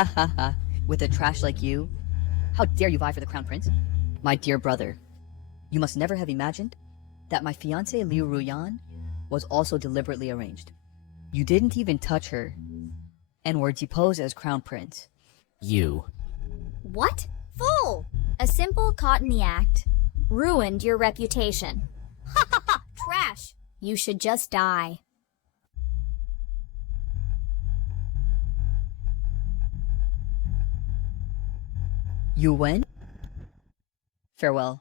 Ha ha ha. With a trash like you? How dare you vie for the crown prince? My dear brother, you must never have imagined that my fiancée Liu Ruyan was also deliberately arranged. You didn't even touch her, and were deposed as crown prince. You. What? Fool! A simple caught in the act ruined your reputation. Ha ha ha! Trash! You should just die. You win? Farewell.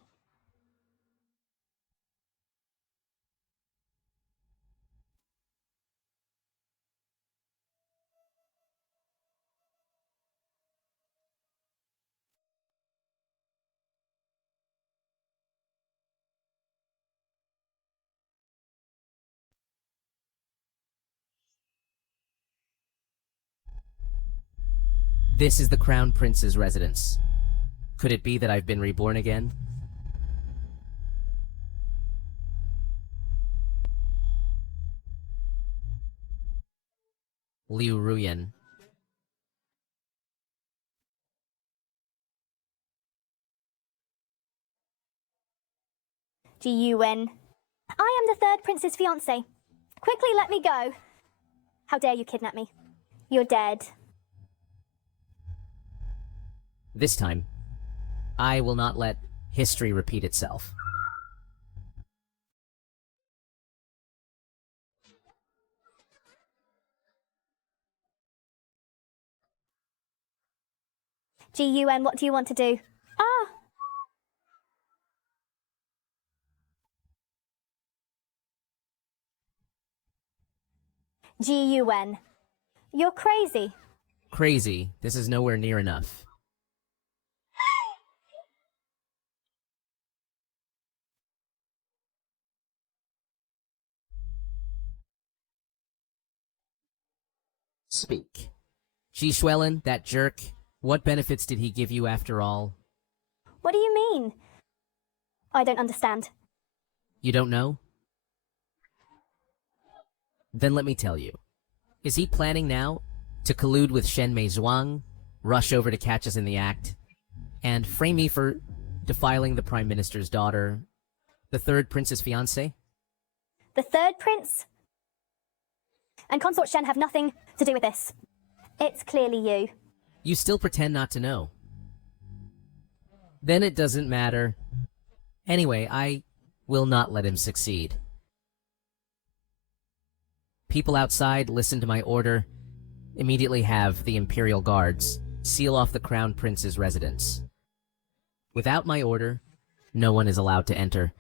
This is the Crown Prince's residence. Could it be that I've been reborn again? Liu Ruyan. G-U-N. I am the third prince's fiancé. Quickly let me go. How dare you kidnap me? You're dead. This time, I will not let history repeat itself. G-U-N, what do you want to do? Ah! G-U-N. You're crazy. Crazy, this is nowhere near enough. Speak. Ji Xuelin, that jerk, what benefits did he give you after all? What do you mean? I don't understand. You don't know? Then let me tell you. Is he planning now to collude with Shen Mei Zhuang, rush over to catch us in the act, and frame me for defiling the Prime Minister's daughter, the third prince's fiancé? The third prince and Consort Shen have nothing to do with this. It's clearly you. You still pretend not to know. Then it doesn't matter. Anyway, I will not let him succeed. People outside listen to my order. Immediately have the Imperial Guards seal off the Crown Prince's residence. Without my order, no one is allowed to enter.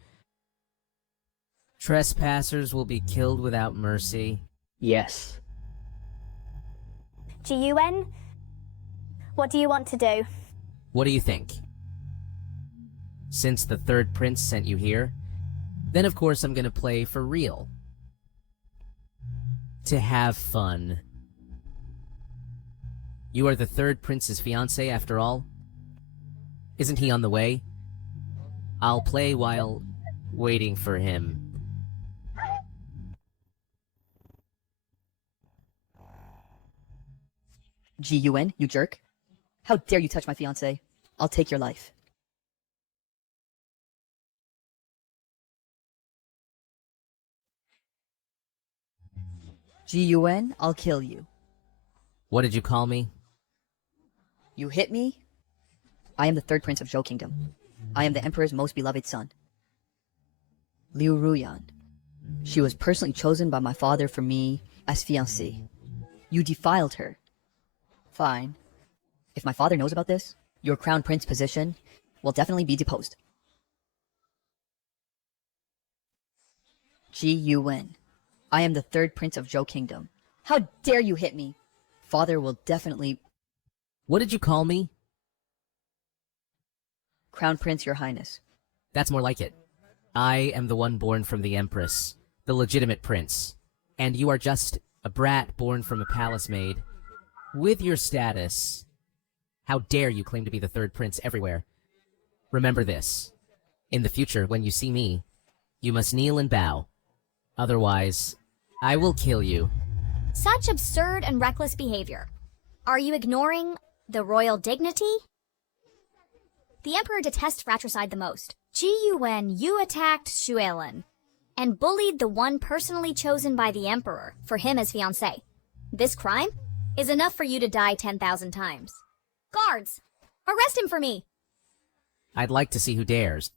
Trespassers will be killed without mercy. Yes. G-U-N, what do you want to do? What do you think? Since the third prince sent you here, then of course I'm gonna play for real. To have fun. You are the third prince's fiancé after all? Isn't he on the way? I'll play while waiting for him. G-U-N, you jerk. How dare you touch my fiancé? I'll take your life. G-U-N, I'll kill you. What did you call me? You hit me? I am the third prince of Zhou Kingdom. I am the emperor's most beloved son. Liu Ruyan. She was personally chosen by my father for me as fiancée. You defiled her. Fine. If my father knows about this, your crown prince position will definitely be deposed. G-U-N. I am the third prince of Zhou Kingdom. How dare you hit me? Father will definitely... What did you call me? Crown Prince, your highness. That's more like it. I am the one born from the Empress, the legitimate prince. And you are just a brat born from a palace maid. With your status, how dare you claim to be the third prince everywhere? Remember this. In the future, when you see me, you must kneel and bow. Otherwise, I will kill you. Such absurd and reckless behavior. Are you ignoring The royal dignity? The Emperor detests fratricide the most. Ji-Yuan, you attacked Xuelin and bullied the one personally chosen by the Emperor for him as fiancé. This crime is enough for you to die 10,000 times. Guards, arrest him for me! I'd like to see who dares.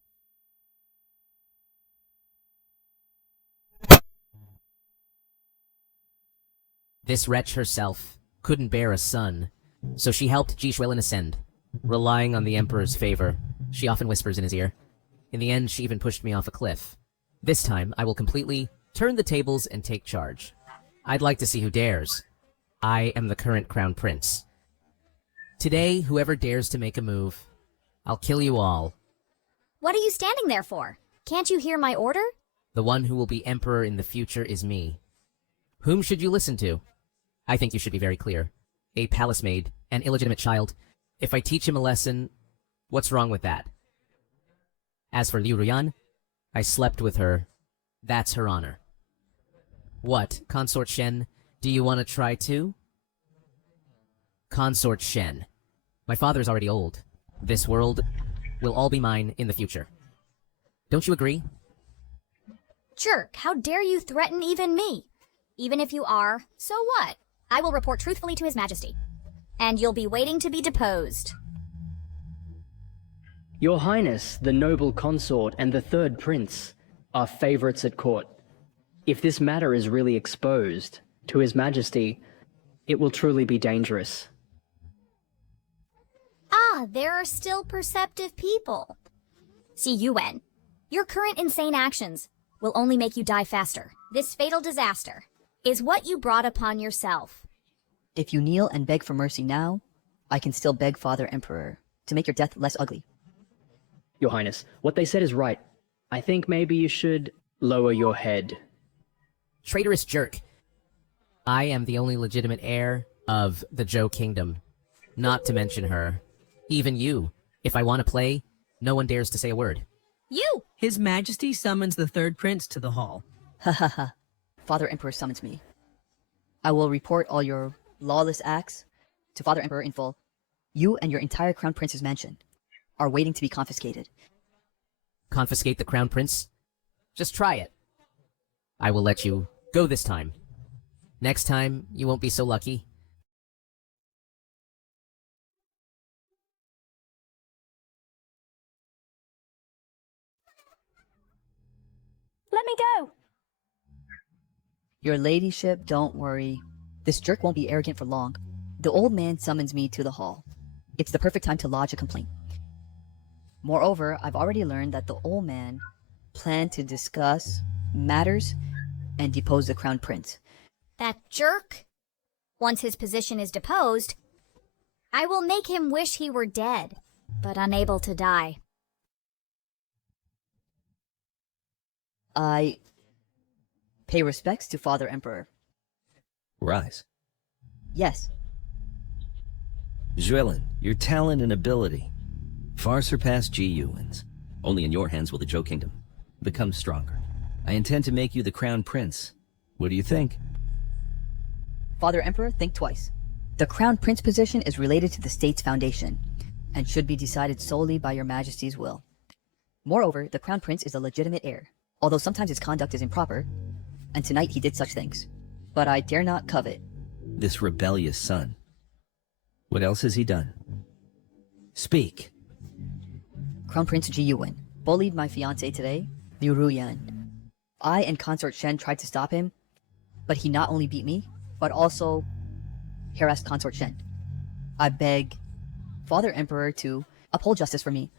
This wretch herself couldn't bear a son, so she helped Ji Xuelin ascend. Relying on the Emperor's favor, she often whispers in his ear. In the end, she even pushed me off a cliff. This time, I will completely turn the tables and take charge. I'd like to see who dares. I am the current Crown Prince. Today, whoever dares to make a move, I'll kill you all. What are you standing there for? Can't you hear my order? The one who will be Emperor in the future is me. Whom should you listen to? I think you should be very clear. A palace maid, an illegitimate child. If I teach him a lesson, what's wrong with that? As for Liu Ruyan, I slept with her. That's her honor. What, Consort Shen, do you want to try too? Consort Shen. My father's already old. This world will all be mine in the future. Don't you agree? Jerk, how dare you threaten even me? Even if you are, so what? I will report truthfully to His Majesty. And you'll be waiting to be deposed. Your Highness, the noble consort and the third prince are favorites at court. If this matter is really exposed to His Majesty, it will truly be dangerous. Ah, there are still perceptive people. See, Yuan, your current insane actions will only make you die faster. This fatal disaster is what you brought upon yourself. If you kneel and beg for mercy now, I can still beg Father Emperor to make your death less ugly. Your Highness, what they said is right. I think maybe you should lower your head. Traitorous jerk. I am the only legitimate heir of the Zhou Kingdom. Not to mention her. Even you. If I want to play, no one dares to say a word. You! His Majesty summons the third prince to the hall. Ha ha ha. Father Emperor summons me. I will report all your lawless acts to Father Emperor in full. You and your entire Crown Prince's mansion are waiting to be confiscated. Confiscate the Crown Prince? Just try it. I will let you go this time. Next time, you won't be so lucky. Let me go. Your ladyship, don't worry. This jerk won't be arrogant for long. The old man summons me to the hall. It's the perfect time to lodge a complaint. Moreover, I've already learned that the old man planned to discuss matters and depose the Crown Prince. That jerk? Once his position is deposed, I will make him wish he were dead, but unable to die. I pay respects to Father Emperor. Rise. Yes, Xuelin, your talent and ability far surpass Ji Yuan's. Only in your hands will the Zhou Kingdom become stronger. I intend to make you the Crown Prince. What do you think? Father Emperor, think twice. The Crown Prince position is related to the state's foundation and should be decided solely by your Majesty's will. Moreover, the Crown Prince is a legitimate heir, although sometimes his conduct is improper, and tonight he did such things. But I dare not covet This rebellious son. What else has he done? Speak. Crown Prince Ji Yuan bullied my fiancée today, Liu Ruyan. I and Consort Shen tried to stop him, but he not only beat me, but also harassed Consort Shen. I beg Father Emperor to uphold justice for me.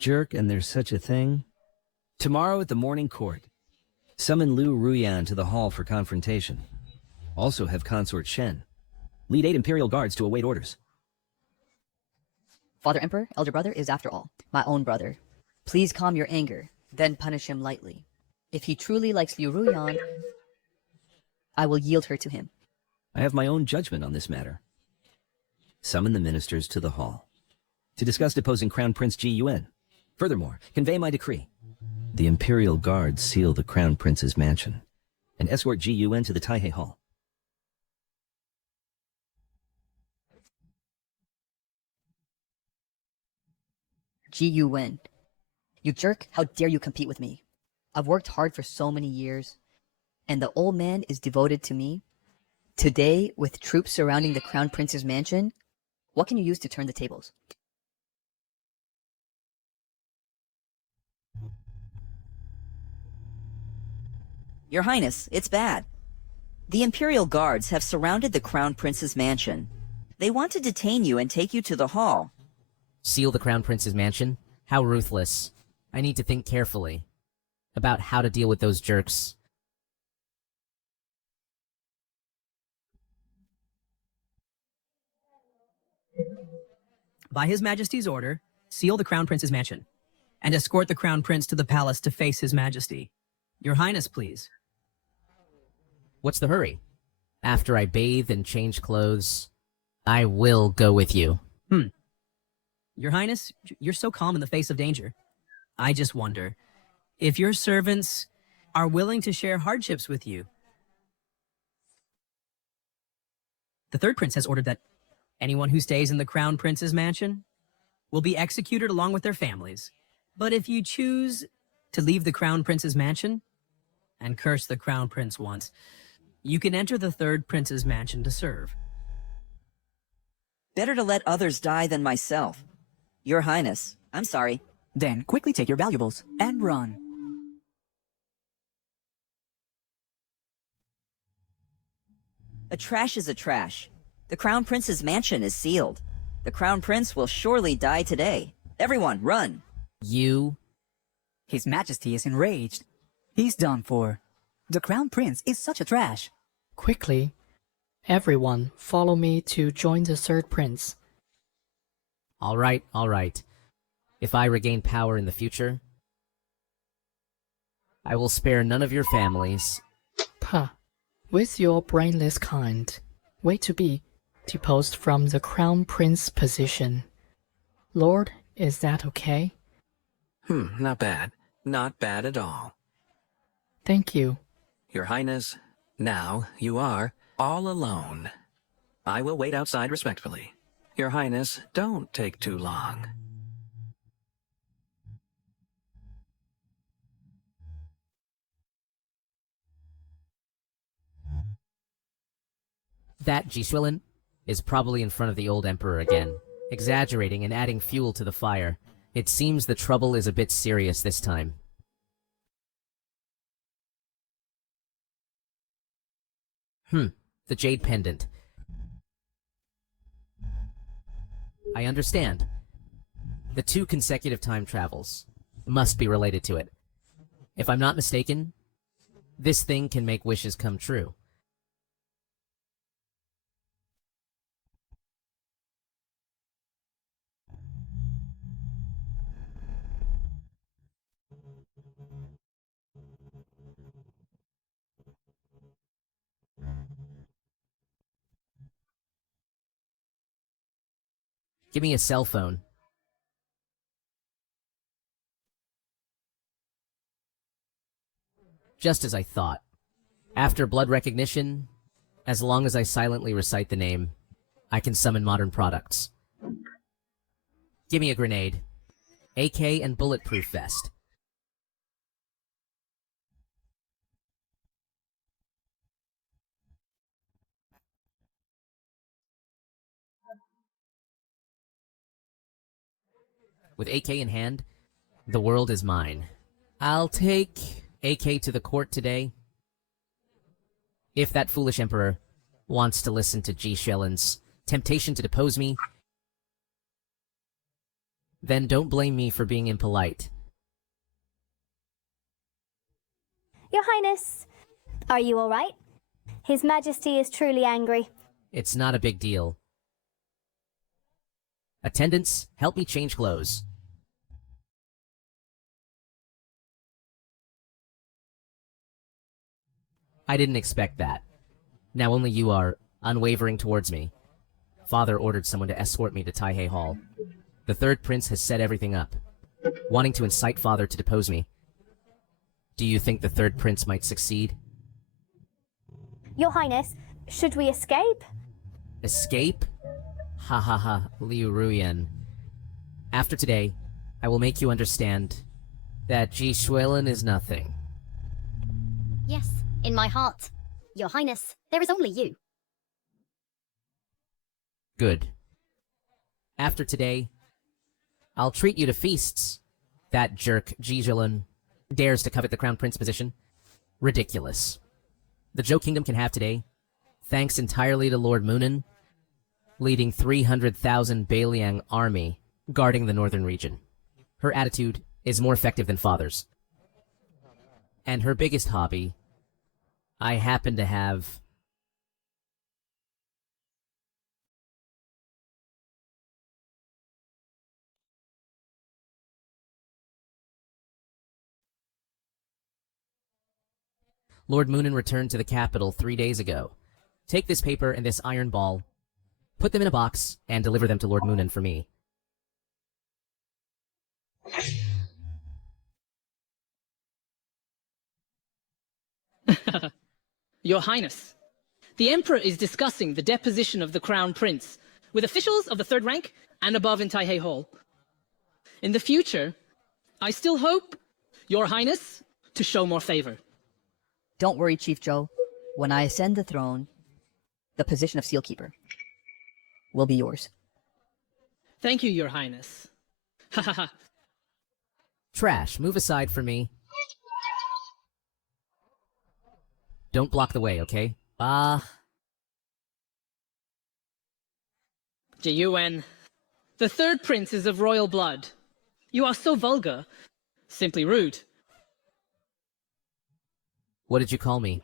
Jerk, and there's such a thing? Tomorrow at the morning court, summon Liu Ruyan to the hall for confrontation. Also have Consort Shen lead 8 Imperial Guards to await orders. Father Emperor, elder brother, is after all my own brother. Please calm your anger, then punish him lightly. If he truly likes Liu Ruyan, I will yield her to him. I have my own judgment on this matter. Summon the ministers to the hall to discuss deposing Crown Prince Ji Yuan. Furthermore, convey my decree. The Imperial Guards seal the Crown Prince's mansion and escort Ji Yuan to the Taihei Hall. Ji Yuwen. You jerk, how dare you compete with me? I've worked hard for so many years, and the old man is devoted to me. Today, with troops surrounding the Crown Prince's mansion, what can you use to turn the tables? Your Highness, it's bad. The Imperial Guards have surrounded the Crown Prince's mansion. They want to detain you and take you to the hall. Seal the Crown Prince's mansion? How ruthless. I need to think carefully about how to deal with those jerks. By His Majesty's order, seal the Crown Prince's mansion, and escort the Crown Prince to the palace to face His Majesty. Your Highness, please. What's the hurry? After I bathe and change clothes, I will go with you. Your Highness, you're so calm in the face of danger. I just wonder if your servants are willing to share hardships with you. The third prince has ordered that anyone who stays in the Crown Prince's mansion will be executed along with their families. But if you choose to leave the Crown Prince's mansion and curse the Crown Prince once, you can enter the third prince's mansion to serve. Better to let others die than myself. Your Highness, I'm sorry. Then quickly take your valuables and run. A trash is a trash. The Crown Prince's mansion is sealed. The Crown Prince will surely die today. Everyone, run! You? His Majesty is enraged. He's done for. The Crown Prince is such a trash. Quickly, everyone follow me to join the third prince. All right, all right. If I regain power in the future, I will spare none of your families. Pah, with your brainless kind, wait to be deposed from the Crown Prince position. Lord, is that okay? Not bad. Not bad at all. Thank you. Your Highness, now you are all alone. I will wait outside respectfully. Your Highness, don't take too long. That Jishwilin is probably in front of the old Emperor again, exaggerating and adding fuel to the fire. It seems the trouble is a bit serious this time. The Jade Pendant. I understand. The 2 consecutive time travels must be related to it. If I'm not mistaken, this thing can make wishes come true. Give me a cell phone. Just as I thought. After blood recognition, as long as I silently recite the name, I can summon modern products. Give me a grenade, AK and bulletproof vest. With AK in hand, the world is mine. I'll take AK to the court today. If that foolish emperor wants to listen to Jishelin's temptation to depose me, then don't blame me for being impolite. Your Highness, are you all right? His Majesty is truly angry. It's not a big deal. Attendants, help me change clothes. I didn't expect that. Now only you are unwavering towards me. Father ordered someone to escort me to Taihei Hall. The third prince has set everything up, wanting to incite Father to depose me. Do you think the third prince might succeed? Your Highness, should we escape? Escape? Ha ha ha, Liu Ruyan. After today, I will make you understand that Ji Shuilin is nothing. Yes, in my heart. Your Highness, there is only you. Good. After today, I'll treat you to feasts. That jerk, Ji Shuilin, dares to covet the Crown Prince position. Ridiculous. The Zhou Kingdom can have today, thanks entirely to Lord Moonin, leading 300,000 Beliang army guarding the northern region. Her attitude is more effective than father's. And her biggest hobby, I happen to have... Lord Moonin returned to the capital 3 days ago. Take this paper and this iron ball, put them in a box, and deliver them to Lord Moonin for me. Your Highness, the Emperor is discussing the deposition of the Crown Prince with officials of the third rank and above in Taihei Hall. In the future, I still hope, Your Highness, to show more favor. Don't worry, Chief Zhou. When I ascend the throne, the position of Sealkeeper will be yours. Thank you, Your Highness. Ha ha ha. Trash, move aside for me. Don't block the way, okay? Jiyuan, the third prince is of royal blood. You are so vulgar. Simply rude. What did you call me?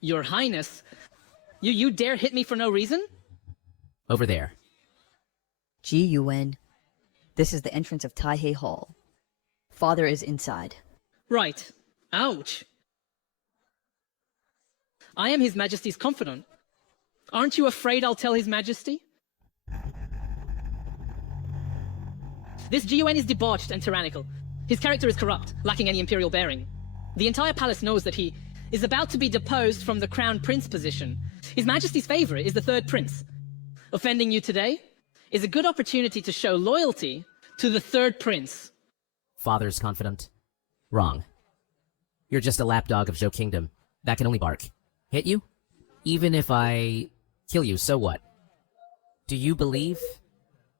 Your Highness, you dare hit me for no reason? Over there. Ji Yuan, this is the entrance of Taihei Hall. Father is inside. Right. Ouch. I am His Majesty's confidant. Aren't you afraid I'll tell His Majesty? This Jiyuan is debauched and tyrannical. His character is corrupt, lacking any imperial bearing. The entire palace knows that he is about to be deposed from the Crown Prince position. His Majesty's favorite is the third prince. Offending you today is a good opportunity to show loyalty to the third prince. Father's confidant. Wrong. You're just a lapdog of Zhou Kingdom. That can only bark. Hit you? Even if I kill you, so what? Do you believe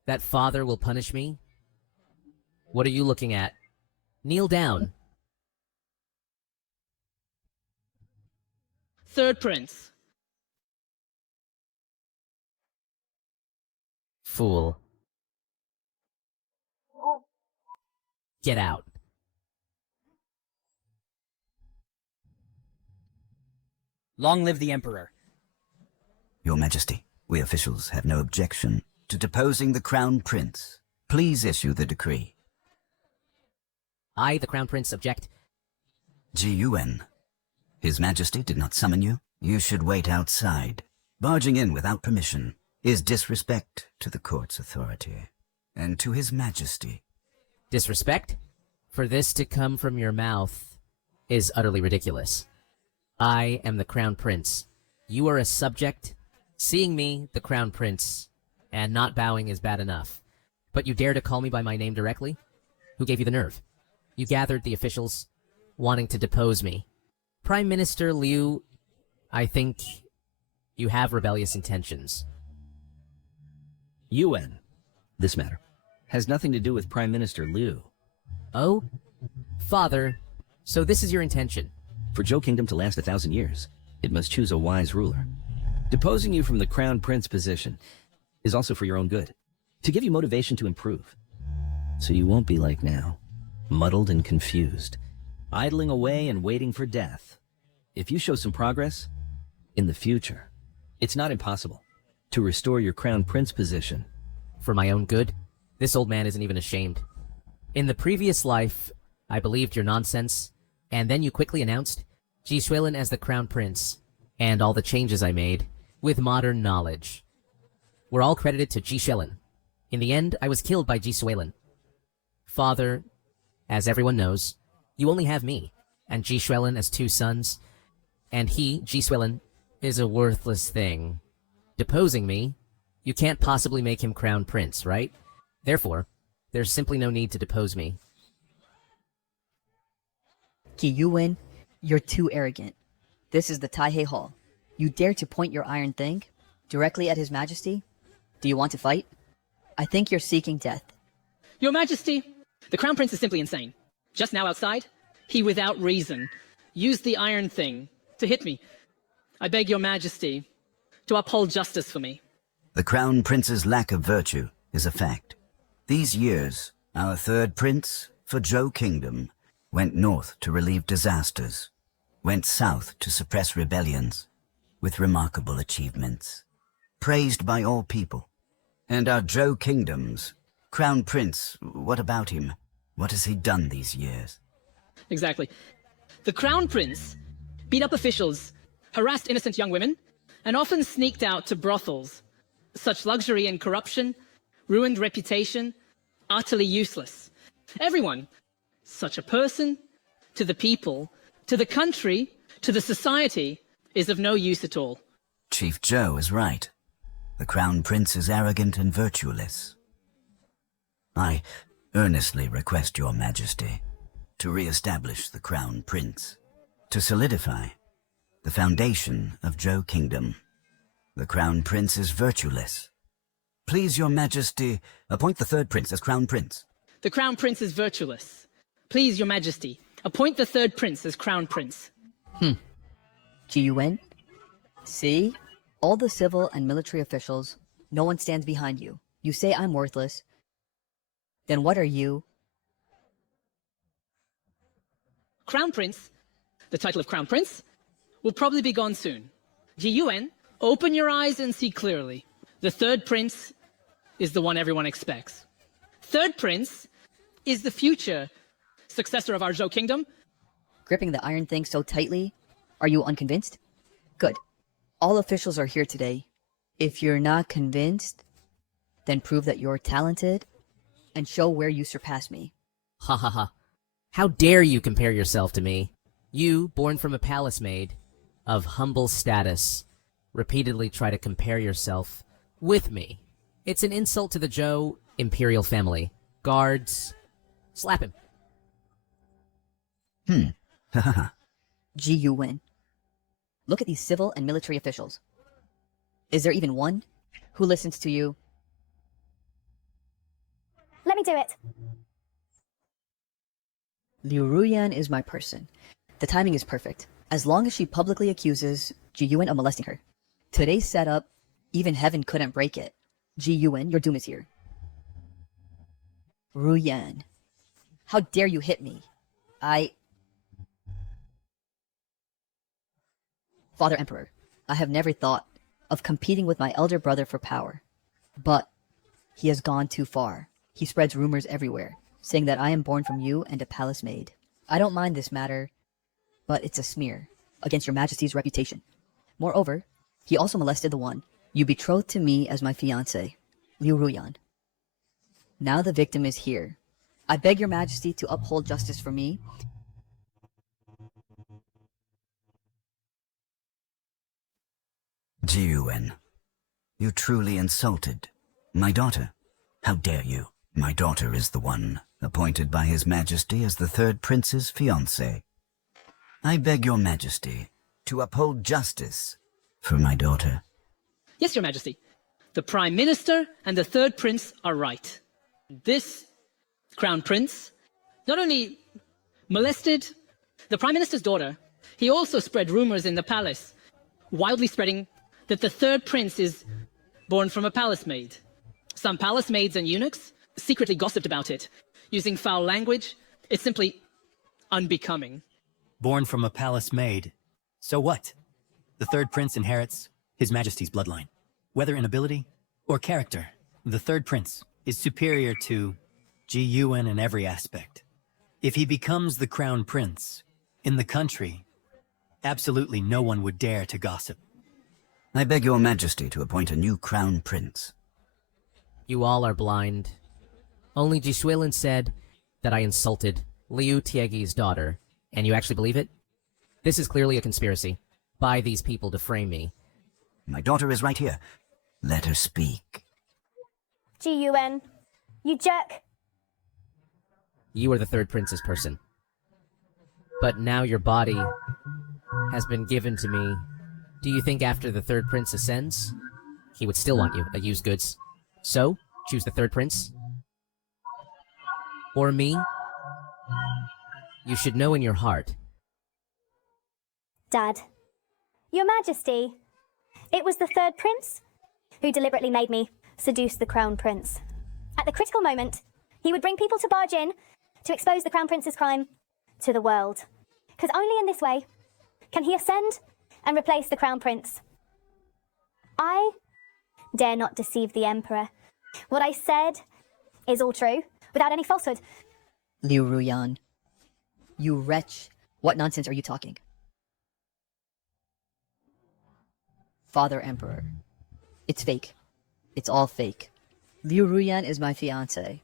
that father will punish me? What are you looking at? Kneel down. Third prince. Fool. Get out. Long live the Emperor. Your Majesty, we officials have no objection to deposing the Crown Prince. Please issue the decree. I, the Crown Prince, object. Ji Yuan, His Majesty did not summon you. You should wait outside. Barging in without permission is disrespect to the court's authority and to His Majesty. Disrespect? For this to come from your mouth is utterly ridiculous. I am the Crown Prince. You are a subject. Seeing me, the Crown Prince, and not bowing is bad enough. But you dare to call me by my name directly? Who gave you the nerve? You gathered the officials, wanting to depose me. Prime Minister Liu, I think you have rebellious intentions. Yuan, this matter has nothing to do with Prime Minister Liu. Oh? Father, so this is your intention? For Zhou Kingdom to last 1,000 years, it must choose a wise ruler. Deposing you from the Crown Prince position is also for your own good, to give you motivation to improve. So you won't be like now, muddled and confused, idling away and waiting for death. If you show some progress, in the future, it's not impossible to restore your Crown Prince position. For my own good? This old man isn't even ashamed. In the previous life, I believed your nonsense, and then you quickly announced Ji Shuilin as the Crown Prince, and all the changes I made, with modern knowledge, were all credited to Ji Shuilin. In the end, I was killed by Ji Shuilin. Father, as everyone knows, you only have me, and Ji Shuilin as 2 sons, and he, Ji Shuilin, is a worthless thing. Deposing me, You can't possibly make him crown prince, right? Therefore, there's simply no need to depose me. Ki Yuwen, you're too arrogant. This is the Taihei Hall. You dare to point your iron thing directly at His Majesty? Do you want to fight? I think you're seeking death. Your Majesty, the Crown Prince is simply insane. Just now outside, he without reason used the iron thing to hit me. I beg your Majesty to uphold justice for me. The Crown Prince's lack of virtue is a fact. These years, our third prince, for Zhou Kingdom, went north to relieve disasters, went south to suppress rebellions, with remarkable achievements, praised by all people. And our Zhou Kingdom's Crown Prince, what about him? What has he done these years? Exactly. The Crown Prince beat up officials, harassed innocent young women, and often sneaked out to brothels. Such luxury and corruption, ruined reputation, utterly useless. Everyone, such a person, to the people, to the country, to the society, is of no use at all. Chief Zhou is right. The Crown Prince is arrogant and virtueless. I earnestly request your Majesty to re-establish the Crown Prince, to solidify the foundation of Zhou Kingdom. The Crown Prince is virtueless. Please, your Majesty, appoint the third prince as Crown Prince. The Crown Prince is virtueless. Please, your Majesty, appoint the third prince as Crown Prince. Ji Yuwen? See? All the civil and military officials, no one stands behind you. You say I'm worthless. Then what are you? Crown Prince, the title of Crown Prince, will probably be gone soon. Ji Yuwen, open your eyes and see clearly. The third prince is the one everyone expects. Third prince is the future successor of our Zhou Kingdom. Gripping the iron thing so tightly? Are you unconvinced? Good. All officials are here today. If you're not convinced, then prove that you're talented and show where you surpass me. Ha ha ha. How dare you compare yourself to me? You, born from a palace maid, of humble status, repeatedly try to compare yourself with me. It's an insult to the Zhou imperial family. Guards, slap him. Ha ha ha. Ji Yuwen. Look at these civil and military officials. Is there even one who listens to you? Let me do it. Liu Ruyan is my person. The timing is perfect. As long as she publicly accuses Ji Yuwen of molesting her. Today's setup, even heaven couldn't break it. Ji Yuwen, your doom is here. Ruyan. How dare you hit me? Father Emperor, I have never thought of competing with my elder brother for power. But he has gone too far. He spreads rumors everywhere, saying that I am born from you and a palace maid. I don't mind this matter, but it's a smear against your Majesty's reputation. Moreover, he also molested the one you betrothed to me as my fiancé, Liu Ruyan. Now the victim is here. I beg your Majesty to uphold justice for me. Ji Yuwen, you truly insulted my daughter. How dare you? My daughter is the one appointed by His Majesty as the third prince's fiancé. I beg your Majesty to uphold justice for my daughter. Yes, your Majesty. The Prime Minister and the third prince are right. This Crown Prince not only molested the Prime Minister's daughter, he also spread rumors in the palace, wildly spreading that the third prince is born from a palace maid. Some palace maids and eunuchs secretly gossiped about it, using foul language. It's simply unbecoming. Born from a palace maid. So what? The third prince inherits His Majesty's bloodline. Whether in ability or character, the third prince is superior to Ji Yuwen in every aspect. If he becomes the crown prince in the country, absolutely no one would dare to gossip. I beg your Majesty to appoint a new crown prince. You all are blind. Only Ji Suilin said that I insulted Liu Tiegi's daughter, and you actually believe it? This is clearly a conspiracy by these people to frame me. My daughter is right here. Let her speak. GUN. You jerk. You are the third prince's person. But now your body has been given to me. Do you think after the third prince ascends, he would still want you, a used goods? So, choose the third prince? Or me? You should know in your heart. Dad. Your Majesty, it was the third prince who deliberately made me seduce the crown prince. At the critical moment, he would bring people to barge in to expose the crown prince's crime to the world. Because only in this way can he ascend and replace the crown prince. I dare not deceive the emperor. What I said is all true, without any falsehood. Liu Ruyan, you wretch, what nonsense are you talking? Father Emperor, it's fake. It's all fake. Liu Ruyan is my fiancé.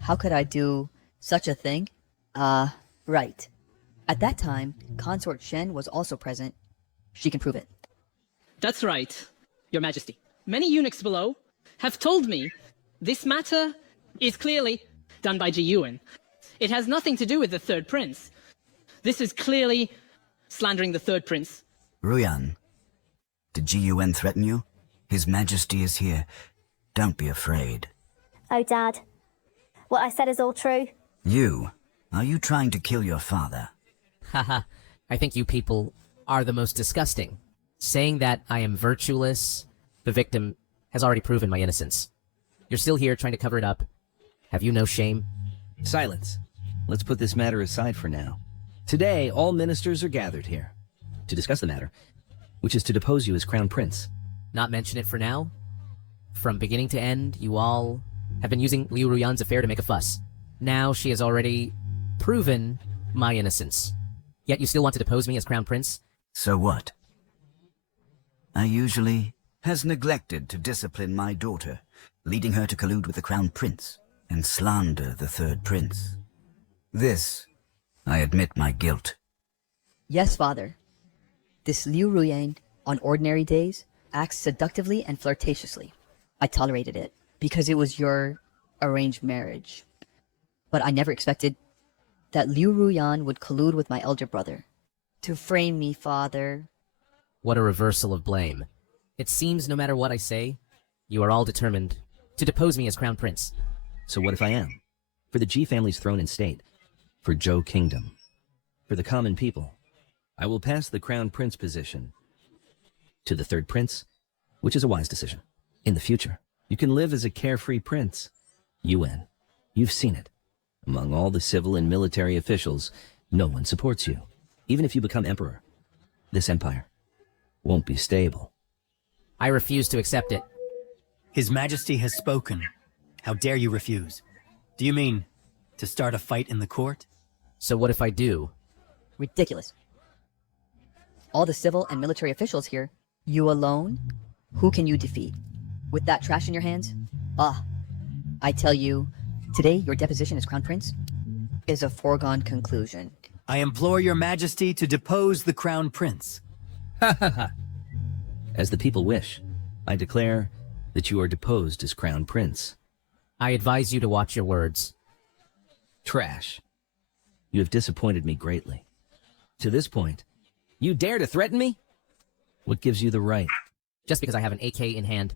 How could I do such a thing? Right. At that time, Consort Shen was also present. She can prove it. That's right, Your Majesty. Many eunuchs below have told me this matter is clearly done by Ji Yuan. It has nothing to do with the third prince. This is clearly slandering the third prince. Ruyan, did GUN threaten you? His Majesty is here. Don't be afraid. Oh, Dad. What I said is all true. Are you trying to kill your father? Haha, I think you people are the most disgusting. Saying that I am virtueless, the victim has already proven my innocence. You're still here trying to cover it up. Have you no shame? Silence. Let's put this matter aside for now. Today, all ministers are gathered here to discuss the matter, which is to depose you as crown prince. Not mention it for now? From beginning to end, you all have been using Liu Ruyan's affair to make a fuss. Now she has already proven my innocence. Yet you still want to depose me as crown prince? So what? I usually has neglected to discipline my daughter, leading her to collude with the crown prince and slander the third prince. This, I admit my guilt. Yes, Father. This Liu Ruyan, on ordinary days, acts seductively and flirtatiously. I tolerated it, because it was your arranged marriage. But I never expected that Liu Ruyan would collude with my elder brother. To frame me, Father. What a reversal of blame. It seems no matter what I say, you are all determined to depose me as crown prince. So what if I am? For the Ji family's throne and state, for Zhou Kingdom, for the common people, I will pass the crown prince position to the third prince, which is a wise decision. In the future, you can live as a carefree prince. Yuan, you've seen it. Among all the civil and military officials, no one supports you. Even if you become emperor, this empire won't be stable. I refuse to accept it. His Majesty has spoken. How dare you refuse? Do you mean to start a fight in the court? So what if I do? Ridiculous. All the civil and military officials here, you alone? Who can you defeat? With that trash in your hands? I tell you, today your deposition as crown prince is a foregone conclusion. I implore your Majesty to depose the crown prince. Ha ha ha. As the people wish, I declare that you are deposed as crown prince. I advise you to watch your words. Trash. You have disappointed me greatly. To this point, you dare to threaten me? What gives you the right? Just because I have an AK in hand.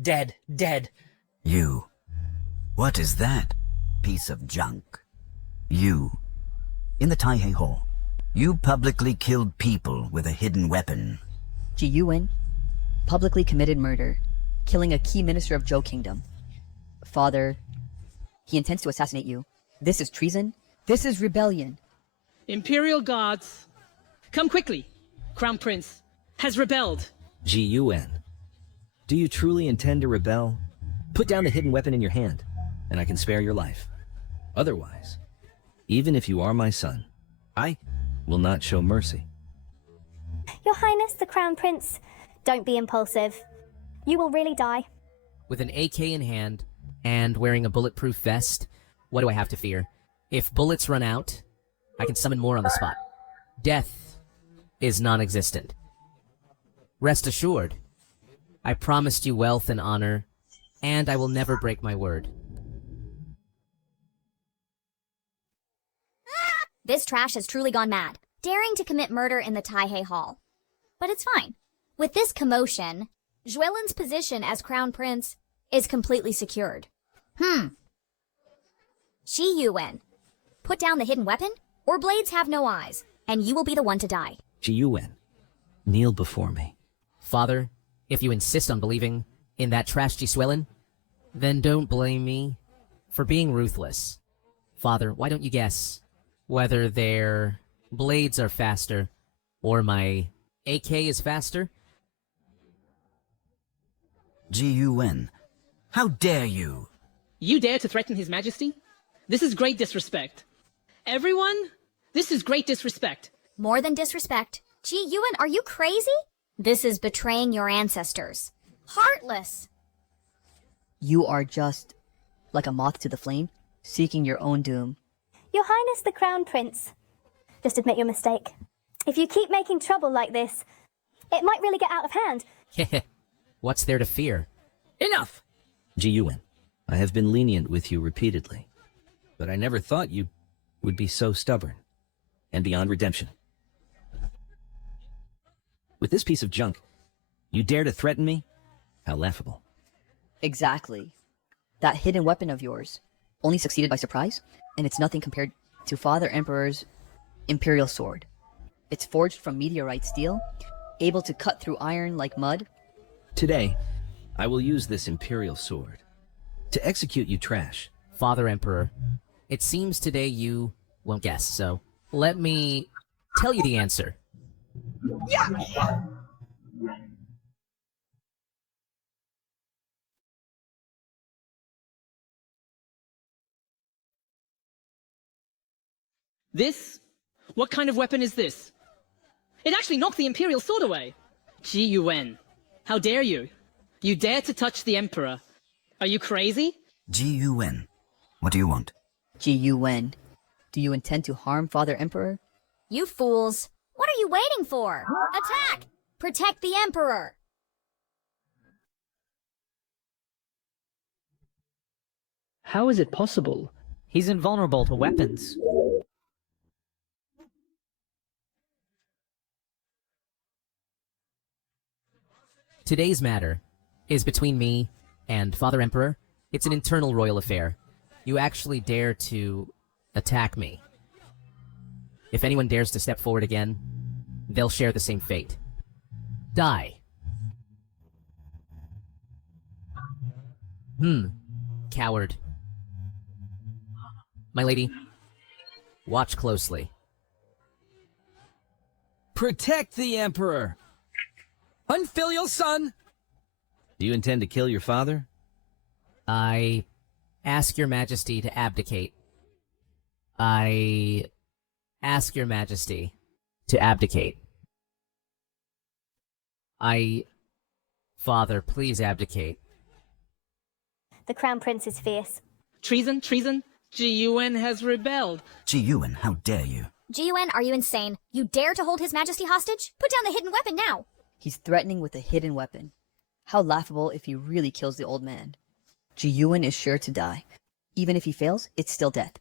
Dead, dead. You. What is that? Piece of junk. You. In the Taihei Hall. You publicly killed people with a hidden weapon. Ji Yuan publicly committed murder, killing a key minister of Zhou Kingdom. Father, he intends to assassinate you. This is treason. This is rebellion. Imperial guards, come quickly. Crown Prince has rebelled. Ji Yuan, do you truly intend to rebel? Put down the hidden weapon in your hand, and I can spare your life. Otherwise, even if you are my son, I will not show mercy. Your Highness, the Crown Prince, don't be impulsive. You will really die. With an AK in hand, and wearing a bulletproof vest, what do I have to fear? If bullets run out, I can summon more on the spot. Death is non-existent. Rest assured, I promised you wealth and honor, and I will never break my word. This trash has truly gone mad, daring to commit murder in the Taihei Hall. But it's fine. With this commotion, Zhuelin's position as crown prince is completely secured. Shi Yuwen, put down the hidden weapon, or blades have no eyes, and you will be the one to die. Ji Yuwen, kneel before me. Father, if you insist on believing in that trash Zhuelin, then don't blame me for being ruthless. Father, why don't you guess whether their blades are faster or my AK is faster? Ji Yuwen, how dare you? You dare to threaten His Majesty? This is great disrespect. Everyone, this is great disrespect. More than disrespect. Ji Yuwen, are you crazy? This is betraying your ancestors. Heartless. You are just like a moth to the flame, seeking your own doom. Your Highness the Crown Prince, just admit your mistake. If you keep making trouble like this, it might really get out of hand. What's there to fear? Enough! Ji Yuwen, I have been lenient with you repeatedly, but I never thought you would be so stubborn and beyond redemption. With this piece of junk, you dare to threaten me? How laughable. Exactly. That hidden weapon of yours only succeeded by surprise, and it's nothing compared to Father Emperor's Imperial Sword. It's forged from meteorite steel, able to cut through iron like mud. Today, I will use this Imperial Sword to execute you trash. Father Emperor, it seems today you won't guess, so let me tell you the answer. This? What kind of weapon is this? It actually knocked the Imperial Sword away. Ji Yuwen, how dare you? You dare to touch the Emperor. Are you crazy? Ji Yuwen, what do you want? Ji Yuwen, do you intend to harm Father Emperor? You fools. What are you waiting for? Attack! Protect the Emperor! How is it possible? He's invulnerable to weapons. Today's matter is between me and Father Emperor. It's an internal royal affair. You actually dare to attack me. If anyone dares to step forward again, they'll share the same fate. Die. Coward. My lady, watch closely. Protect the Emperor! Unfilial son! Do you intend to kill your father? I ask your majesty to abdicate. I ask your majesty to abdicate. Father, please abdicate. The Crown Prince is fierce. Treason, treason. Ji Yuwen has rebelled. Ji Yuwen, how dare you? Ji Yuwen, are you insane? You dare to hold His Majesty hostage? Put down the hidden weapon now! He's threatening with a hidden weapon. How laughable if he really kills the old man. Ji Yuwen is sure to die. Even if he fails, it's still death.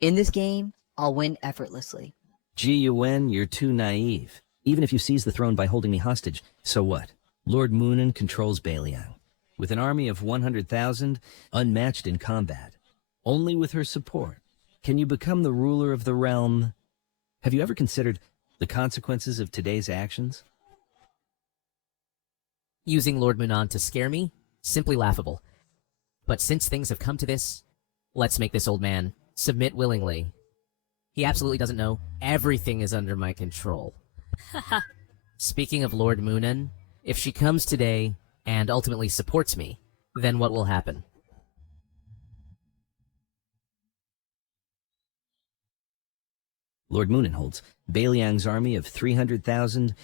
In this game, I'll win effortlessly. Ji Yuwen, you're too naive. Even if you seize the throne by holding me hostage, so what? Lord Moonin controls Bailiang. With an army of 100,000, unmatched in combat. Only with her support can you become the ruler of the realm. Have you ever considered the consequences of today's actions? Using Lord Munan to scare me? Simply laughable. But since things have come to this, let's make this old man submit willingly. He absolutely doesn't know. Everything is under my control. Speaking of Lord Moonan, if she comes today and ultimately supports me, then what will happen? Lord Moonin holds Bailiang's army of 300,000,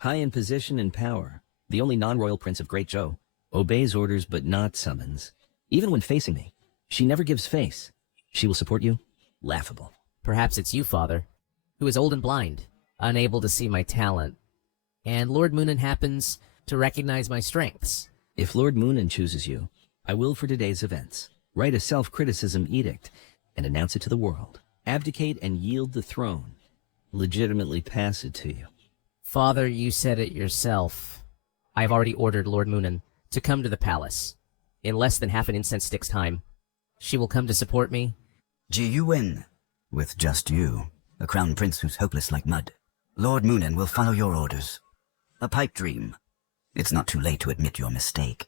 high in position and power. The only non-royal prince of Great Zhou, obeys orders but not summons. Even when facing me, she never gives face. She will support you? Laughable. Perhaps it's you, Father, who is old and blind, unable to see my talent. And Lord Moonan happens to recognize my strengths. If Lord Moonan chooses you, I will for today's events write a self-criticism edict and announce it to the world. Abdicate and yield the throne. Legitimately pass it to you. Father, you said it yourself. I have already ordered Lord Moonan to come to the palace. In less than half an incense stick's time, she will come to support me. Ji-Yuen, with just you, a crown prince who's hopeless like mud. Lord Moonan will follow your orders. A pipe dream. It's not too late to admit your mistake.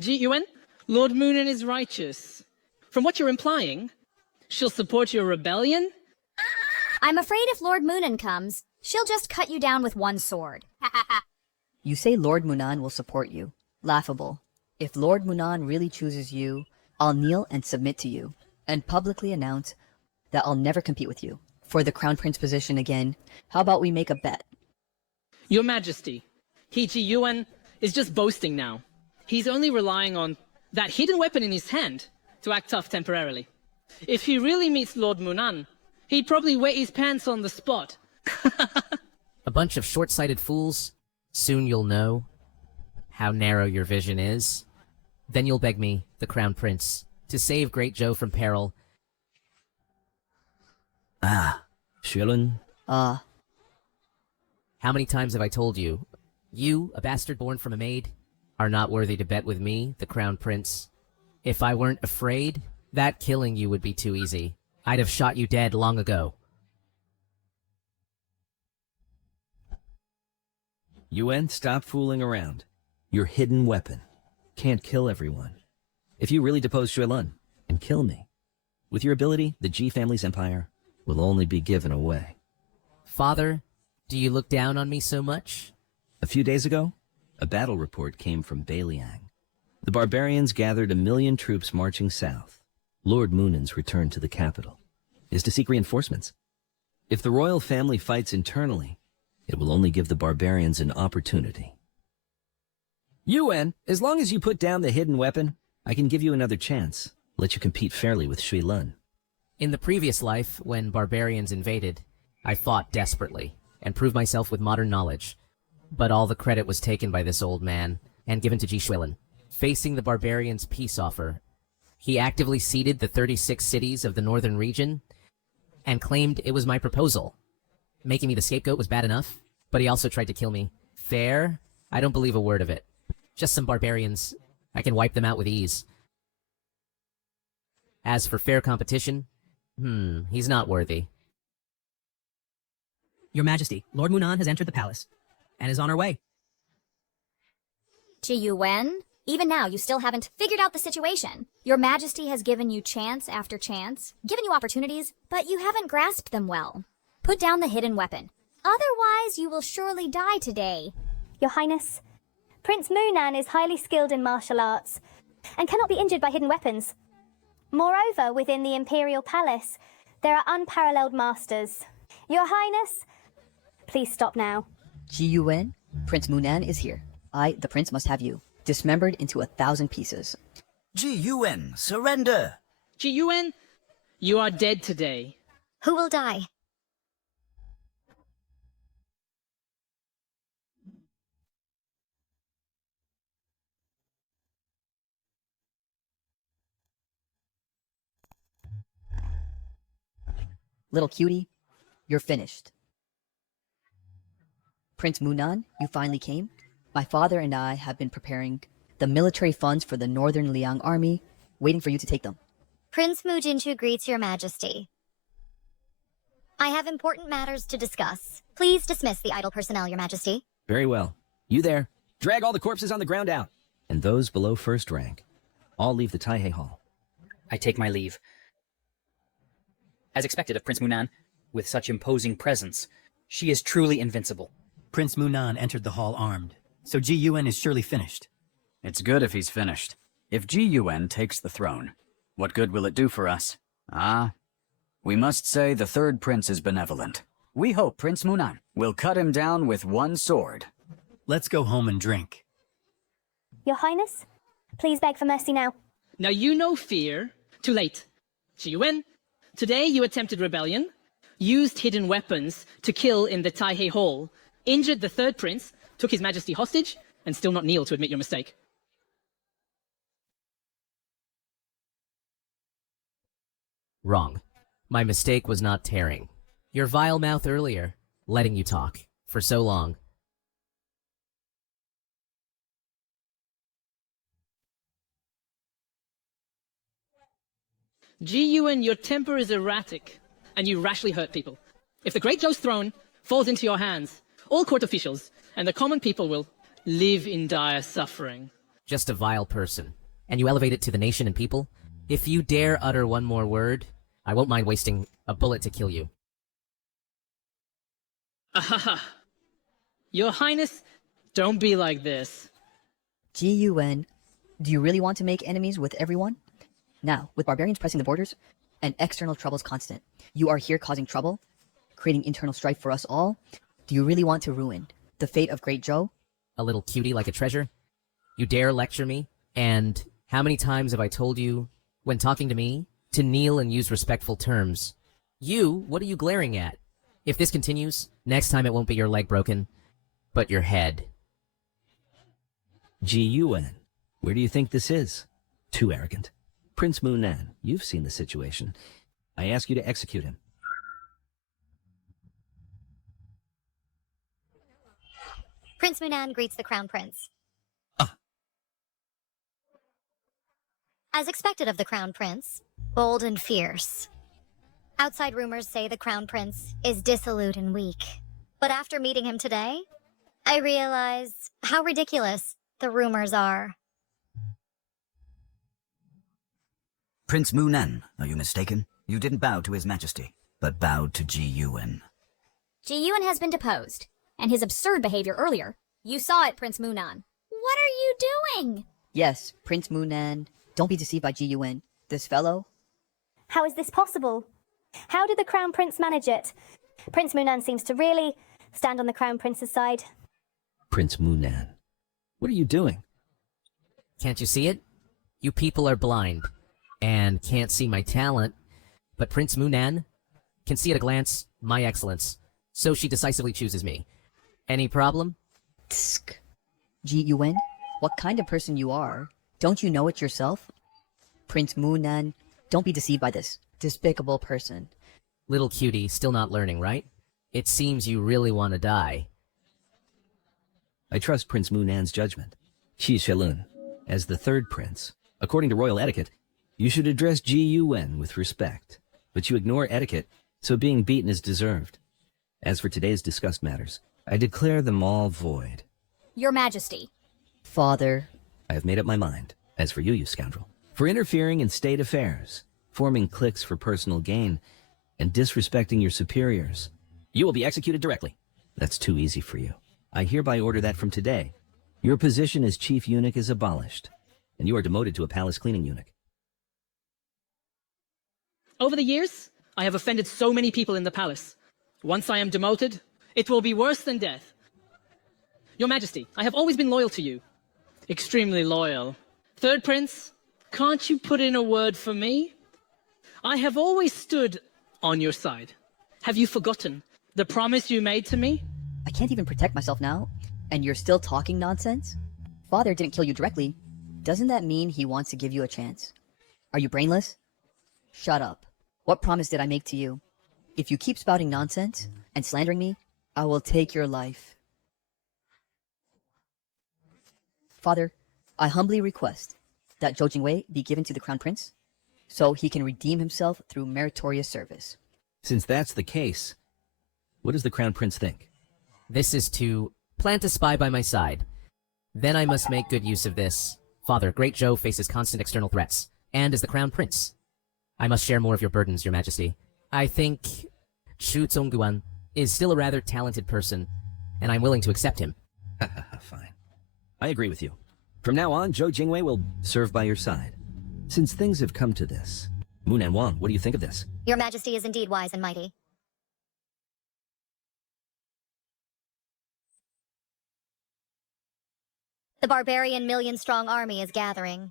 Ji-Yuen, Lord Moonan is righteous. From what you're implying, she'll support your rebellion? I'm afraid if Lord Moonan comes, she'll just cut you down with one sword. You say Lord Moonan will support you. Laughable. If Lord Moonan really chooses you, I'll kneel and submit to you, and publicly announce that I'll never compete with you. For the Crown Prince position again, how about we make a bet? Your Majesty, Ji-Yuen is just boasting now. He's only relying on that hidden weapon in his hand to act tough temporarily. If he really meets Lord Moonan, he'd probably wet his pants on the spot. A bunch of short-sighted fools. Soon you'll know how narrow your vision is. Then you'll beg me, the Crown Prince, to save Great Joe from peril. Xuelun? How many times have I told you, you, a bastard born from a maid, are not worthy to bet with me, the Crown Prince? If I weren't afraid, that killing you would be too easy. I'd have shot you dead long ago. Yuen, stop fooling around. Your hidden weapon can't kill everyone. If you really depose Xuelun and kill me, with your ability, the Ji family's empire will only be given away. Father, do you look down on me so much? A few days ago, a battle report came from Beliang. The barbarians gathered 1 million troops marching south. Lord Moonan's return to the capital is to seek reinforcements. If the royal family fights internally, it will only give the barbarians an opportunity. Yuen, as long as you put down the hidden weapon, I can give you another chance. Let you compete fairly with Xuelun. In the previous life, when barbarians invaded, I fought desperately and proved myself with modern knowledge. But all the credit was taken by this old man and given to Ji Xuelun. Facing the barbarians' peace offer, he actively ceded the 36 cities of the northern region and claimed it was my proposal. Making me the scapegoat was bad enough, but he also tried to kill me. Fair? I don't believe a word of it. Just some barbarians. I can wipe them out with ease. As for fair competition, he's not worthy. Your Majesty, Lord Moonan has entered the palace and is on her way. Ji-Yuen, even now you still haven't figured out the situation. Your Majesty has given you chance after chance, given you opportunities, but you haven't grasped them well. Put down the hidden weapon. Otherwise, you will surely die today. Your Highness, Prince Moonan is highly skilled in martial arts and cannot be injured by hidden weapons. Moreover, within the Imperial Palace, there are unparalleled masters. Your Highness, please stop now. Ji-Yuen, Prince Moonan is here. I, the prince, must have you dismembered into 1,000 pieces. Ji-Yuen, surrender! Ji-Yuen, you are dead today. Who will die? Little cutie, you're finished. Prince Moonan, you finally came. My father and I have been preparing the military funds for the Northern Liang army, waiting for you to take them. Prince Mujinchu greets your majesty. I have important matters to discuss. Please dismiss the idle personnel, your majesty. Very well. You there. Drag all the corpses on the ground out. And those below first rank. All leave the Taihei Hall. I take my leave. As expected of Prince Moonan, with such imposing presence, she is truly invincible. Prince Moonan entered the hall armed, so Ji-Yuen is surely finished. It's good if he's finished. If Ji-Yuen takes the throne, what good will it do for us? We must say the third prince is benevolent. We hope Prince Moonan will cut him down with one sword. Let's go home and drink. Your Highness, please beg for mercy now. Now you know fear. Too late. Ji-Yuan, today you attempted rebellion, used hidden weapons to kill in the Taihei Hall, injured the third prince, took his majesty hostage, and still not kneel to admit your mistake. Wrong. My mistake was not tearing. Your vile mouth earlier, letting you talk for so long. Ji-Yuan, your temper is erratic, and you rashly hurt people. If the Great Zhou's throne falls into your hands, all court officials and the common people will live in dire suffering. Just a vile person. And you elevate it to the nation and people? If you dare utter one more word, I won't mind wasting a bullet to kill you. Ahaha. Your Highness, don't be like this. Ji-Yuan, do you really want to make enemies with everyone? Now, with barbarians pressing the borders, and external troubles constant, you are here causing trouble, creating internal strife for us all. Do you really want to ruin the fate of Great Zhou? A little cutie like a treasure? You dare lecture me? And how many times have I told you, when talking to me, to kneel and use respectful terms? You, what are you glaring at? If this continues, next time it won't be your leg broken, but your head. Ji-Yuan, where do you think this is? Too arrogant. Prince Munan, you've seen the situation. I ask you to execute him. Prince Munan greets the Crown Prince. As expected of the Crown Prince, bold and fierce. Outside rumors say the Crown Prince is dissolute and weak. But after meeting him today, I realize how ridiculous the rumors are. Prince Munan, are you mistaken? You didn't bow to His Majesty, but bowed to Ji-Yuan. Ji-Yuan has been deposed, and his absurd behavior earlier. You saw it, Prince Munan. What are you doing? Yes, Prince Munan. Don't be deceived by Ji-Yuan. This fellow... How is this possible? How did the Crown Prince manage it? Prince Munan seems to really stand on the Crown Prince's side. Prince Munan, what are you doing? Can't you see it? You people are blind, and can't see my talent. But Prince Munan can see at a glance my excellence, so she decisively chooses me. Any problem? Tsk. Ji-Yuan, what kind of person you are? Don't you know it yourself? Prince Munan, don't be deceived by this despicable person. Little cutie, still not learning, right? It seems you really want to die. I trust Prince Munan's judgment. Qi Shelun, as the third prince, according to royal etiquette, you should address Ji-Yuan with respect. But you ignore etiquette, so being beaten is deserved. As for today's discussed matters, I declare them all void. Your Majesty. Father. I have made up my mind. As for you, you scoundrel, for interfering in state affairs, forming cliques for personal gain, and disrespecting your superiors, you will be executed directly. That's too easy for you. I hereby order that from today, your position as chief eunuch is abolished, and you are demoted to a palace cleaning eunuch. Over the years, I have offended so many people in the palace. Once I am demoted, it will be worse than death. Your Majesty, I have always been loyal to you. Extremely loyal. Third Prince, can't you put in a word for me? I have always stood on your side. Have you forgotten the promise you made to me? I can't even protect myself now, and you're still talking nonsense? Father didn't kill you directly. Doesn't that mean he wants to give you a chance? Are you brainless? Shut up. What promise did I make to you? If you keep spouting nonsense and slandering me, I will take your life. Father, I humbly request that Zhou Jingwei be given to the Crown Prince, so he can redeem himself through meritorious service. Since that's the case, what does the Crown Prince think? This is to plant a spy by my side. Then I must make good use of this. Father, Great Zhou faces constant external threats, and as the Crown Prince, I must share more of your burdens, Your Majesty. I think Shu Zongguan is still a rather talented person, and I'm willing to accept him. Fine. I agree with you. From now on, Zhou Jingwei will serve by your side. Since things have come to this, Munan Wang, what do you think of this? Your Majesty is indeed wise and mighty. The barbarian million-strong army is gathering.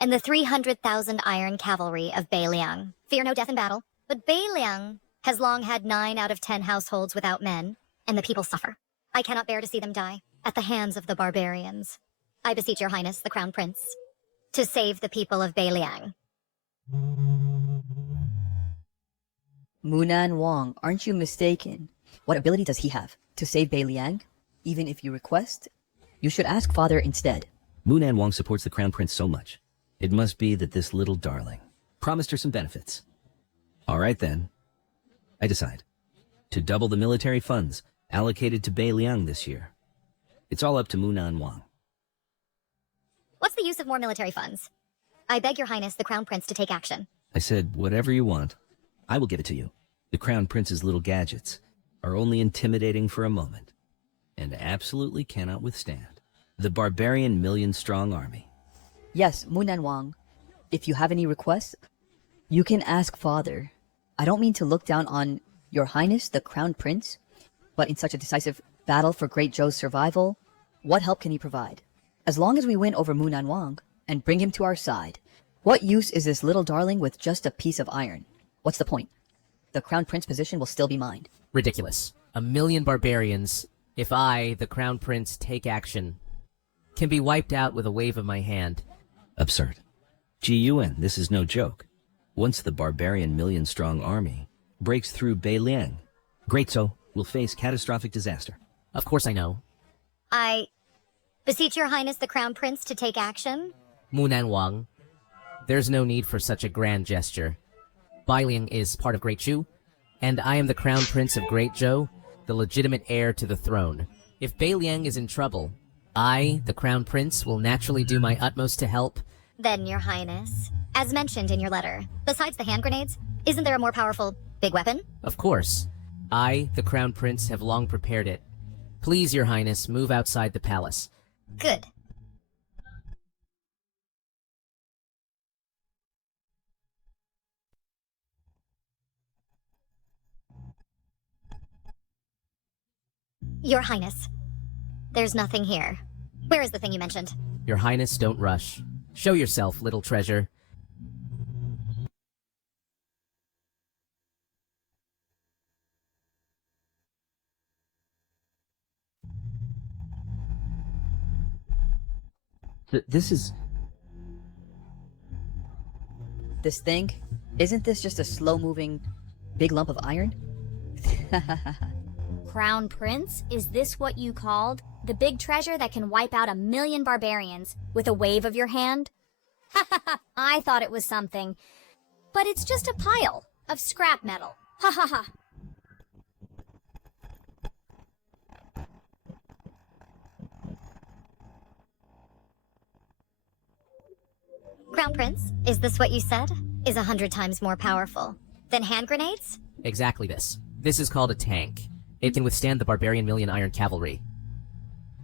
and the 300,000 iron cavalry of Beiliang. Fear no death in battle, but Beiliang has long had 9 out of 10 households without men, and the people suffer. I cannot bear to see them die at the hands of the barbarians. I beseech your highness, the crown prince, to save the people of Beiliang. Munan Wang, aren't you mistaken? What ability does he have? To save Beiliang? Even if you request? You should ask father instead. Munan Wang supports the crown prince so much. It must be that this little darling promised her some benefits. All right then. I decide to double the military funds allocated to Beiliang this year. It's all up to Munan Wang. What's the use of more military funds? I beg your highness, the crown prince, to take action. I said, whatever you want, I will give it to you. The crown prince's little gadgets are only intimidating for a moment, and absolutely cannot withstand the barbarian million-strong army. Yes, Munan Wang. If you have any requests, you can ask father. I don't mean to look down on your highness, the crown prince, but in such a decisive battle for Great Zhou's survival, what help can he provide? As long as we win over Munan Wang and bring him to our side, what use is this little darling with just a piece of iron? What's the point? The crown prince position will still be mine. Ridiculous. 1,000,000 barbarians, if I, the crown prince, take action, can be wiped out with a wave of my hand. Absurd. Ji-Yuan, this is no joke. Once the barbarian million-strong army breaks through Beiliang, Great Zhou will face catastrophic disaster. Of course I know. I beseech your highness, the crown prince, to take action. Munan Wang, there's no need for such a grand gesture. Beiliang is part of Great Zhou, and I am the crown prince of Great Zhou, the legitimate heir to the throne. If Beiliang is in trouble, I, the crown prince, will naturally do my utmost to help. Then, your highness, as mentioned in your letter, besides the hand grenades, isn't there a more powerful big weapon? Of course. I, the crown prince, have long prepared it. Please, your highness, move outside the palace. Good. Your highness, there's nothing here. Where is the thing you mentioned? Your highness, don't rush. Show yourself, little treasure. This is... This thing? Isn't this just a slow-moving big lump of iron? Crown Prince, is this what you called the big treasure that can wipe out 1,000,000 barbarians with a wave of your hand? Ha ha ha, I thought it was something. But it's just a pile of scrap metal. Ha ha ha. Crown Prince, is this what you said? Is 100 times more powerful than hand grenades? Exactly this. This is called a tank. It can withstand the barbarian million iron cavalry.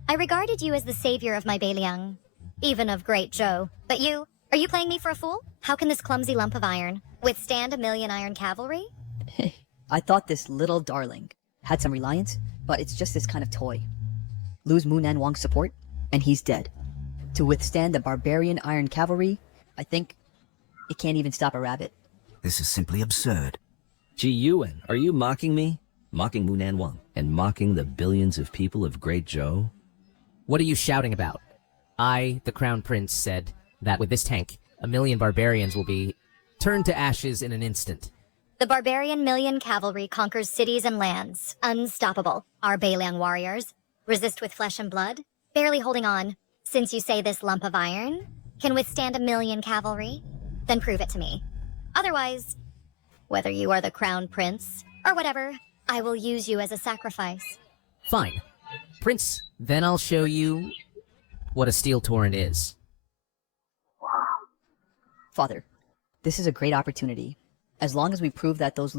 I regarded you as the savior of my Beiliang, even of Great Zhou. But you, are you playing me for a fool? How can this clumsy lump of iron withstand 1,000,000 iron cavalry? I thought this little darling had some reliance, but it's just this kind of toy. Lose Munan Wang's support, and he's dead. To withstand the barbarian iron cavalry, I think it can't even stop a rabbit. This is simply absurd. Ji-Yuan, are you mocking me? Mocking Munan Wang, and mocking the billions of people of Great Zhou? What are you shouting about? I, the crown prince, said that with this tank, 1,000,000 barbarians will be turned to ashes in an instant. The barbarian million cavalry conquers cities and lands. Unstoppable. Our Beiliang warriors resist with flesh and blood, barely holding on. Since you say this lump of iron can withstand 1,000,000 cavalry, then prove it to me. Otherwise, whether you are the crown prince or whatever, I will use you as a sacrifice. Fine. Prince, then I'll show you what a steel torrent is. Father, this is a great opportunity. As long as we prove that those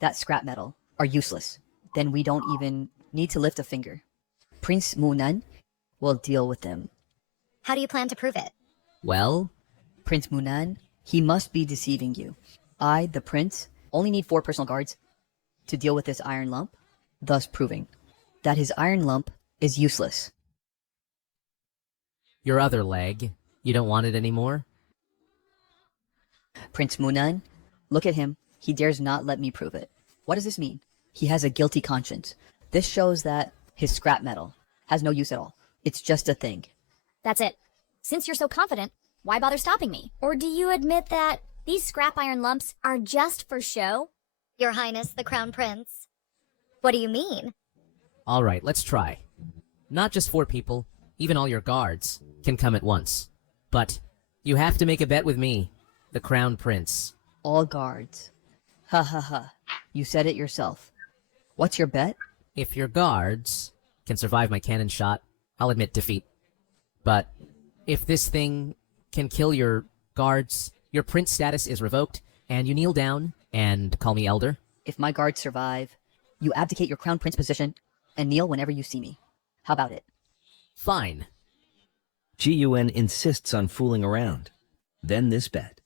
that scrap metal, are useless, then we don't even need to lift a finger. Prince Munan will deal with them. How do you plan to prove it? Well, Prince Munan, he must be deceiving you. I, the prince, only need 4 personal guards to deal with this iron lump, thus proving that his iron lump is useless. Your other leg, you don't want it anymore? Prince Munan, look at him. He dares not let me prove it. What does this mean? He has a guilty conscience. This shows that his scrap metal has no use at all. It's just a thing. That's it. Since you're so confident, why bother stopping me? Or do you admit that these scrap iron lumps are just for show? Your Highness, the Crown Prince. What do you mean? Alright, let's try. Not just 4 people, even all your guards, can come at once. But you have to make a bet with me, the Crown Prince. All guards. Ha ha ha. You said it yourself. What's your bet? If your guards can survive my cannon shot, I'll admit defeat. But if this thing can kill your guards, your prince status is revoked, and you kneel down and call me elder. If my guards survive, you abdicate your crown prince position and kneel whenever you see me. How about it? Fine. GUN insists on fooling around. Then this bet.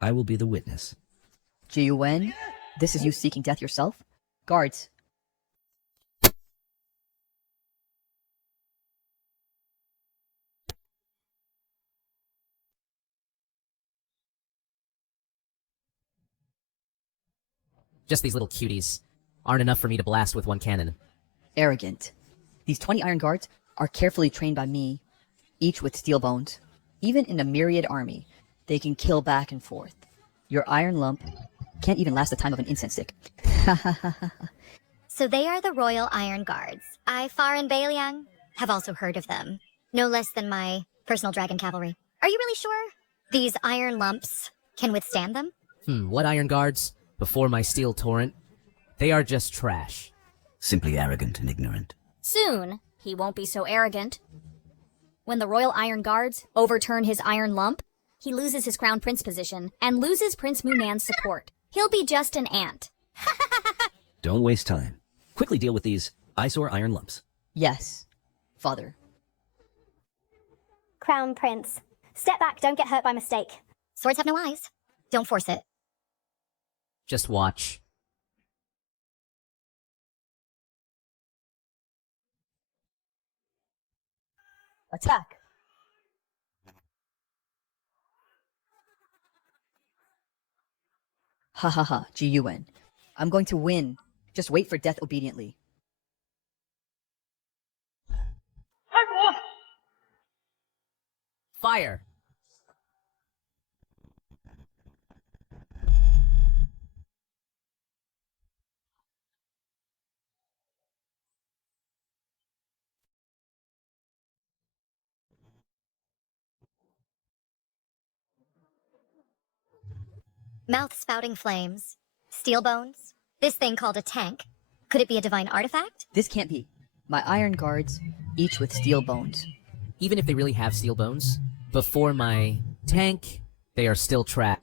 I will be the witness. GUN, this is you seeking death yourself? Guards. Just these little cuties aren't enough for me to blast with one cannon. Arrogant. These 20 iron guards are carefully trained by me, each with steel bones. Even in a myriad army, they can kill back and forth. Your iron lump can't even last the time of an incense stick. So they are the Royal Iron Guards. I, Far and Bailiang, have also heard of them. No less than my personal dragon cavalry. Are you really sure these iron lumps can withstand them? What iron guards? Before my steel torrent? They are just trash. Simply arrogant and ignorant. Soon, he won't be so arrogant. When the Royal Iron Guards overturn his iron lump, he loses his crown prince position and loses Prince Munan's support. He'll be just an ant. Don't waste time. Quickly deal with these eyesore iron lumps. Yes, father. Crown Prince. Step back, don't get hurt by mistake. Swords have no eyes. Don't force it. Just watch. Attack! Ha ha ha, GUN. I'm going to win. Just wait for death obediently. Fire! Mouth spouting flames. Steel bones. This thing called a tank. Could it be a divine artifact? This can't be. My iron guards, each with steel bones. Even if they really have steel bones, before my tank, they are still trash.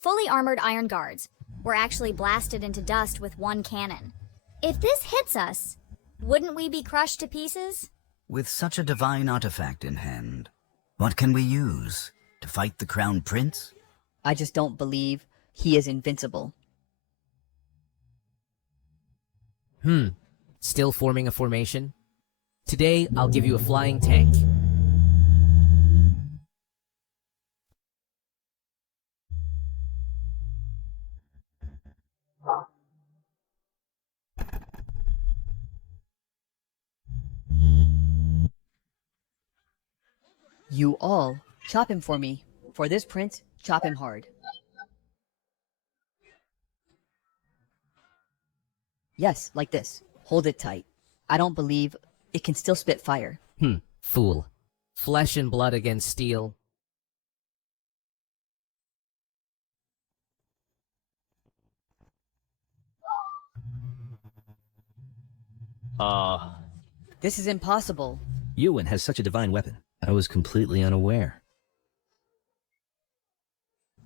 Fully armored iron guards were actually blasted into dust with one cannon. If this hits us, wouldn't we be crushed to pieces? With such a divine artifact in hand, what can we use to fight the Crown Prince? I just don't believe he is invincible. Still forming a formation? Today, I'll give you a flying tank. You all, chop him for me. For this prince, chop him hard. Yes, like this. Hold it tight. I don't believe it can still spit fire. Fool. Flesh and blood against steel. This is impossible. Ewan has such a divine weapon. I was completely unaware.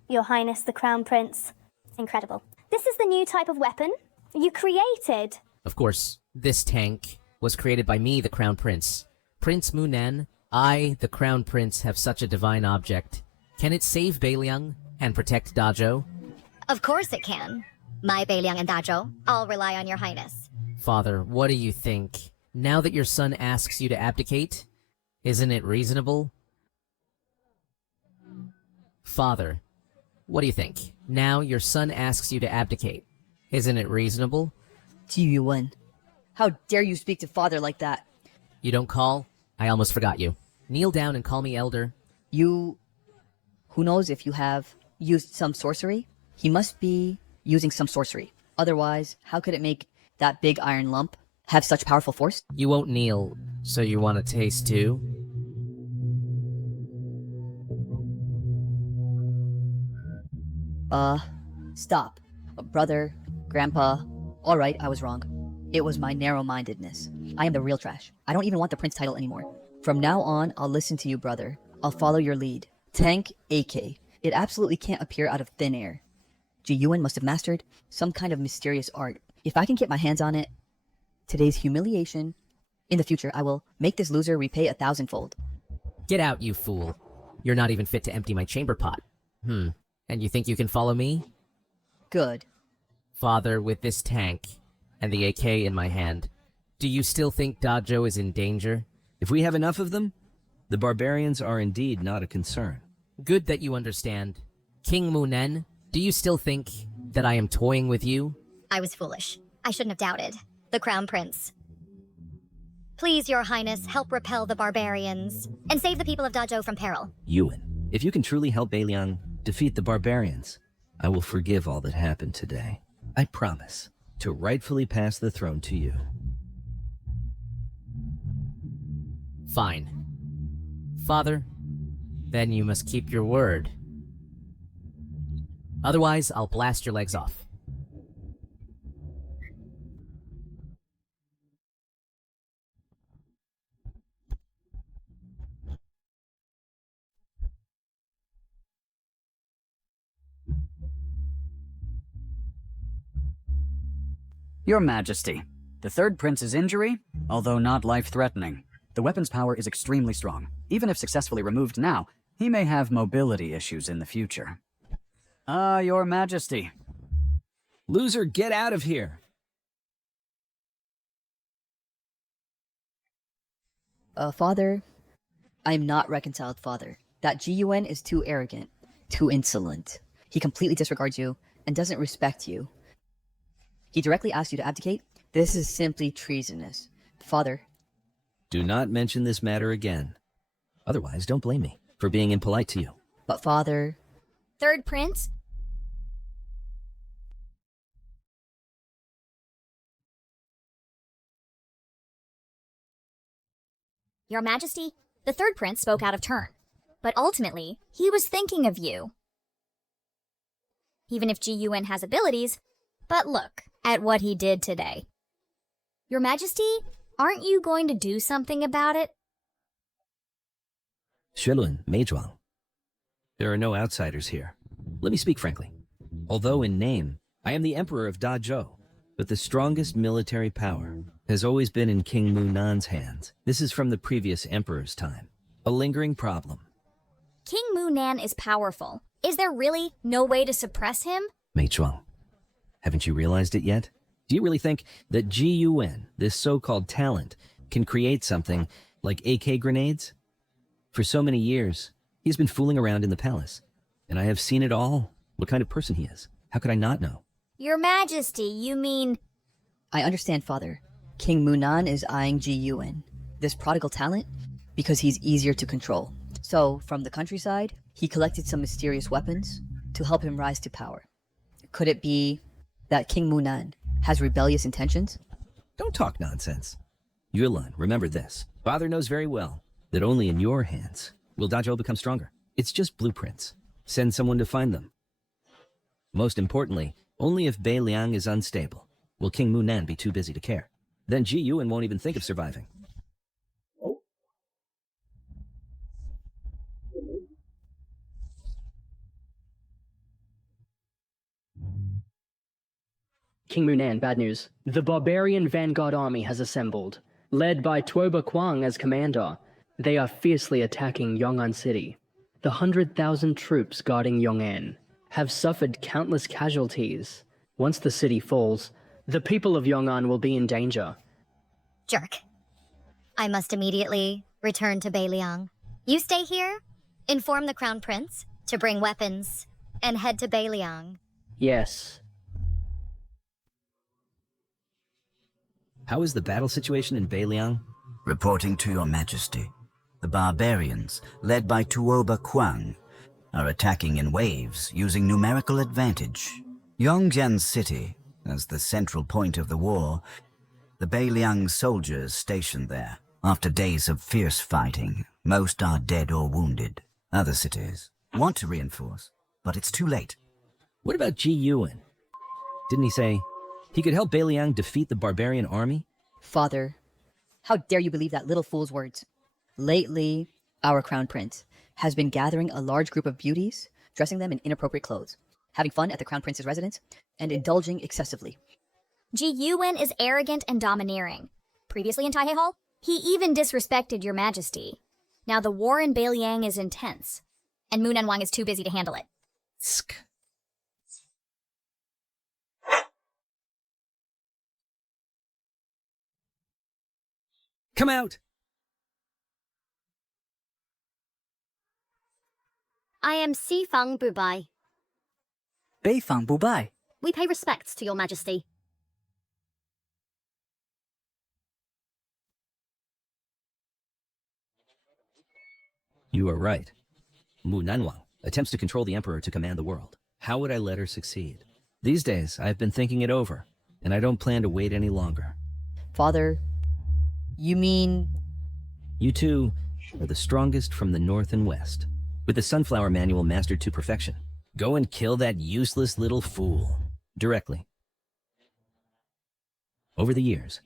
Your Highness, the Crown Prince. Incredible. This is the new type of weapon you created. Of course, this tank was created by me, the Crown Prince. Prince Munan, I, the Crown Prince, have such a divine object. Can it save Bailiang and protect Dajo? Of course it can. My Beiliang and Dazhou all rely on your highness. Father, what do you think? Now that your son asks you to abdicate, isn't it reasonable? Father, what do you think? Now your son asks you to abdicate, isn't it reasonable? Ji Yuan, how dare you speak to father like that? You don't call? I almost forgot you. Kneel down and call me elder. Who knows if you have used some sorcery? He must be using some sorcery. Otherwise, how could it make that big iron lump have such powerful force? You won't kneel, so you want to taste too? Stop. Brother, Grandpa, alright, I was wrong. It was my narrow-mindedness. I am the real trash. I don't even want the prince title anymore. From now on, I'll listen to you, brother. I'll follow your lead. Tank AK. It absolutely can't appear out of thin air. Ji Yuan must have mastered some kind of mysterious art. If I can get my hands on it, today's humiliation, in the future I will make this loser repay 1,000-fold. Get out, you fool. You're not even fit to empty my chamber pot. And you think you can follow me? Good. Father, with this tank and the AK in my hand, do you still think Dazhou is in danger? If we have enough of them, the barbarians are indeed not a concern. Good that you understand. King Munen, do you still think that I am toying with you? I was foolish. I shouldn't have doubted. The Crown Prince. Please, your highness, help repel the barbarians and save the people of Dazhou from peril. Yuan, if you can truly help Beiliang defeat the barbarians, I will forgive all that happened today. I promise to rightfully pass the throne to you. Fine. Father, then you must keep your word. Otherwise, I'll blast your legs off. Your Majesty, the third prince's injury, although not life-threatening, the weapon's power is extremely strong. Even if successfully removed now, he may have mobility issues in the future. Your Majesty. Loser, get out of here! Father, I am not reconciled, Father. That Ji Yuan is too arrogant, too insolent. He completely disregards you and doesn't respect you. He directly asked you to abdicate? This is simply treasonous. Father. Do not mention this matter again. Otherwise, don't blame me for being impolite to you. But Father... Third Prince? Your Majesty, the Third Prince spoke out of turn. But ultimately, he was thinking of you. Even if Ji Yuan has abilities, but look at what he did today. Your Majesty, aren't you going to do something about it? Xuelun, Meizhuang. There are no outsiders here. Let me speak frankly. Although in name, I am the Emperor of Dazhou, but the strongest military power has always been in King Munan's hands. This is from the previous Emperor's time. A lingering problem. King Munan is powerful. Is there really no way to suppress him? Meizhuang, haven't you realized it yet? Do you really think that Ji Yuan, this so-called talent, can create something like AK grenades? For so many years, he's been fooling around in the palace, and I have seen it all. What kind of person he is. How could I not know? Your Majesty, you mean... I understand, Father. King Munan is eyeing Ji Yuan, this prodigal talent, because he's easier to control. So, from the countryside, he collected some mysterious weapons to help him rise to power. Could it be that King Munan has rebellious intentions? Don't talk nonsense. Yulan, remember this. Father knows very well that only in your hands will Dazhou become stronger. It's just blueprints. Send someone to find them. Most importantly, only if Beiliang is unstable will King Munan be too busy to care. Then Ji Yuan won't even think of surviving. King Munan, bad news. The barbarian vanguard army has assembled, led by Tuoba Kuang as commander. They are fiercely attacking Yong'an City. The 100,000 troops guarding Yong'an have suffered countless casualties. Once the city falls, the people of Yong'an will be in danger. Jerk. I must immediately return to Beiliang. You stay here, inform the Crown Prince to bring weapons, and head to Beiliang. Yes. How is the battle situation in Beiliang? Reporting to your majesty, the barbarians, led by Tuoba Kwang, are attacking in waves using numerical advantage. Yongjian City, as the central point of the war, the Beiliang soldiers stationed there. After days of fierce fighting, most are dead or wounded. Other cities want to reinforce, but it's too late. What about Ji Yuan? Didn't he say he could help Beiliang defeat the barbarian army? Father, how dare you believe that little fool's words? Lately, our crown prince has been gathering a large group of beauties, dressing them in inappropriate clothes, having fun at the crown prince's residence, and indulging excessively. Ji Yuan is arrogant and domineering. Previously in Taihei Hall, he even disrespected your majesty. Now the war in Beiliang is intense, and Mu Nanwang is too busy to handle it. Sk. Come out! I am Sifang Bubai. Beifang Bubai. We pay respects to your majesty. You are right. Mu Nanwang attempts to control the emperor to command the world. How would I let her succeed? These days, I've been thinking it over, and I don't plan to wait any longer. Father, you mean... You two are the strongest from the north and west, with the Sunflower Manual mastered to perfection. Go and kill that useless little fool, directly. Over the years,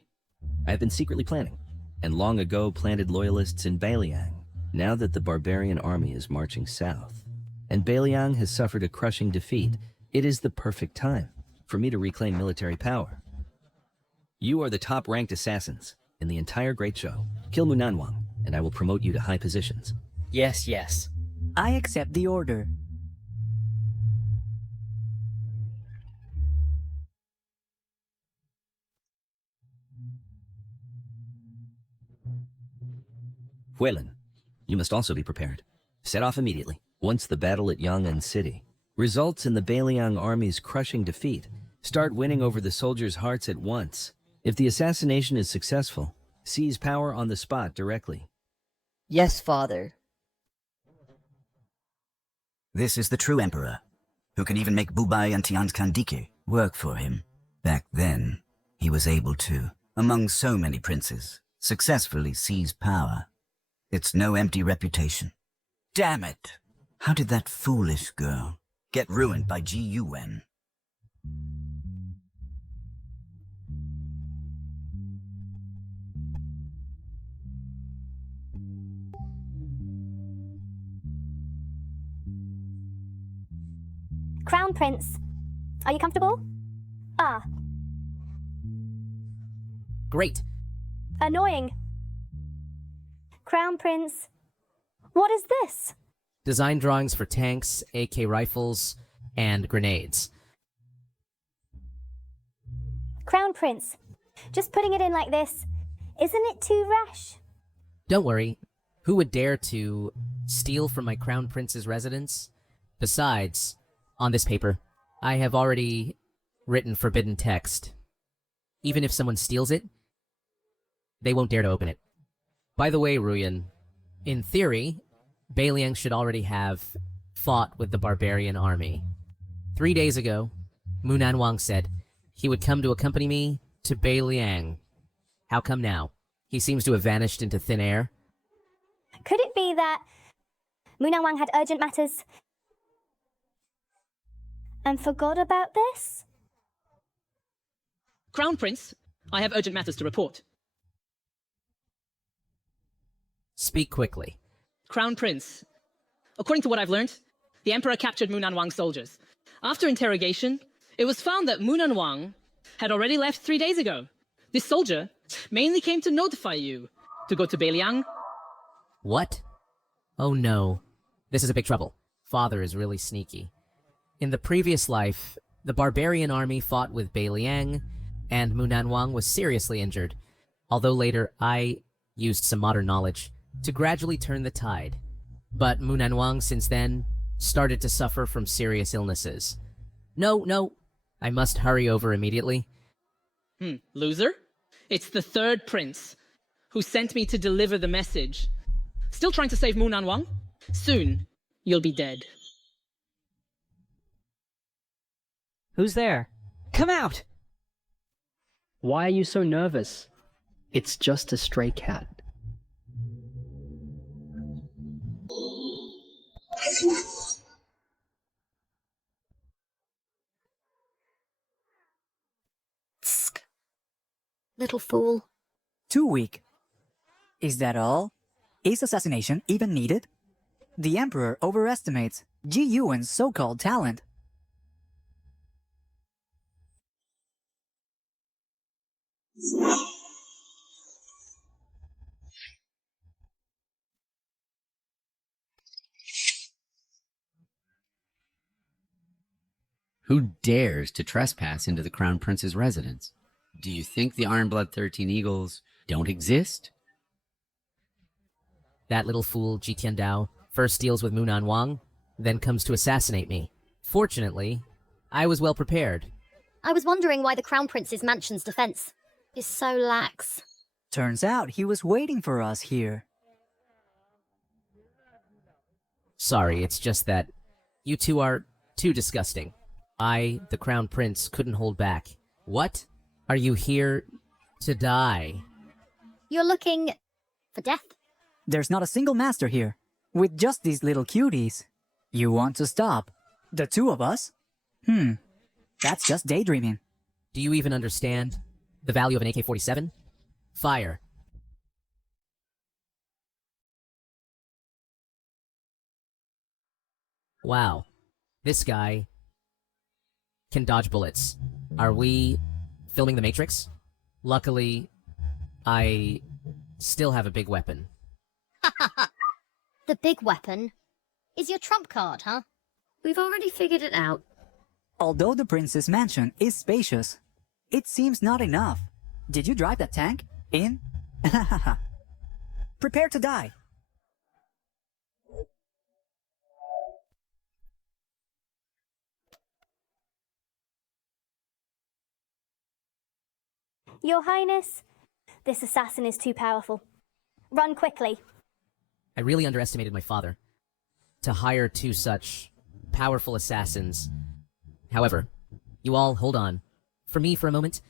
I've been secretly planning, and long ago planted loyalists in Beiliang. Now that the barbarian army is marching south, and Beiliang has suffered a crushing defeat, it is the perfect time for me to reclaim military power. You are the top-ranked assassins in the entire Great Show. Kill Mu Nanwang, and I will promote you to high positions. Yes, yes. I accept the order. Huelin, you must also be prepared. Set off immediately. Once the battle at Yang'an City results in the Beiliang army's crushing defeat, start winning over the soldiers' hearts at once. If the assassination is successful, seize power on the spot directly. Yes, Father. This is the true emperor, who can even make Bubai and Tianskan work for him. Back then, he was able to, among so many princes, successfully seize power. It's no empty reputation. Damn it! How did that foolish girl get ruined by Ji Yuan? Crown Prince, are you comfortable? Ah. Great. Annoying. Crown Prince, what is this? Design drawings for tanks, AK rifles, and grenades. Crown Prince, just putting it in like this, isn't it too rash? Don't worry. Who would dare to steal from my crown prince's residence? Besides, on this paper, I have already written forbidden text. Even if someone steals it, they won't dare to open it. By the way, Ruyan, in theory, Beiliang should already have fought with the barbarian army. 3 days ago, Mu Nanwang said he would come to accompany me to Beiliang. How come now? He seems to have vanished into thin air. Could it be that Mu Nanwang had urgent matters and forgot about this? Crown Prince, I have urgent matters to report. Speak quickly. Crown Prince, according to what I've learned, the Emperor captured Mu Nanwang's soldiers. After interrogation, it was found that Mu Nanwang had already left 3 days ago. This soldier mainly came to notify you to go to Beiliang. What? Oh no. This is a big trouble. Father is really sneaky. In the previous life, the barbarian army fought with Bei Liang, and Munan Wang was seriously injured, although later I used some modern knowledge to gradually turn the tide. But Munan Wang since then started to suffer from serious illnesses. No, I must hurry over immediately. Loser? It's the third prince who sent me to deliver the message. Still trying to save Munan Wang? Soon, you'll be dead. Who's there? Come out! Why are you so nervous? It's just a stray cat. Little fool. Too weak. Is that all? Is assassination even needed? The Emperor overestimates Ji Yuan's so-called talent. Who dares to trespass into the Crown Prince's residence? Do you think the Ironblood 13 Eagles don't exist? That little fool Ji Tiandao first deals with Munan Wang, then comes to assassinate me. Fortunately, I was well prepared. I was wondering why the Crown Prince's mansion's defense is so lax. Turns out he was waiting for us here. Sorry, it's just that you two are too disgusting. I, the Crown Prince, couldn't hold back. What? Are you here to die? You're looking for death? There's not a single master here, with just these little cuties. You want to stop? The two of us? That's just daydreaming. Do you even understand the value of an AK-47? Fire. Wow. This guy can dodge bullets. Are we filming The Matrix? Luckily, I still have a big weapon. The big weapon is your trump card, huh? We've already figured it out. Although the prince's mansion is spacious, it seems not enough. Did you drive that tank in? Prepare to die. Your Highness, this assassin is too powerful. Run quickly. I really underestimated my father. To hire two such powerful assassins. However, you all hold on. For me for a moment.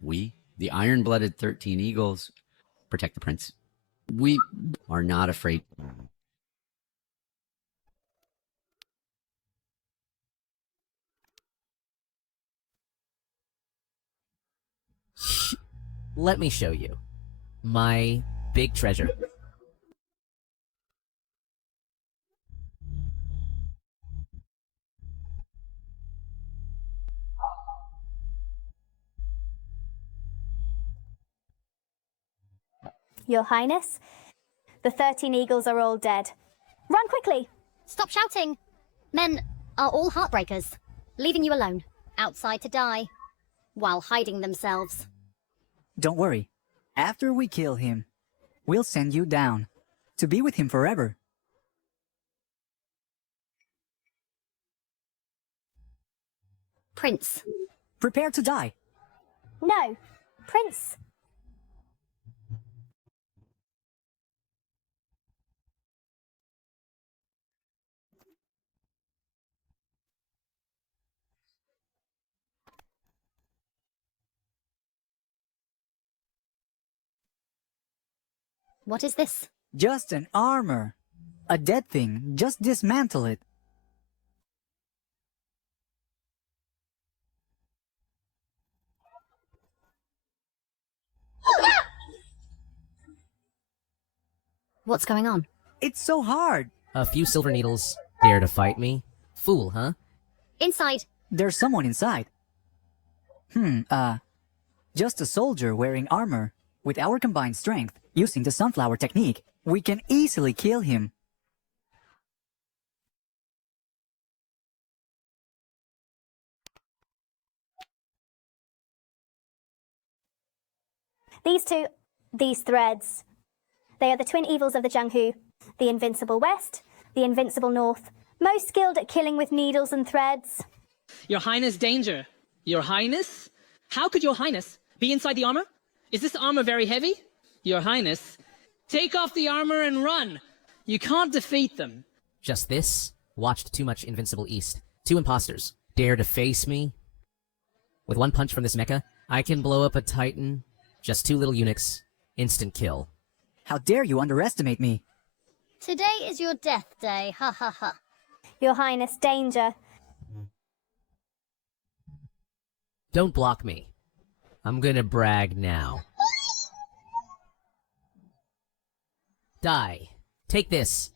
We, the Iron-Blooded 13 Eagles, protect the prince. We are not afraid. Let me show you. My big treasure. Your Highness, the 13 Eagles are all dead. Run quickly! Stop shouting! Men are all heartbreakers, leaving you alone, outside to die, while hiding themselves. Don't worry. After we kill him, we'll send you down, to be with him forever. Prince. Prepare to die. No, Prince. What is this? Just an armor. A dead thing. Just dismantle it. What's going on? It's so hard. A few silver needles dare to fight me? Fool, huh? Inside. There's someone inside. Just a soldier wearing armor. With our combined strength, using the sunflower technique, we can easily kill him. These threads. They are the twin evils of the Jianghu. The invincible West, the invincible North. Most skilled at killing with needles and threads. Your Highness, danger. Your Highness? How could Your Highness be inside the armor? Is this armor very heavy? Your Highness, take off the armor and run. You can't defeat them. Just this? Watched too much Invincible East. 2 imposters. Dare to face me? With 1 punch from this mecha, I can blow up a Titan. Just 2 little eunuchs. Instant kill. How dare you underestimate me? Today is your death day, ha ha ha. Your Highness, danger. Don't block me. I'm gonna brag now. Die. Take this.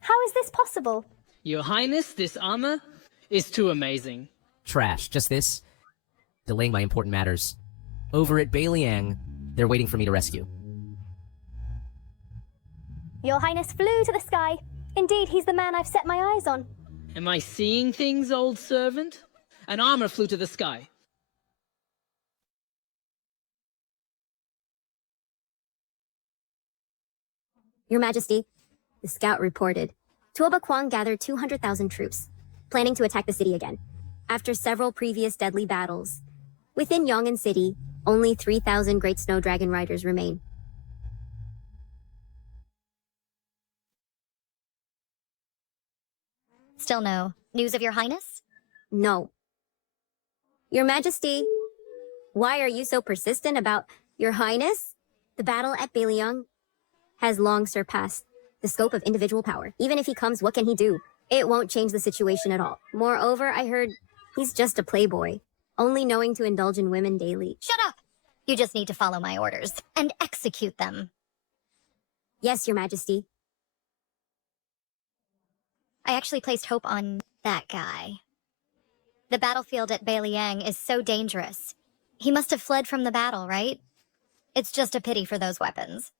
How is this possible? Your Highness, this armor is too amazing. Trash. Just this. Delaying my important matters. Over at Beiliang, they're waiting for me to rescue. Your Highness flew to the sky. Indeed, he's the man I've set my eyes on. Am I seeing things, old servant? An armor flew to the sky. Your Majesty, the scout reported. Tuoba Kwang gathered 200,000 troops, planning to attack the city again. After several previous deadly battles, within Yong'an City, only 3,000 Great Snow Dragon Riders remain. Still no news of Your Highness? No. Your Majesty, why are you so persistent about Your Highness? The battle at Beiliang has long surpassed the scope of individual power. Even if he comes, what can he do? It won't change the situation at all. Moreover, I heard he's just a playboy, only knowing to indulge in women daily. Shut up! You just need to follow my orders and execute them. Yes, Your Majesty. I actually placed hope on that guy. The battlefield at Beiliang is so dangerous. He must have fled from the battle, right? It's just a pity for those weapons.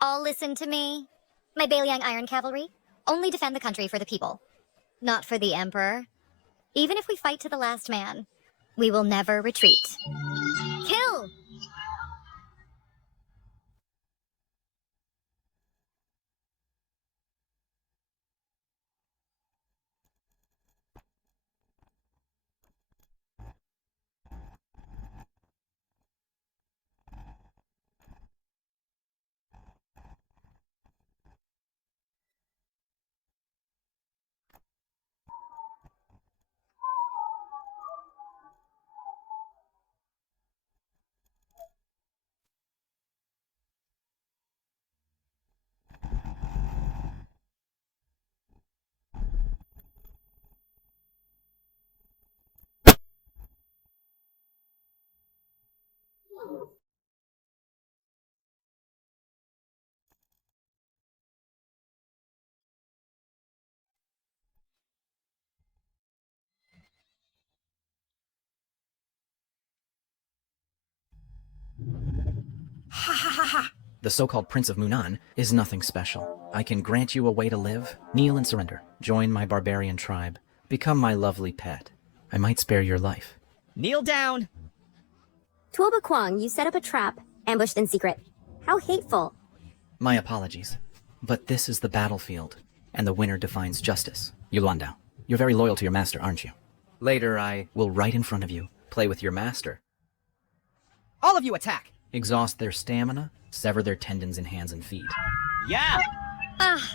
All listen to me. My Beiliang Iron Cavalry only defend the country for the people, not for the Emperor. Even if we fight to the last man, we will never retreat. Kill! Ha ha ha ha! The so-called Prince of Munan is nothing special. I can grant you a way to live. Kneel and surrender. Join my barbarian tribe. Become my lovely pet. I might spare your life. Kneel down! Tuoba Kwang, you set up a trap, ambushed in secret. How hateful. My apologies. But this is the battlefield, and the winner defines justice. Yolanda, you're very loyal to your master, aren't you? Later, I will right in front of you, play with your master. All of you attack! Exhaust their stamina, sever their tendons in hands and feet. Yeah! Ah!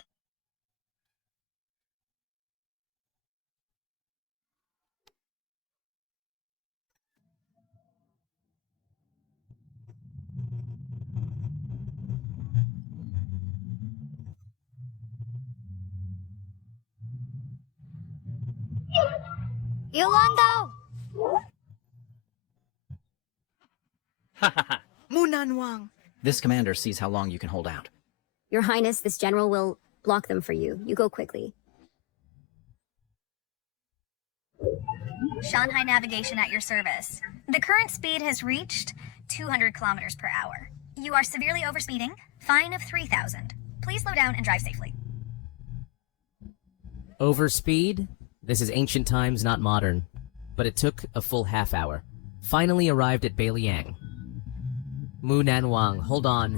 Yolanda! Munan Wang! This commander sees how long you can hold out. Your Highness, this general will block them for you. You go quickly. Shanghai navigation at your service. The current speed has reached 200 kilometers per hour. You are severely overspeeding. Fine of 3,000. Please slow down and drive safely. Overspeed? This is ancient times, not modern. But it took a full half hour. Finally arrived at Beiliang. Mu Nanwang, hold on.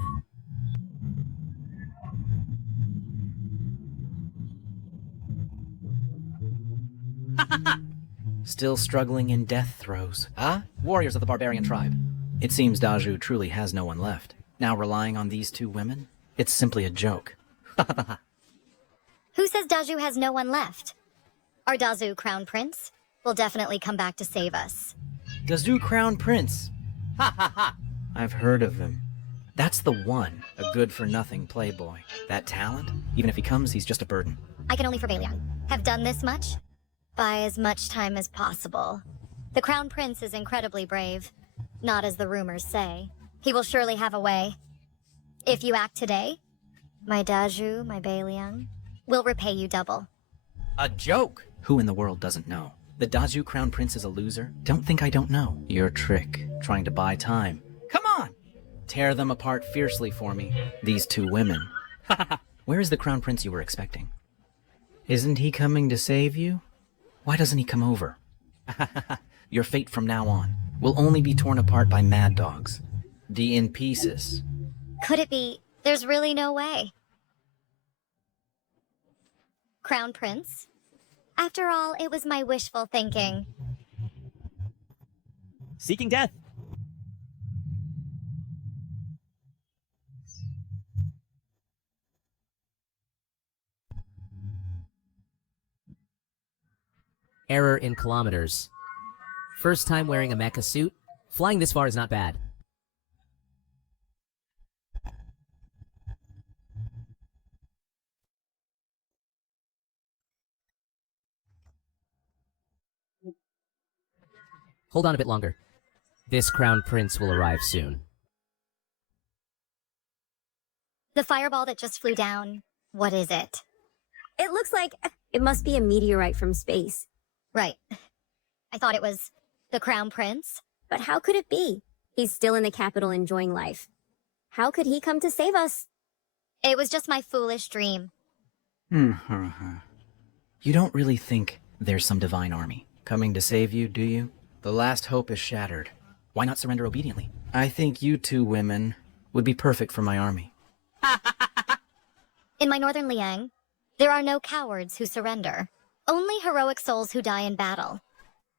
Still struggling in death throes. Ah? Warriors of the barbarian tribe. It seems Daju truly has no one left. Now relying on these two women? It's simply a joke. Who says Daju has no one left? Our Dazu Crown Prince will definitely come back to save us. Daju Crown Prince. Ha ha ha! I've heard of him. That's the one, a good-for-nothing playboy. That talent? Even if he comes, he's just a burden. I can only for Beiliang have done this much. Buy as much time as possible. The Crown Prince is incredibly brave. Not as the rumors say. He will surely have a way. If you act today, my Daju, my Beiliang, will repay you double. A joke? Who in the world doesn't know? The Daju Crown Prince is a loser? Don't think I don't know. Your trick, trying to buy time. Come on! Tear them apart fiercely for me. These two women. Where is the Crown Prince you were expecting? Isn't he coming to save you? Why doesn't he come over? Your fate from now on will only be torn apart by mad dogs. In pieces. Could it be there's really no way? Crown Prince? After all, it was my wishful thinking. Seeking death. Error in kilometers. First time wearing a mecha suit? Flying this far is not bad. Hold on a bit longer. This Crown Prince will arrive soon. The fireball that just flew down, what is it? It looks like it must be a meteorite from space. Right. I thought it was the Crown Prince. But how could it be? He's still in the capital enjoying life. How could he come to save us? It was just my foolish dream. You don't really think there's some divine army coming to save you, do you? The last hope is shattered. Why not surrender obediently? I think you two women would be perfect for my army. In my northern Liang, there are no cowards who surrender. Only heroic souls who die in battle.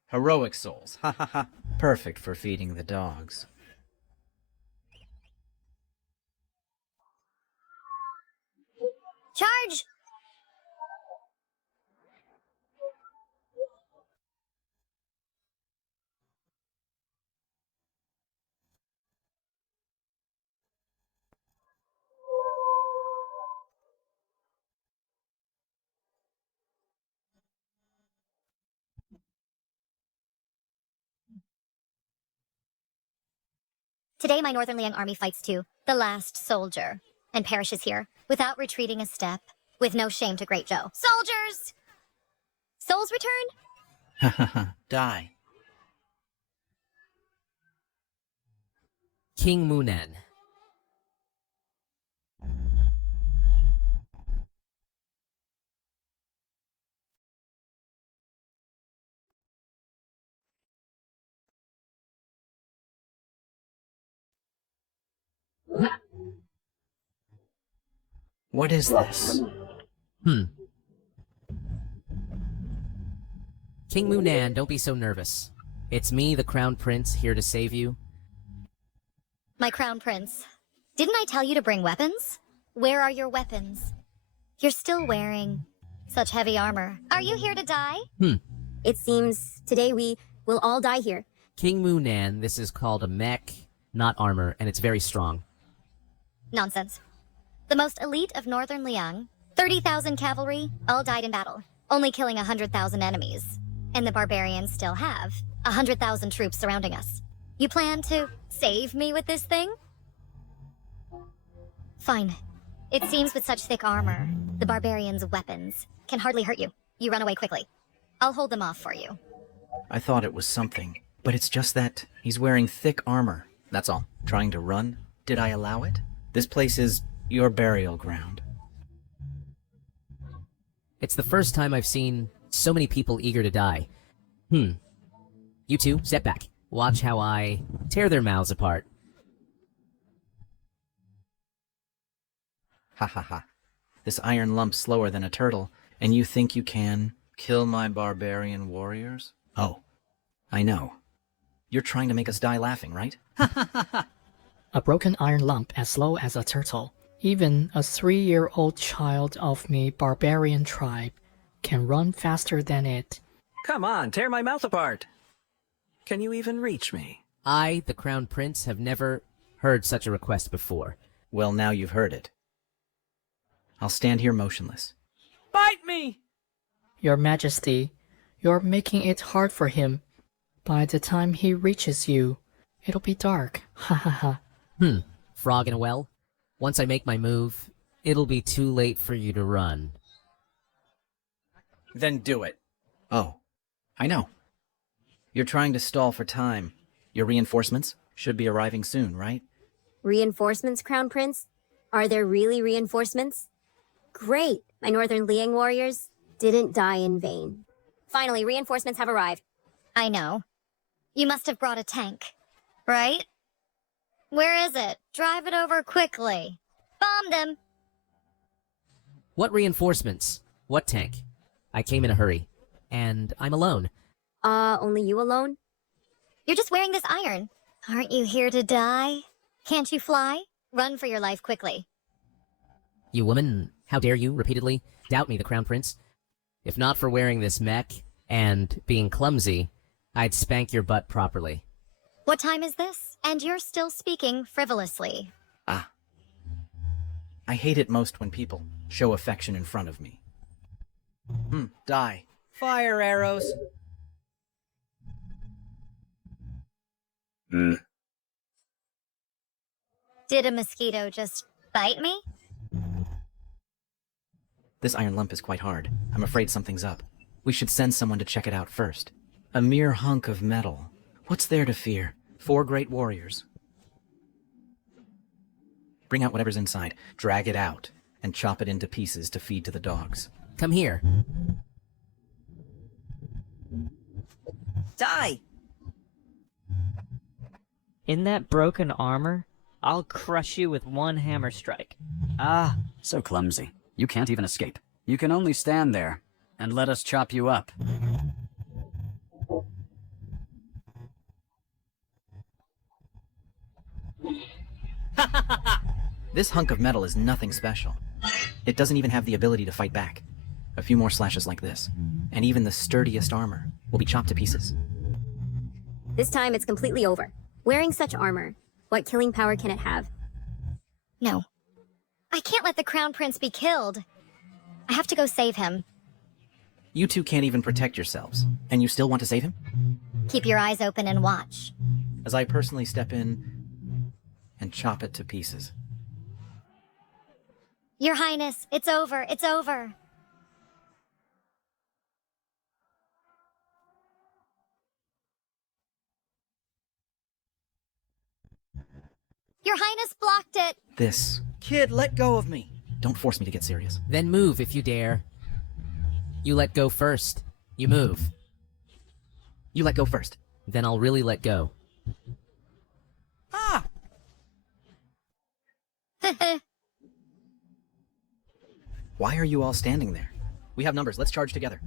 Heroic souls. Ha ha ha. Perfect for feeding the dogs. Charge! Today my Northern Liang army fights to the last soldier, and perishes here, without retreating a step, with no shame to great Joe. Soldiers! Souls return? Ha ha ha. Die. King Munan. What is this? King Munan, don't be so nervous. It's me, the Crown Prince, here to save you. My Crown Prince, didn't I tell you to bring weapons? Where are your weapons? You're still wearing such heavy armor. Are you here to die? It seems today we will all die here. King Munan, this is called a mech, not armor, and it's very strong. Nonsense. The most elite of Northern Liang, 30,000 cavalry, all died in battle, only killing 100,000 enemies. And the barbarians still have 100,000 troops surrounding us. You plan to save me with this thing? Fine. It seems with such thick armor, the barbarians' weapons can hardly hurt you. You run away quickly. I'll hold them off for you. I thought it was something, but it's just that he's wearing thick armor. That's all. Trying to run? Did I allow it? This place is your burial ground. It's the first time I've seen so many people eager to die. You two, step back. Watch how I tear their mouths apart. Ha ha ha. This iron lump's slower than a turtle, and you think you can kill my barbarian warriors? Oh, I know. You're trying to make us die laughing, right? A broken iron lump as slow as a turtle. Even a 3-year-old child of me barbarian tribe can run faster than it. Come on, tear my mouth apart. Can you even reach me? I, the Crown Prince, have never heard such a request before. Well, now you've heard it. I'll stand here motionless. Bite me! Your Majesty, you're making it hard for him. By the time he reaches you, it'll be dark. Ha ha ha. Frog in a well? Once I make my move, it'll be too late for you to run. Then do it. Oh, I know. You're trying to stall for time. Your reinforcements should be arriving soon, right? Reinforcements, Crown Prince? Are there really reinforcements? Great! My Northern Liang warriors didn't die in vain. Finally, reinforcements have arrived. I know. You must have brought a tank, right? Where is it? Drive it over quickly. Bomb them! What reinforcements? What tank? I came in a hurry. And I'm alone. Only you alone? You're just wearing this iron. Aren't you here to die? Can't you fly? Run for your life quickly. You woman, how dare you, repeatedly, doubt me, the Crown Prince? If not for wearing this mech and being clumsy, I'd spank your butt properly. What time is this? And you're still speaking frivolously. Ah. I hate it most when people show affection in front of me. Die. Fire arrows! Did a mosquito just bite me? This iron lump is quite hard. I'm afraid something's up. We should send someone to check it out first. A mere hunk of metal. What's there to fear? 4 great warriors. Bring out whatever's inside, drag it out, and chop it into pieces to feed to the dogs. Come here. Die! In that broken armor, I'll crush you with one hammer strike. Ah, so clumsy. You can't even escape. You can only stand there and let us chop you up. This hunk of metal is nothing special. It doesn't even have the ability to fight back. A few more slashes like this, and even the sturdiest armor will be chopped to pieces. This time it's completely over. Wearing such armor, what killing power can it have? No. I can't let the Crown Prince be killed. I have to go save him. You two can't even protect yourselves, and you still want to save him? Keep your eyes open and watch. As I personally step in and chop it to pieces. Your Highness, it's over, it's over. Your Highness blocked it! This. Kid, let go of me! Don't force me to get serious. Then move if you dare. You let go first. You move. You let go first. Then I'll really let go. Ah! Why are you all standing there? We have numbers. Let's charge together.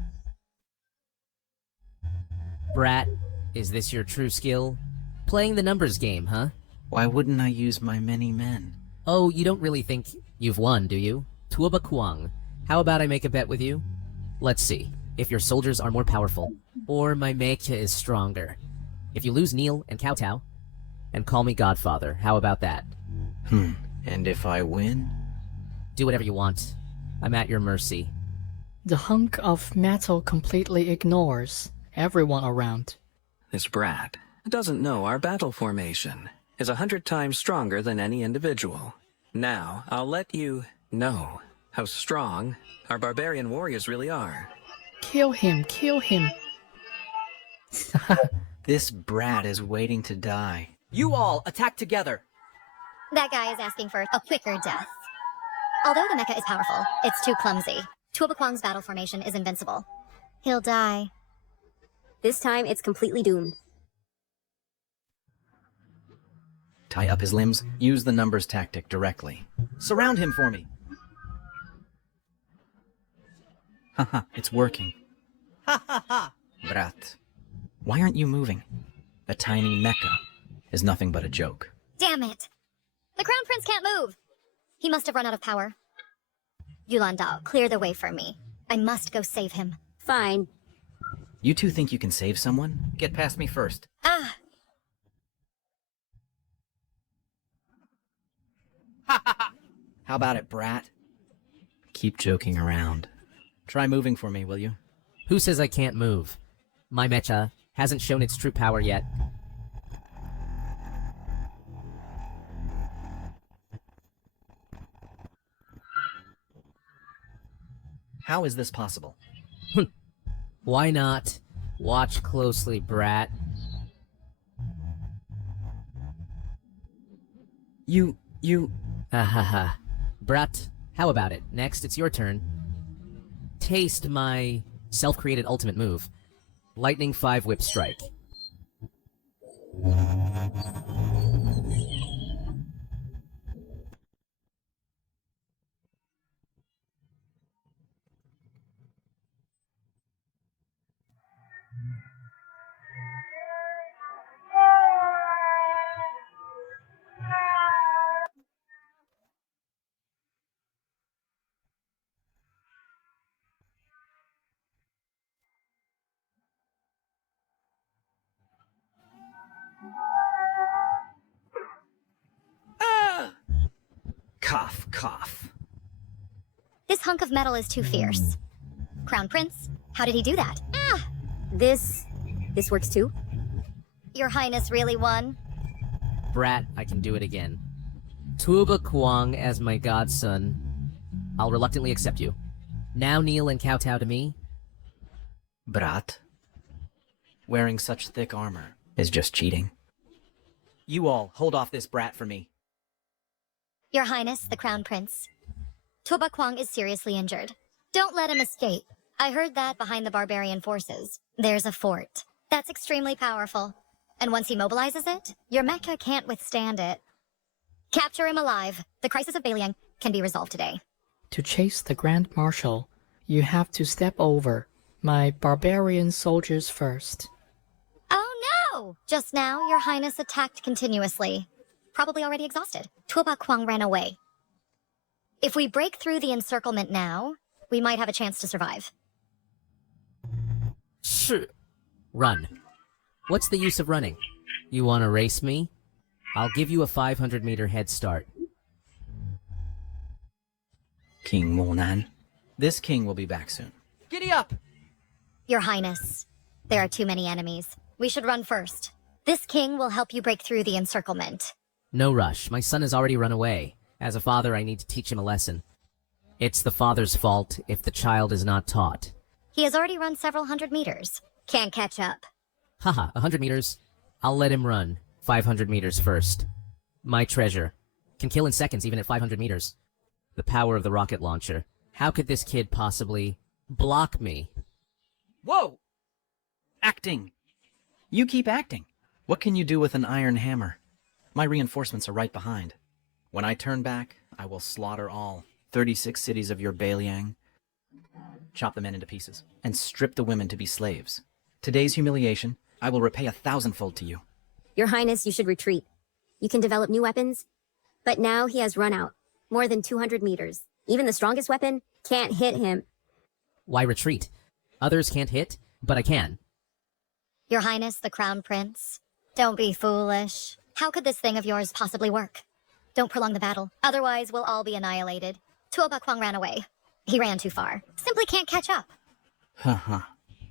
Brat, is this your true skill? Playing the numbers game, huh? Why wouldn't I use my many men? Oh, you don't really think you've won, do you? Tuoba Kuang. How about I make a bet with you? Let's see. If your soldiers are more powerful, or my mecha is stronger. If you lose Neil and Kowtow, and call me Godfather, how about that? And if I win? Do whatever you want. I'm at your mercy. The hunk of metal completely ignores everyone around. This brat doesn't know our battle formation is 100 times stronger than any individual. Now, I'll let you know how strong our barbarian warriors really are. Kill him, kill him. This brat is waiting to die. You all attack together. That guy is asking for a quicker death. Although the mecha is powerful, it's too clumsy. Tuoba Kwang's battle formation is invincible. He'll die. This time, it's completely doomed. Tie up his limbs, use the numbers tactic directly. Surround him for me! Haha, it's working. Ha ha ha! Brat, why aren't you moving? A tiny mecha is nothing but a joke. Damn it! The Crown Prince can't move! He must have run out of power. Yulanda, clear the way for me. I must go save him. Fine. You two think you can save someone? Get past me first. Ah! How about it, brat? Keep joking around. Try moving for me, will you? Who says I can't move? My mecha hasn't shown its true power yet. How is this possible? Why not? Watch closely, brat. You... Ha ha ha. Brat, how about it? Next, it's your turn. Taste my self-created ultimate move. Lightning 5 Whip Strike. Cough, cough. This hunk of metal is too fierce. Crown Prince, how did he do that? Ah! This works too? Your Highness really won? Brat, I can do it again. Tuba Kwang as my godson. I'll reluctantly accept you. Now kneel and kowtow to me. Brat, wearing such thick armor is just cheating. You all, hold off this brat for me. Your Highness, the Crown Prince. Tuoba Kwang is seriously injured. Don't let him escape. I heard that behind the barbarian forces, there's a fort. That's extremely powerful. And once he mobilizes it, your mecha can't withstand it. Capture him alive. The crisis of Baliang can be resolved today. To chase the Grand Marshal, you have to step over my barbarian soldiers first. Oh no! Just now, your Highness attacked continuously. Probably already exhausted. Tuoba Kwang ran away. If we break through the encirclement now, we might have a chance to survive. Sure. Run. What's the use of running? You want to race me? I'll give you a 500-meter head start. King Mulnan, this king will be back soon. Giddy up! Your Highness, there are too many enemies. We should run first. This king will help you break through the encirclement. No rush. My son has already run away. As a father, I need to teach him a lesson. It's the father's fault if the child is not taught. He has already run several hundred meters. Can't catch up. Haha, 100 meters. I'll let him run. 500 meters first. My treasure. Can kill in seconds even at 500 meters. The power of the rocket launcher. How could this kid possibly block me? Whoa! Acting! You keep acting. What can you do with an iron hammer? My reinforcements are right behind. When I turn back, I will slaughter all 36 cities of your Baliang, chop the men into pieces, and strip the women to be slaves. Today's humiliation, I will repay 1,000-fold to you. Your Highness, you should retreat. You can develop new weapons, but now he has run out. More than 200 meters. Even the strongest weapon can't hit him. Why retreat? Others can't hit, but I can. Your Highness, the Crown Prince. Don't be foolish. How could this thing of yours possibly work? Don't prolong the battle. Otherwise, we'll all be annihilated. Tuoba Kwang ran away. He ran too far. Simply can't catch up. Haha.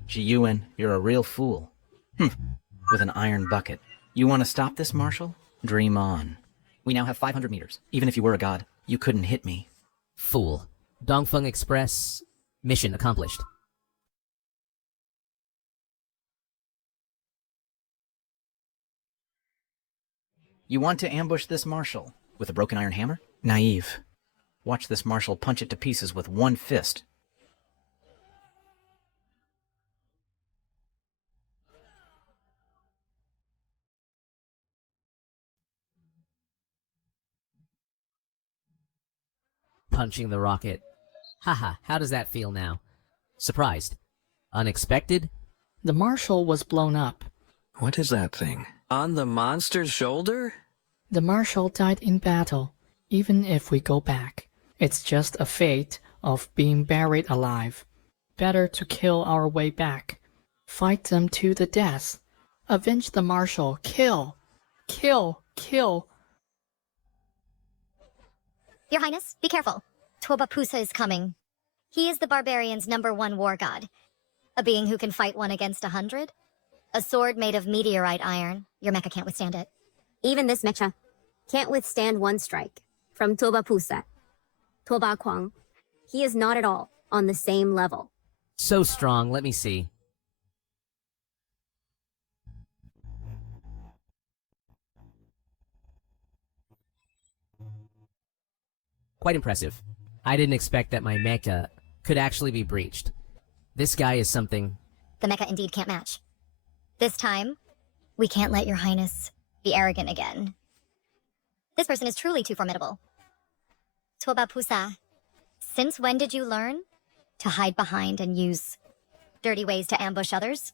Jiyuan, you're a real fool. With an iron bucket. You want to stop this, Marshal? Dream on. We now have 500 meters. Even if you were a god, you couldn't hit me. Fool. Dongfeng Express. Mission accomplished. You want to ambush this Marshal? With a broken iron hammer? Naive. Watch this marshal punch it to pieces with one fist. Punching the rocket. Haha, how does that feel now? Surprised? Unexpected? The marshal was blown up. What is that thing? On the monster's shoulder? The marshal died in battle. Even if we go back, it's just a fate of being buried alive. Better to kill our way back. Fight them to the death. Avenge the marshal. Kill! Kill! Kill! Your Highness, be careful. Tuobapusa is coming. He is the barbarian's #1 war god. A being who can fight 1 against 100. A sword made of meteorite iron. Your mecha can't withstand it. Even this mecha can't withstand one strike from Tobapusa. Toba Kwang. He is not at all on the same level. So strong, let me see. Quite impressive. I didn't expect that my mecha could actually be breached. This guy is something. The mecha indeed can't match. This time, we can't let your Highness be arrogant again. This person is truly too formidable. Tuobapusa, since when did you learn to hide behind and use dirty ways to ambush others?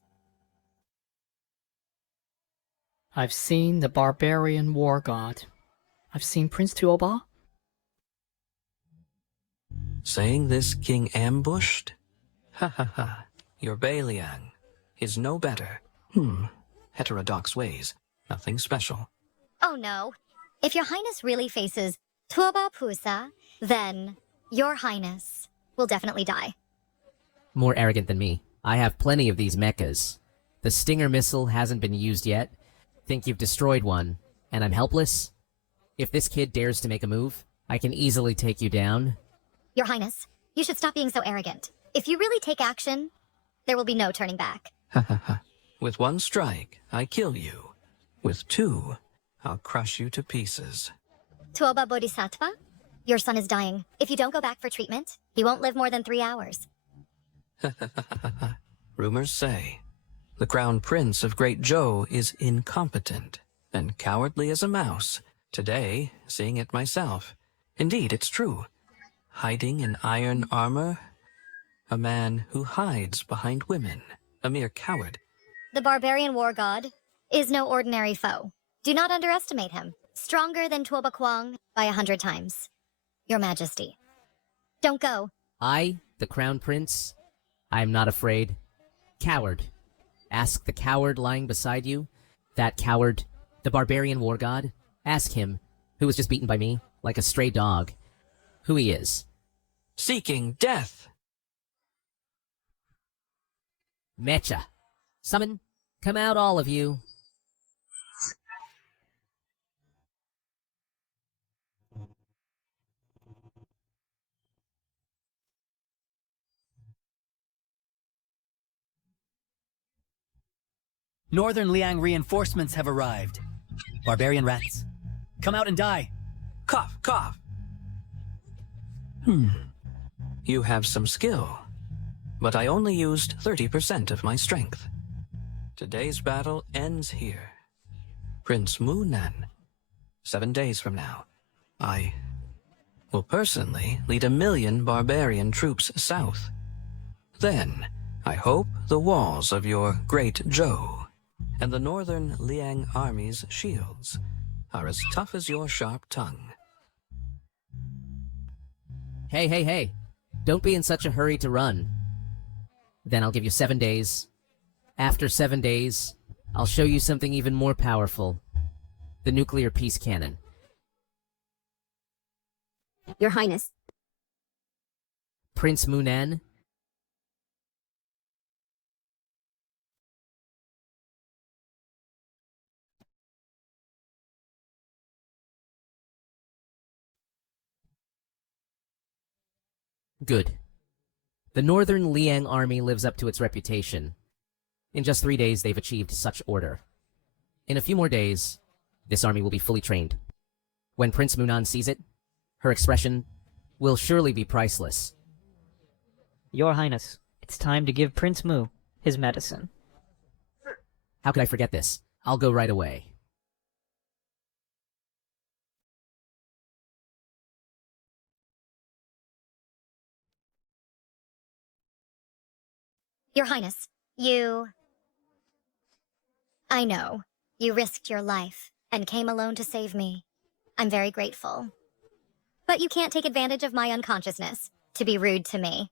I've seen the barbarian war god. I've seen Prince Tuoba. Saying this king ambushed? Ha ha ha. Your Bailiang is no better. Heterodox ways. Nothing special. Oh no. If your Highness really faces Tuobapusa, then your Highness will definitely die. More arrogant than me. I have plenty of these mechas. The Stinger missile hasn't been used yet. Think you've destroyed one, and I'm helpless? If this kid dares to make a move, I can easily take you down. Your Highness, you should stop being so arrogant. If you really take action, there will be no turning back. Ha ha ha. With 1 strike, I kill you. With 2, I'll crush you to pieces. Tuoba Bodhisattva, your son is dying. If you don't go back for treatment, he won't live more than 3 hours. Rumors say the Crown Prince of Great Zhou is incompetent and cowardly as a mouse. Today, seeing it myself. Indeed, it's true. Hiding in iron armor? A man who hides behind women. A mere coward. The barbarian war god is no ordinary foe. Do not underestimate him. Stronger than Tuoba Kwang by 100 times. Your Majesty. Don't go. I, the Crown Prince, I am not afraid. Coward. Ask the coward lying beside you. That coward, the barbarian war god. Ask him, who was just beaten by me, like a stray dog, who he is. Seeking death! Mecha. Summon. Come out, all of you. Northern Liang reinforcements have arrived. Barbarian rats, come out and die. Cough, cough! You have some skill, but I only used 30% of my strength. Today's battle ends here. Prince Munan, 7 days from now, I will personally lead 1 million barbarian troops south. Then, I hope the walls of your great Zhou and the northern Liang army's shields are as tough as your sharp tongue. Hey, hey, hey. Don't be in such a hurry to run. Then I'll give you 7 days. After 7 days, I'll show you something even more powerful. The nuclear peace cannon. Your Highness. Prince Munan? Good. The Northern Liang army lives up to its reputation. In just 3 days, they've achieved such order. In a few more days, this army will be fully trained. When Prince Munan sees it, her expression will surely be priceless. Your Highness, it's time to give Prince Mu his medicine. How could I forget this? I'll go right away. Your Highness, I know. You risked your life and came alone to save me. I'm very grateful. But you can't take advantage of my unconsciousness to be rude to me.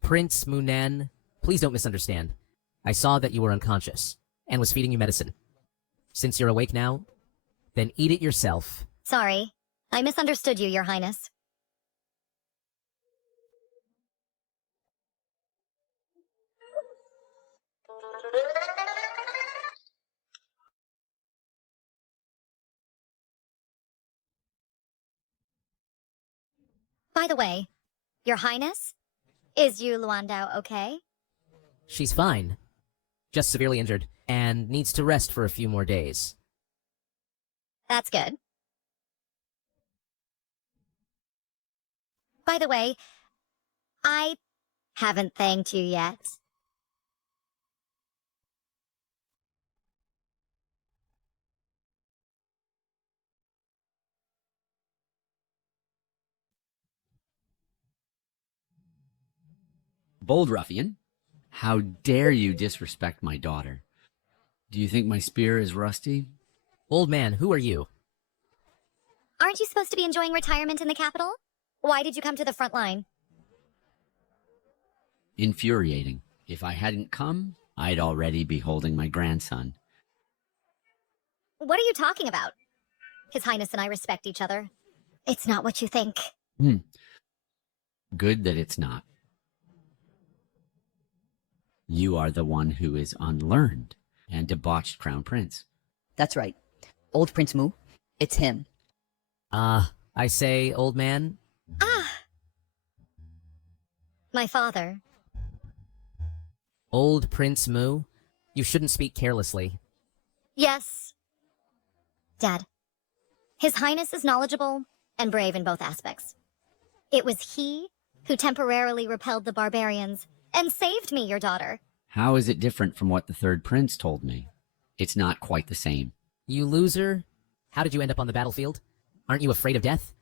Prince Munan, please don't misunderstand. I saw that you were unconscious and was feeding you medicine. Since you're awake now, then eat it yourself. Sorry, I misunderstood you, Your Highness. By the way, Your Highness, is Yu Luandao okay? She's fine, just severely injured, and needs to rest for a few more days. That's good. By the way, I haven't thanked you yet. Bold ruffian, how dare you disrespect my daughter? Do you think my spear is rusty? Old man, who are you? Aren't you supposed to be enjoying retirement in the capital? Why did you come to the front line? Infuriating. If I hadn't come, I'd already be holding my grandson. What are you talking about? His Highness and I respect each other. It's not what you think. Good that it's not. You are the one who is unlearned and debauched Crown Prince. That's right. Old Prince Mu. It's him. I say, old man. My father. Old Prince Mu? You shouldn't speak carelessly. Yes. Dad. His Highness is knowledgeable and brave in both aspects. It was he who temporarily repelled the barbarians and saved me, your daughter. How is it different from what the third prince told me? It's not quite the same. You loser. How did you end up on the battlefield? Aren't you afraid of death?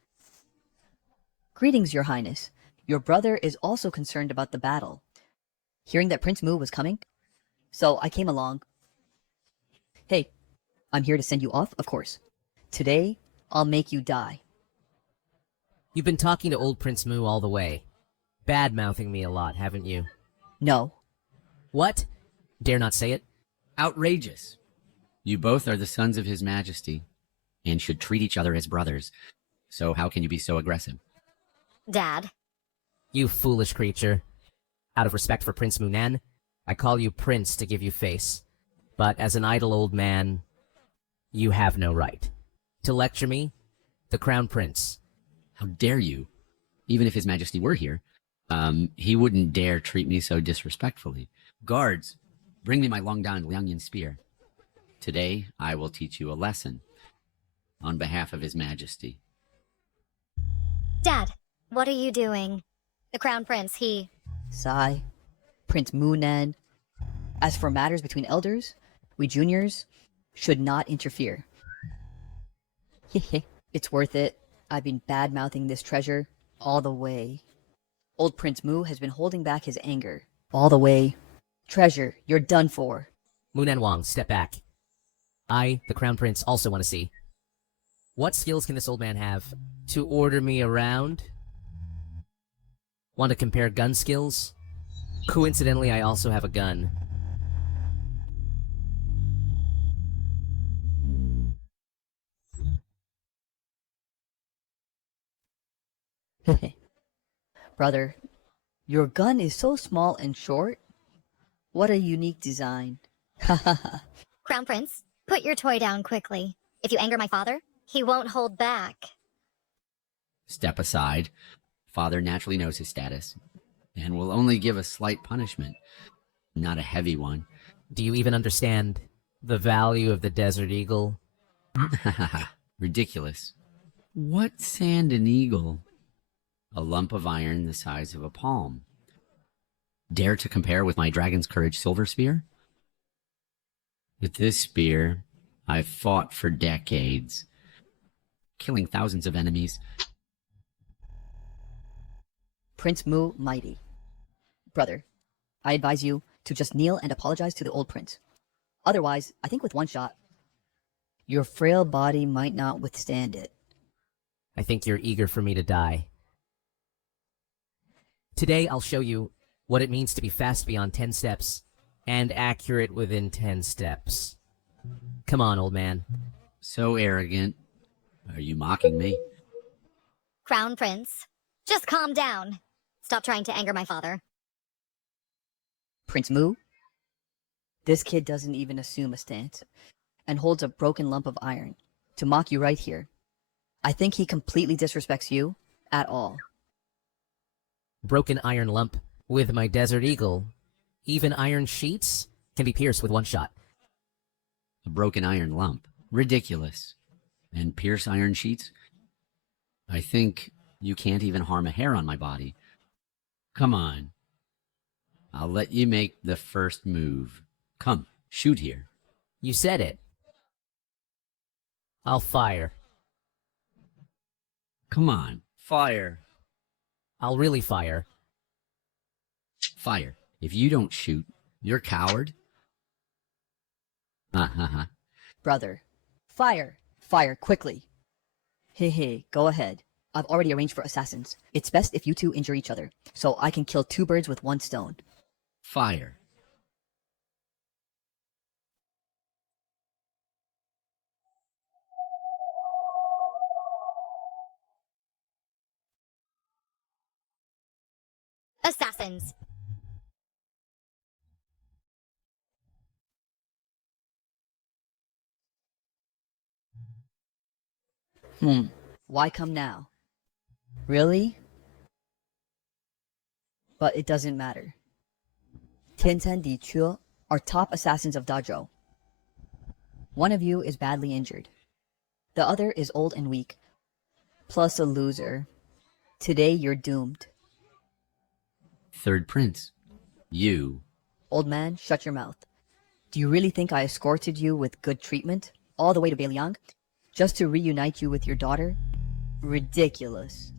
Greetings, Your Highness. Your brother is also concerned about the battle. Hearing that Prince Mu was coming, so I came along. Hey, I'm here to send you off, of course. Today, I'll make you die. You've been talking to old Prince Mu all the way. Bad-mouthing me a lot, haven't you? No. What? Dare not say it? Outrageous. You both are the sons of His Majesty, and should treat each other as brothers. So how can you be so aggressive? Dad. You foolish creature. Out of respect for Prince Munan, I call you Prince to give you face. But as an idle old man, you have no right. To lecture me, the Crown Prince. How dare you? Even if His Majesty were here, he wouldn't dare treat me so disrespectfully. Guards, bring me my Longdan Liangyan spear. Today, I will teach you a lesson. On behalf of His Majesty. Dad, what are you doing? The Crown Prince, Sigh. Prince Munan. As for matters between elders, we juniors should not interfere. It's worth it. I've been bad-mouthing this treasure all the way. Old Prince Mu has been holding back his anger all the way. Treasure, you're done for. Munan Wang, step back. I, the Crown Prince, also want to see. What skills can this old man have to order me around? Want to compare gun skills? Coincidentally, I also have a gun. Brother, your gun is so small and short. What a unique design. Crown Prince, put your toy down quickly. If you anger my father, he won't hold back. Step aside. Father naturally knows his status, and will only give a slight punishment, not a heavy one. Do you even understand the value of the Desert Eagle? Ridiculous. What sand and eagle? A lump of iron the size of a palm. Dare to compare with my Dragon's Courage silver spear? With this spear, I've fought for decades, killing thousands of enemies. Prince Mu Mighty. Brother, I advise you to just kneel and apologize to the old prince. Otherwise, I think with one shot, your frail body might not withstand it. I think you're eager for me to die. Today I'll show you what it means to be fast beyond 10 steps and accurate within 10 steps. Come on, old man. So arrogant. Are you mocking me? Crown Prince, just calm down. Stop trying to anger my father. Prince Mu? This kid doesn't even assume a stance and holds a broken lump of iron to mock you right here. I think he completely disrespects you at all. Broken iron lump with my Desert Eagle. Even iron sheets can be pierced with one shot. A broken iron lump. Ridiculous. And pierce iron sheets? I think you can't even harm a hair on my body. Come on. I'll let you make the first move. Come, shoot here. You said it. I'll fire. Come on, fire. I'll really fire. Fire. If you don't shoot, you're a coward. Brother, fire. Fire, quickly. Hey, go ahead. I've already arranged for assassins. It's best if you two injure each other, so I can kill two birds with one stone. Fire. Assassins. Why come now? Really? But it doesn't matter. Tiantan Di Chue are top assassins of Dazhou. One of you is badly injured. The other is old and weak. Plus a loser. Today you're doomed. Third Prince. You. Old man, shut your mouth. Do you really think I escorted you with good treatment all the way to Beiliang just to reunite you with your daughter? Ridiculous.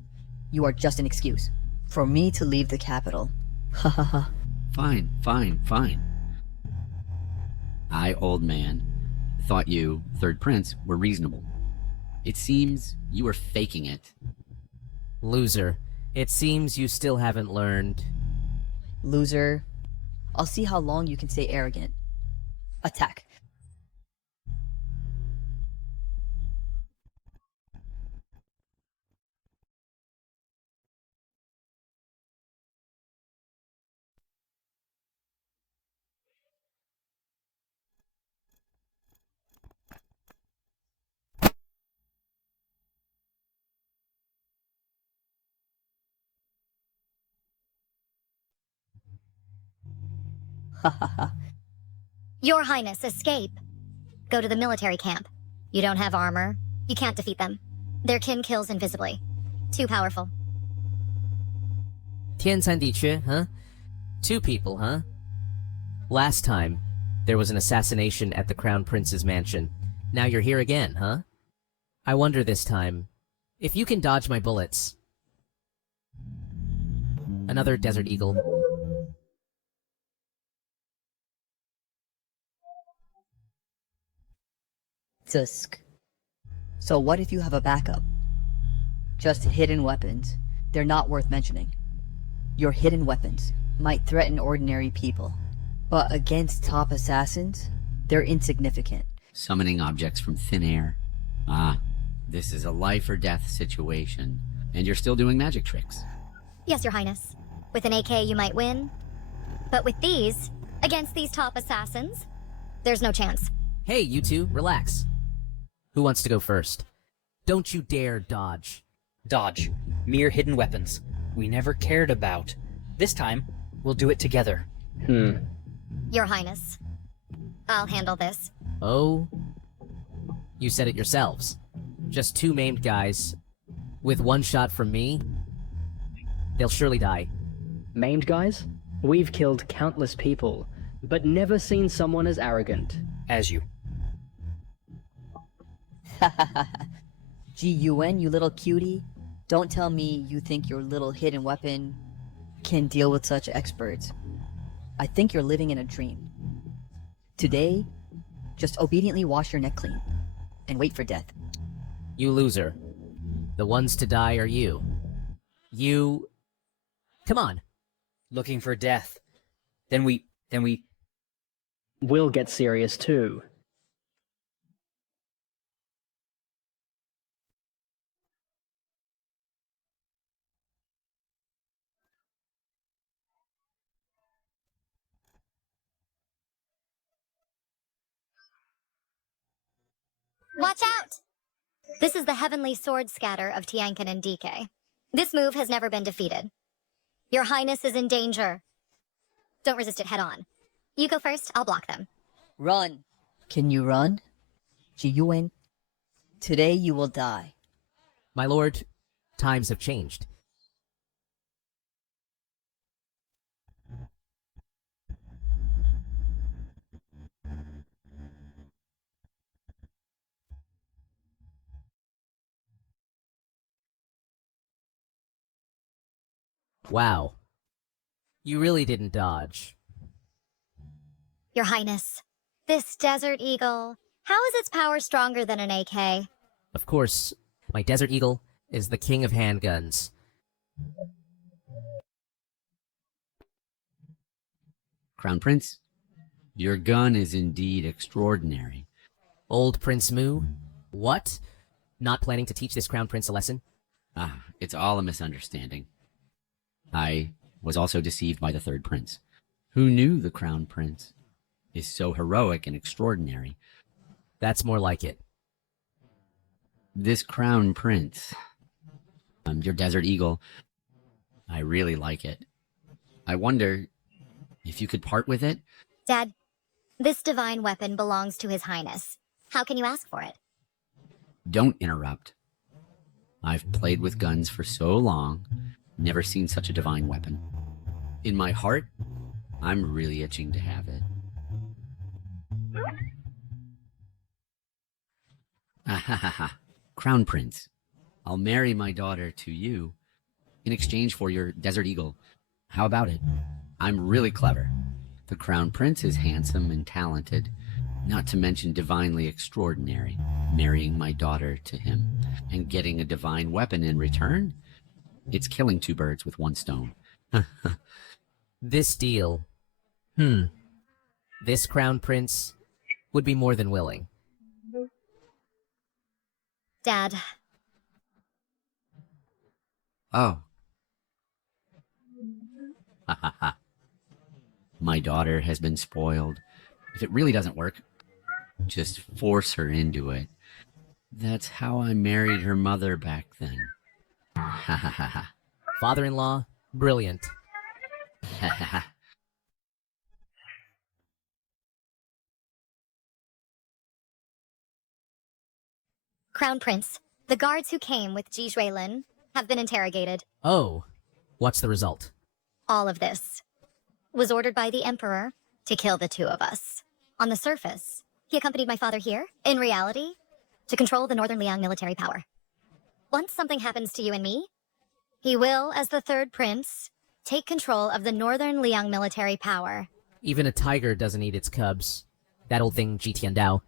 You are just an excuse for me to leave the capital. Ha ha ha. Fine. I, old man, thought you, Third Prince, were reasonable. It seems you were faking it. Loser. It seems you still haven't learned. Loser. I'll see how long you can stay arrogant. Attack. Your Highness, escape. Go to the military camp. You don't have armor. You can't defeat them. Their kin kills invisibly. Too powerful. Tiantan Di Chue, huh? Two people, huh? Last time, there was an assassination at the Crown Prince's mansion. Now you're here again, huh? I wonder this time, if you can dodge my bullets. Another Desert Eagle. Zusk. So what if you have a backup? Just hidden weapons. They're not worth mentioning. Your hidden weapons might threaten ordinary people, but against top assassins, they're insignificant. Summoning objects from thin air. Ah, this is a life or death situation, and you're still doing magic tricks. Yes, Your Highness. With an AK, you might win. But with these, against these top assassins, there's no chance. Hey, you two, relax. Who wants to go first? Don't you dare dodge. Dodge. Mere hidden weapons. We never cared about. This time, we'll do it together. Your Highness. I'll handle this. Oh? You said it yourselves. Just two maimed guys. With one shot from me, they'll surely die. Maimed guys? We've killed countless people, but never seen someone as arrogant as you. GUN, you little cutie. Don't tell me you think your little hidden weapon can deal with such experts. I think you're living in a dream. Today, just obediently wash your neck clean and wait for death. You loser. The ones to die are you. You... Come on. Looking for death. Then we... We'll get serious too. Watch out! This is the Heavenly Sword Scatter of Tiankin and DK. This move has never been defeated. Your Highness is in danger. Don't resist it head on. You go first, I'll block them. Run! Can you run? GUN, today you will die. My lord, times have changed. Wow. You really didn't dodge. Your Highness, this Desert Eagle, how is its power stronger than an AK? Of course, my Desert Eagle is the king of handguns. Crown Prince, your gun is indeed extraordinary. Old Prince Mu? What? Not planning to teach this Crown Prince a lesson? Ah, it's all a misunderstanding. I was also deceived by the third prince. Who knew the Crown Prince is so heroic and extraordinary? That's more like it. This Crown Prince, your Desert Eagle, I really like it. I wonder if you could part with it? Dad, this divine weapon belongs to His Highness. How can you ask for it? Don't interrupt. I've played with guns for so long, never seen such a divine weapon. In my heart, I'm really itching to have it. Ahahaha. Crown Prince, I'll marry my daughter to you in exchange for your Desert Eagle. How about it? I'm really clever. The Crown Prince is handsome and talented, not to mention divinely extraordinary. Marrying my daughter to him and getting a divine weapon in return? It's killing two birds with one stone. This deal. This Crown Prince would be more than willing. Dad. Oh. Ha ha ha. My daughter has been spoiled. If it really doesn't work, just force her into it. That's how I married her mother back then. Ha ha ha ha. Father-in-law, brilliant. Ha ha ha. Crown Prince, the guards who came with Ji Juelin have been interrogated. Oh, what's the result? All of this was ordered by the Emperor to kill the two of us. On the surface, he accompanied my father here, in reality, to control the Northern Liang military power. Once something happens to you and me, he will, as the third prince, take control of the Northern Liang military power. Even a tiger doesn't eat its cubs. That old thing, Ji Tiandao,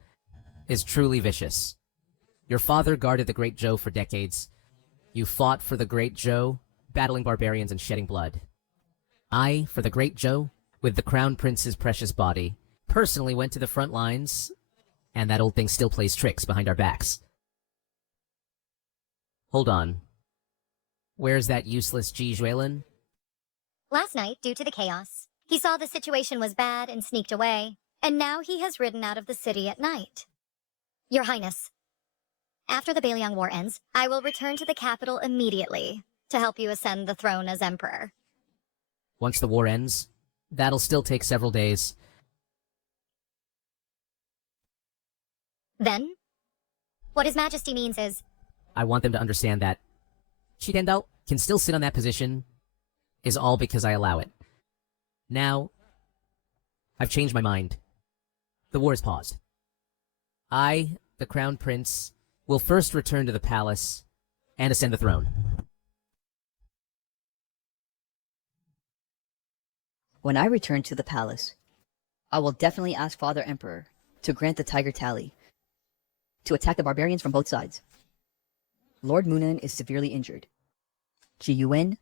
is truly vicious. Your father guarded the Great Zhou for decades. You fought for the Great Zhou, battling barbarians and shedding blood. I, for the Great Zhou, with the Crown Prince's precious body, personally went to the front lines, and that old thing still plays tricks behind our backs. Hold on. Where's that useless Ji Juelin? Last night, due to the chaos, he saw the situation was bad and sneaked away, and now he has ridden out of the city at night. Your Highness, after the Beiliang War ends, I will return to the capital immediately to help you ascend the throne as Emperor. Once the war ends, that'll still take several days. Then, What His Majesty means is, I want them to understand that Chitendao can still sit on that position is all because I allow it. Now, I've changed my mind. The war is paused. I, the Crown Prince, will first return to the palace and ascend the throne. When I return to the palace, I will definitely ask Father Emperor to grant the Tiger Tally to attack the barbarians from both sides. Lord Munan is severely injured. Ji Yuan,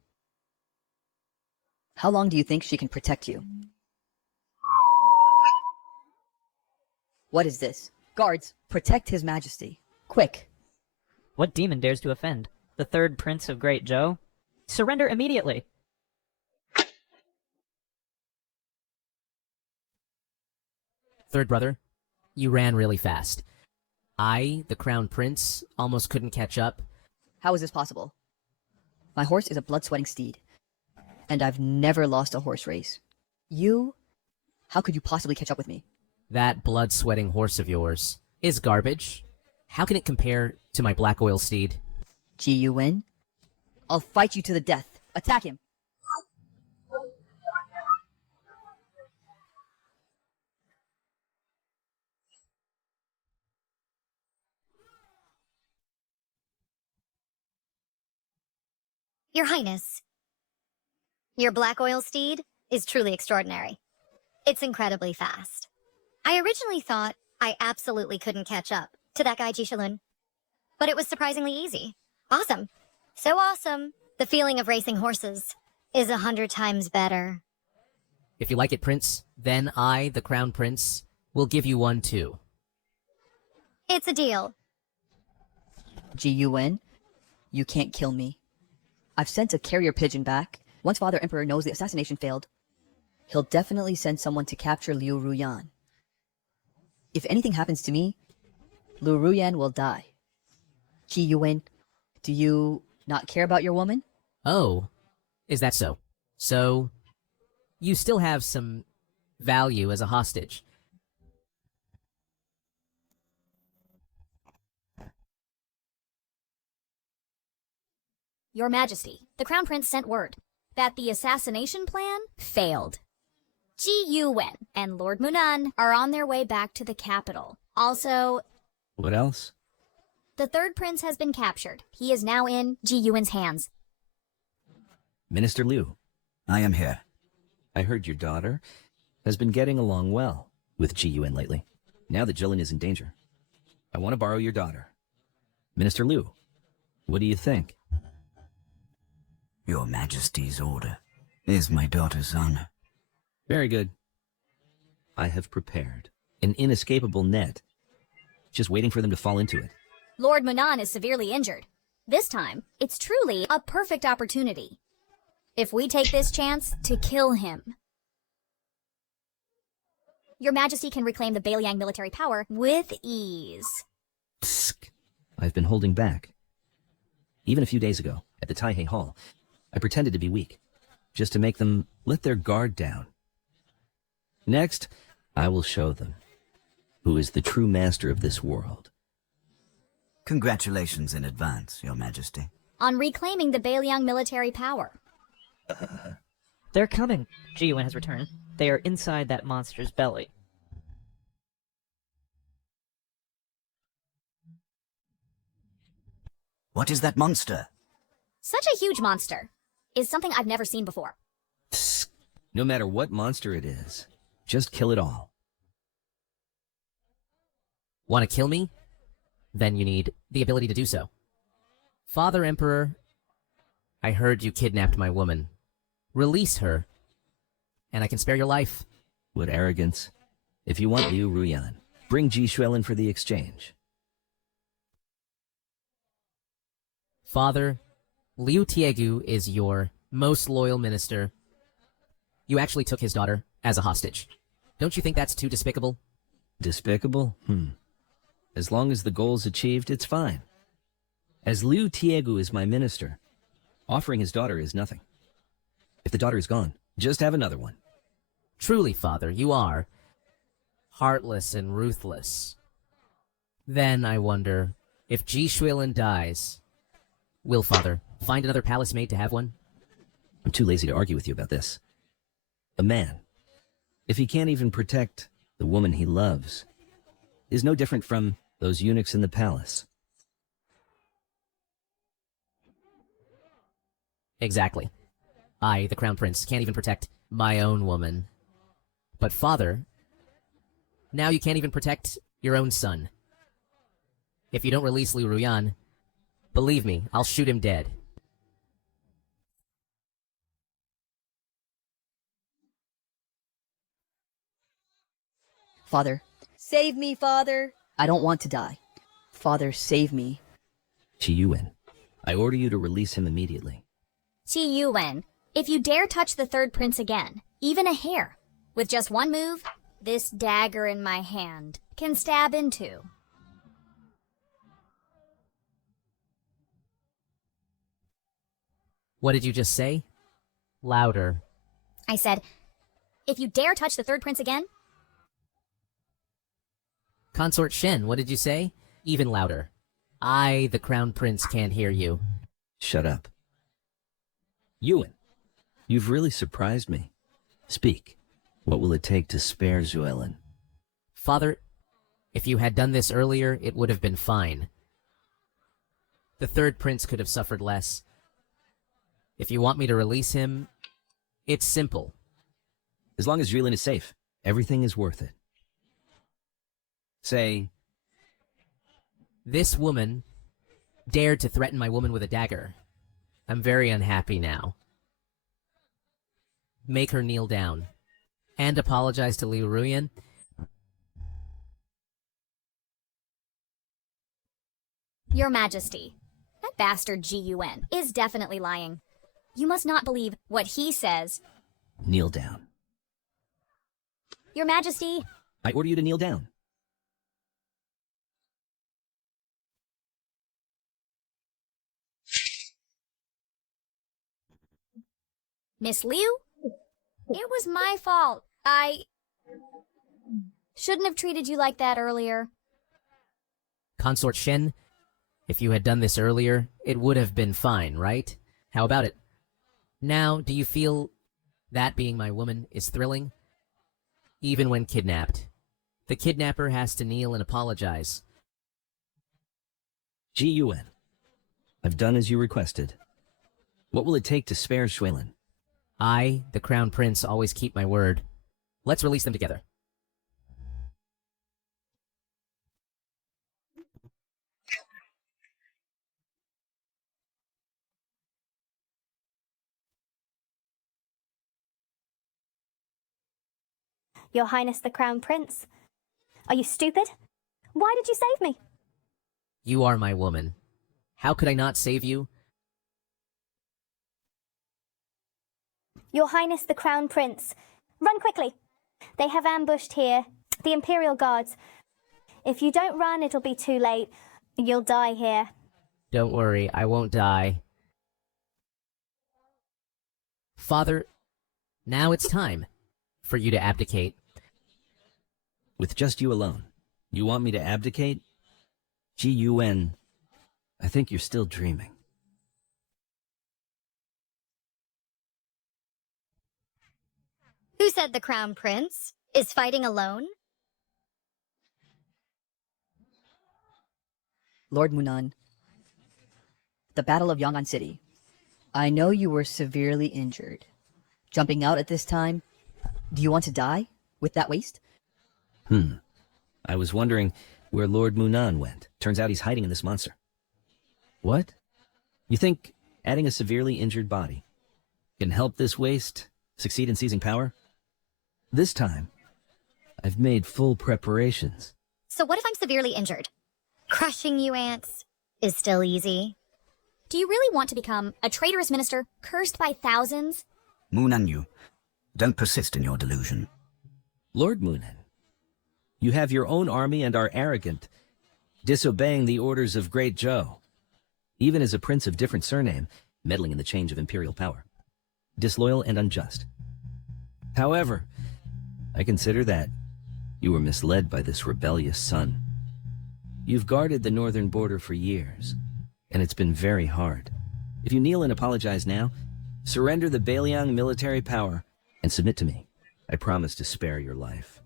how long do you think she can protect you? What is this? Guards, protect His Majesty. Quick. What demon dares to offend? The third prince of Great Zhou? Surrender immediately! Third brother, you ran really fast. I, the Crown Prince, almost couldn't catch up. How is this possible? My horse is a blood-sweating steed, and I've never lost a horse race. How could you possibly catch up with me? That blood-sweating horse of yours is garbage. How can it compare to my black oil steed? Ji Yuan, I'll fight you to the death. Attack him! Your Highness, your black oil steed is truly extraordinary. It's incredibly fast. I originally thought I absolutely couldn't catch up to that guy Jishalun, but it was surprisingly easy. Awesome. So awesome. The feeling of racing horses is 100 times better. If you like it, Prince, then I, the Crown Prince, will give you one too. It's a deal. Ji Yuan, you can't kill me. I've sent a carrier pigeon back. Once Father Emperor knows the assassination failed, he'll definitely send someone to capture Liu Ruyan. If anything happens to me, Liu Ruyan will die. Ji Yuan, do you not care about your woman? Oh, is that so? So, you still have some value as a hostage. Your Majesty, the Crown Prince sent word that the assassination plan failed. Ji Yuan and Lord Munan are on their way back to the capital. Also, What else? the third prince has been captured. He is now in Ji Yuan's hands. Minister Liu. I am here. I heard your daughter has been getting along well with Ji Yuan lately. Now that Jilin is in danger, I want to borrow your daughter. Minister Liu, what do you think? Your Majesty's order is my daughter's honor. Very good. I have prepared an inescapable net. Just waiting for them to fall into it. Lord Munan is severely injured. This time, it's truly a perfect opportunity. If we take this chance to kill him, Your Majesty can reclaim the Beliang military power with ease. Psst. I've been holding back. Even a few days ago, at the Taihei Hall, I pretended to be weak, just to make them let their guard down. Next, I will show them who is the true master of this world. Congratulations in advance, Your Majesty. On reclaiming the Beliang military power. They're coming. Ji Yuan has returned. They are inside that monster's belly. What is that monster? Such a huge monster is something I've never seen before. Psst. No matter what monster it is, just kill it all. Want to kill me? Then you need the ability to do so. Father Emperor, I heard you kidnapped my woman. Release her, and I can spare your life. What arrogance. If you want Liu Ruyan, bring Ji Xuelin for the exchange. Father, Liu Tiegu is your most loyal minister. You actually took his daughter as a hostage. Don't you think that's too despicable? Despicable? As long as the goal's achieved, it's fine. As Liu Tiegu is my minister, offering his daughter is nothing. If the daughter is gone, just have another one. Truly, Father, you are heartless and ruthless. Then I wonder If Ji Shuilin dies, will Father find another palace maid to have one? I'm too lazy to argue with you about this. A man, if he can't even protect the woman he loves, is no different from those eunuchs in the palace. Exactly. I, the Crown Prince, can't even protect my own woman. But Father, now you can't even protect your own son. If you don't release Liu Ruyan, believe me, I'll shoot him dead. Father. Save me, Father! I don't want to die. Father, save me. Qi Yuan, I order you to release him immediately. Qi Yuwen, if you dare touch the third prince again, even a hair, with just one move, this dagger in my hand can stab into. What did you just say? Louder. I said, if you dare touch the third prince again... Consort Shen, what did you say? Even louder. I, the Crown Prince, can't hear you. Shut up. Yuan, you've really surprised me. Speak. What will it take to spare Zuelin? Father, if you had done this earlier, it would have been fine. The third prince could have suffered less. If you want me to release him, it's simple. As long as Zuelin is safe, everything is worth it. Say, this woman dared to threaten my woman with a dagger. I'm very unhappy now. Make her kneel down. And apologize to Liu Ruyan. Your Majesty, that bastard G-U-N is definitely lying. You must not believe what he says. kneel down. Your Majesty. I order you to kneel down. Miss Liu? It was my fault. I shouldn't have treated you like that earlier. Consort Shen, if you had done this earlier, it would have been fine, right? How about it? Now, do you feel that being my woman is thrilling? Even when kidnapped. The kidnapper has to kneel and apologize. G-U-N. I've done as you requested. What will it take to spare Shuilin? I, the Crown Prince, always keep my word. Let's release them together. Your Highness the Crown Prince. Are you stupid? Why did you save me? You are my woman. How could I not save you? Your Highness the Crown Prince. Run quickly. They have ambushed here. The Imperial Guards. If you don't run, it'll be too late. You'll die here. Don't worry, I won't die. Father, now it's time for you to abdicate. With just you alone, you want me to abdicate? G-U-N, I think you're still dreaming. Who said the Crown Prince is fighting alone? Lord Munan, the Battle of Yang'an City. I know you were severely injured. Jumping out at this time, do you want to die with that waist? I was wondering where Lord Munan went. Turns out he's hiding in this monster. What? You think adding a severely injured body can help this waste succeed in seizing power? This time, I've made full preparations. So what if I'm severely injured? Crushing you ants is still easy. Do you really want to become a traitorous minister cursed by thousands? Munan, don't persist in your delusion. Lord Munan, you have your own army and are arrogant, disobeying the orders of Great Zhou. Even as a prince of different surname, meddling in the change of imperial power. Disloyal and unjust. However, I consider that you were misled by this rebellious son. You've guarded the northern border for years, and it's been very hard. If you kneel and apologize now, surrender the Baeliang military power, and submit to me, I promise to spare your life.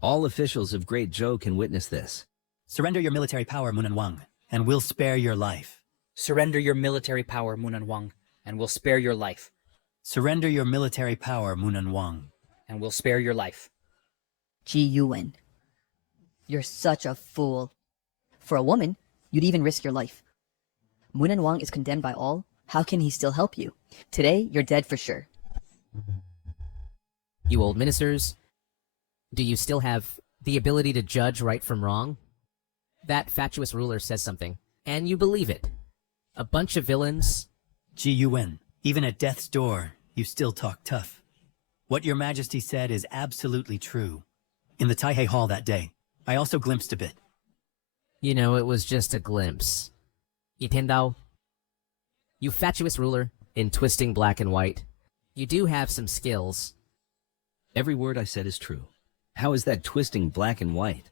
All officials of Great Zhou can witness this. Surrender your military power, Munan Wang, and we'll spare your life. Surrender your military power, Munan Wang, and we'll spare your life. Surrender your military power, Munan Wang, and we'll spare your life. Ji Yuan, you're such a fool. For a woman, you'd even risk your life. Munan Wang is condemned by all. How can he still help you? Today, you're dead for sure. You old ministers, do you still have the ability to judge right from wrong? That fatuous ruler says something, and you believe it. A bunch of villains. Ji Yuan, even at death's door, you still talk tough. What your majesty said is absolutely true. In the Taihei Hall that day, I also glimpsed a bit. You know, it was just a glimpse. Yitendao, you fatuous ruler, in twisting black and white, you do have some skills. Every word I said is true. How is that twisting black and white?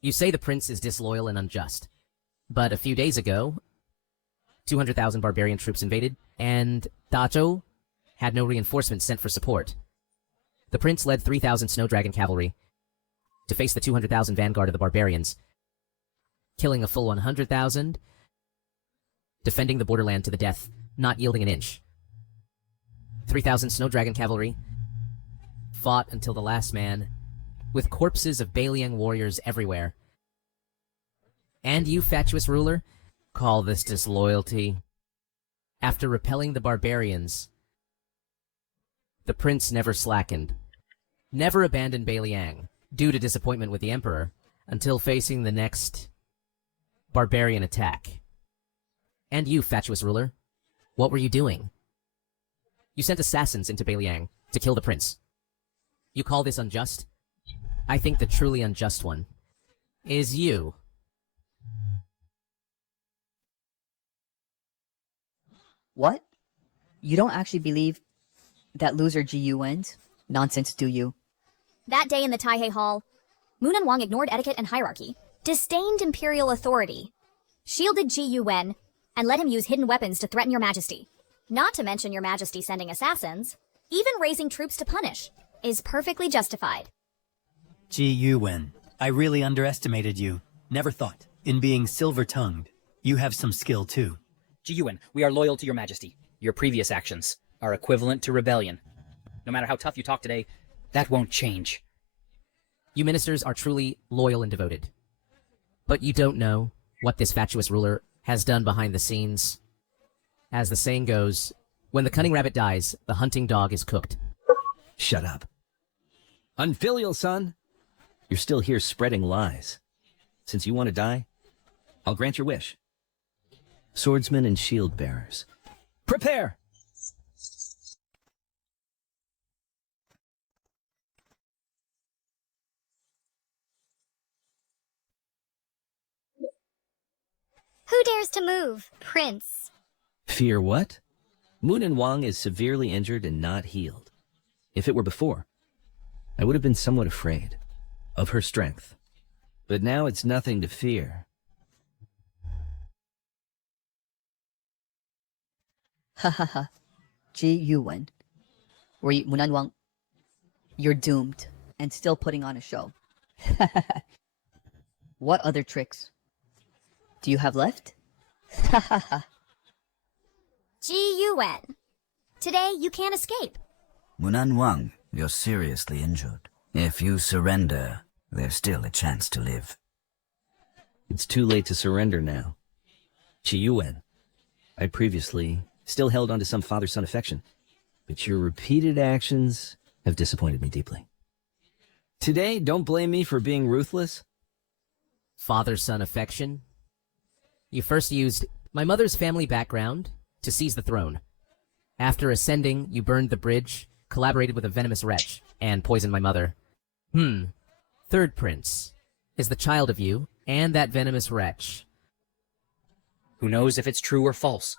You say the prince is disloyal and unjust. But a few days ago, 200,000 barbarian troops invaded, and Dazhou had no reinforcements sent for support. The prince led 3,000 snow dragon cavalry to face the 200,000 vanguard of the barbarians, killing a full 100,000, defending the borderland to the death, not yielding an inch. 3,000 snow dragon cavalry fought until the last man, with corpses of Baeliang warriors everywhere. And you, fatuous ruler, call this disloyalty? After repelling the barbarians, the prince never slackened, never abandoned Baeliang, due to disappointment with the emperor, until facing the next barbarian attack. And you, fatuous ruler, what were you doing? You sent assassins into Baeliang to kill the prince. You call this unjust? I think the truly unjust one is you. What? You don't actually believe that loser Ji Yuan's? Nonsense, do you? That day in the Taihei Hall, Munan Wang ignored etiquette and hierarchy, disdained imperial authority, shielded Ji Yuan, and let him use hidden weapons to threaten your majesty. Not to mention your majesty sending assassins, even raising troops to punish, is perfectly justified. Ji Yuan, I really underestimated you. Never thought. In being silver-tongued, you have some skill too. Ji Yuan, we are loyal to your majesty. Your previous actions are equivalent to rebellion. No matter how tough you talk today, that won't change. You ministers are truly loyal and devoted. But you don't know what this fatuous ruler has done behind the scenes. As the saying goes, when the cunning rabbit dies, the hunting dog is cooked. Shut up. Unfilial, son. You're still here spreading lies. Since you want to die, I'll grant your wish. Swordsmen and shield bearers, prepare! Who dares to move, Prince? Fear what? Munan Wang is severely injured and not healed. If it were before, I would have been somewhat afraid of her strength. But now it's nothing to fear. Ha ha ha. Ji Yuan. Munan Wang, you're doomed and still putting on a show. What other tricks do you have left? Ha ha ha. Ji Yuan, today you can't escape. Munan Wang, you're seriously injured. If you surrender, there's still a chance to live. It's too late to surrender now. Ji Yuan, I previously still held on to some father-son affection, but your repeated actions have disappointed me deeply. Today, don't blame me for being ruthless. Father-son affection? You first used my mother's family background to seize the throne. After ascending, you burned the bridge, collaborated with a venomous wretch, and poisoned my mother. Third prince is the child of you and that venomous wretch. Who knows if it's true or false?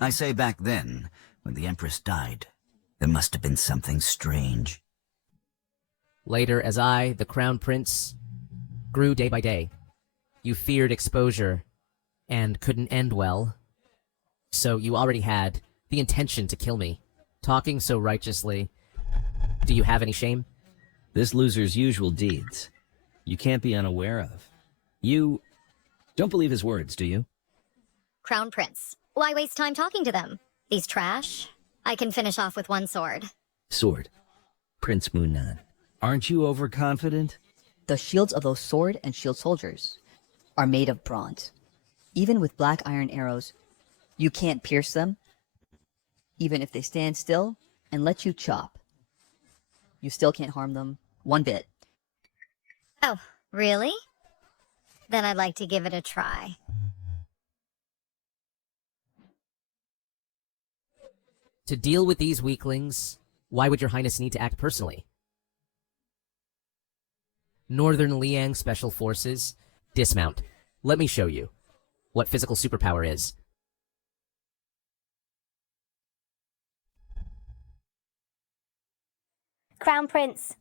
I say back then, when the Empress died, there must have been something strange. Later, as I, the crown prince, grew day by day, You feared exposure and couldn't end well, so you already had the intention to kill me. Talking so righteously, do you have any shame? This loser's usual deeds, you can't be unaware of. You don't believe his words, do you? Crown Prince. Why waste time talking to them? These trash? I can finish off with one sword. Sword. Prince Munan. Aren't you overconfident? The shields of those sword and shield soldiers are made of bronze. Even with black iron arrows, you can't pierce them, even if they stand still and let you chop. You still can't harm them one bit. Oh, really? Then I'd like to give it a try. To deal with these weaklings, why would your highness need to act personally? Northern Liang Special Forces, dismount. Let me show you what physical superpower is. Crown Prince.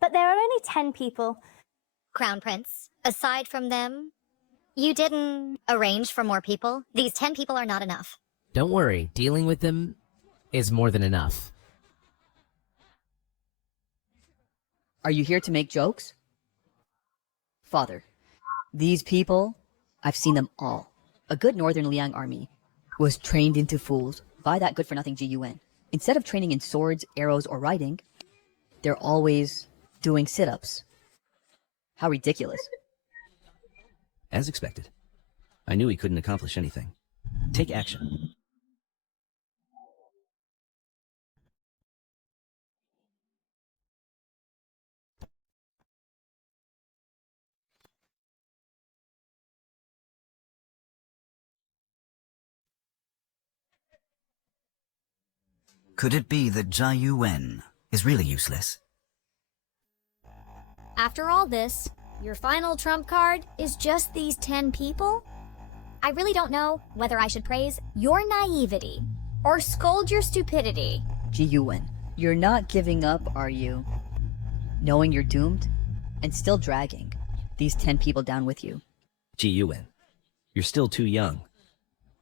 But there are only 10 people. Crown Prince, aside from them, you didn't arrange for more people? These 10 people are not enough. Don't worry, dealing with them is more than enough. Are you here to make jokes? Father, these people, I've seen them all. A good Northern Liang army was trained into fools by that good-for-nothing GUN. Instead of training in swords, arrows, or riding, they're always doing sit-ups. How ridiculous. As expected. I knew he couldn't accomplish anything. Take action. Could it be that Jia Yuan is really useless? After all this, your final trump card is just these 10 people? I really don't know whether I should praise your naivety or scold your stupidity. GUN, you're not giving up, are you? Knowing you're doomed and still dragging these 10 people down with you. GUN, you're still too young.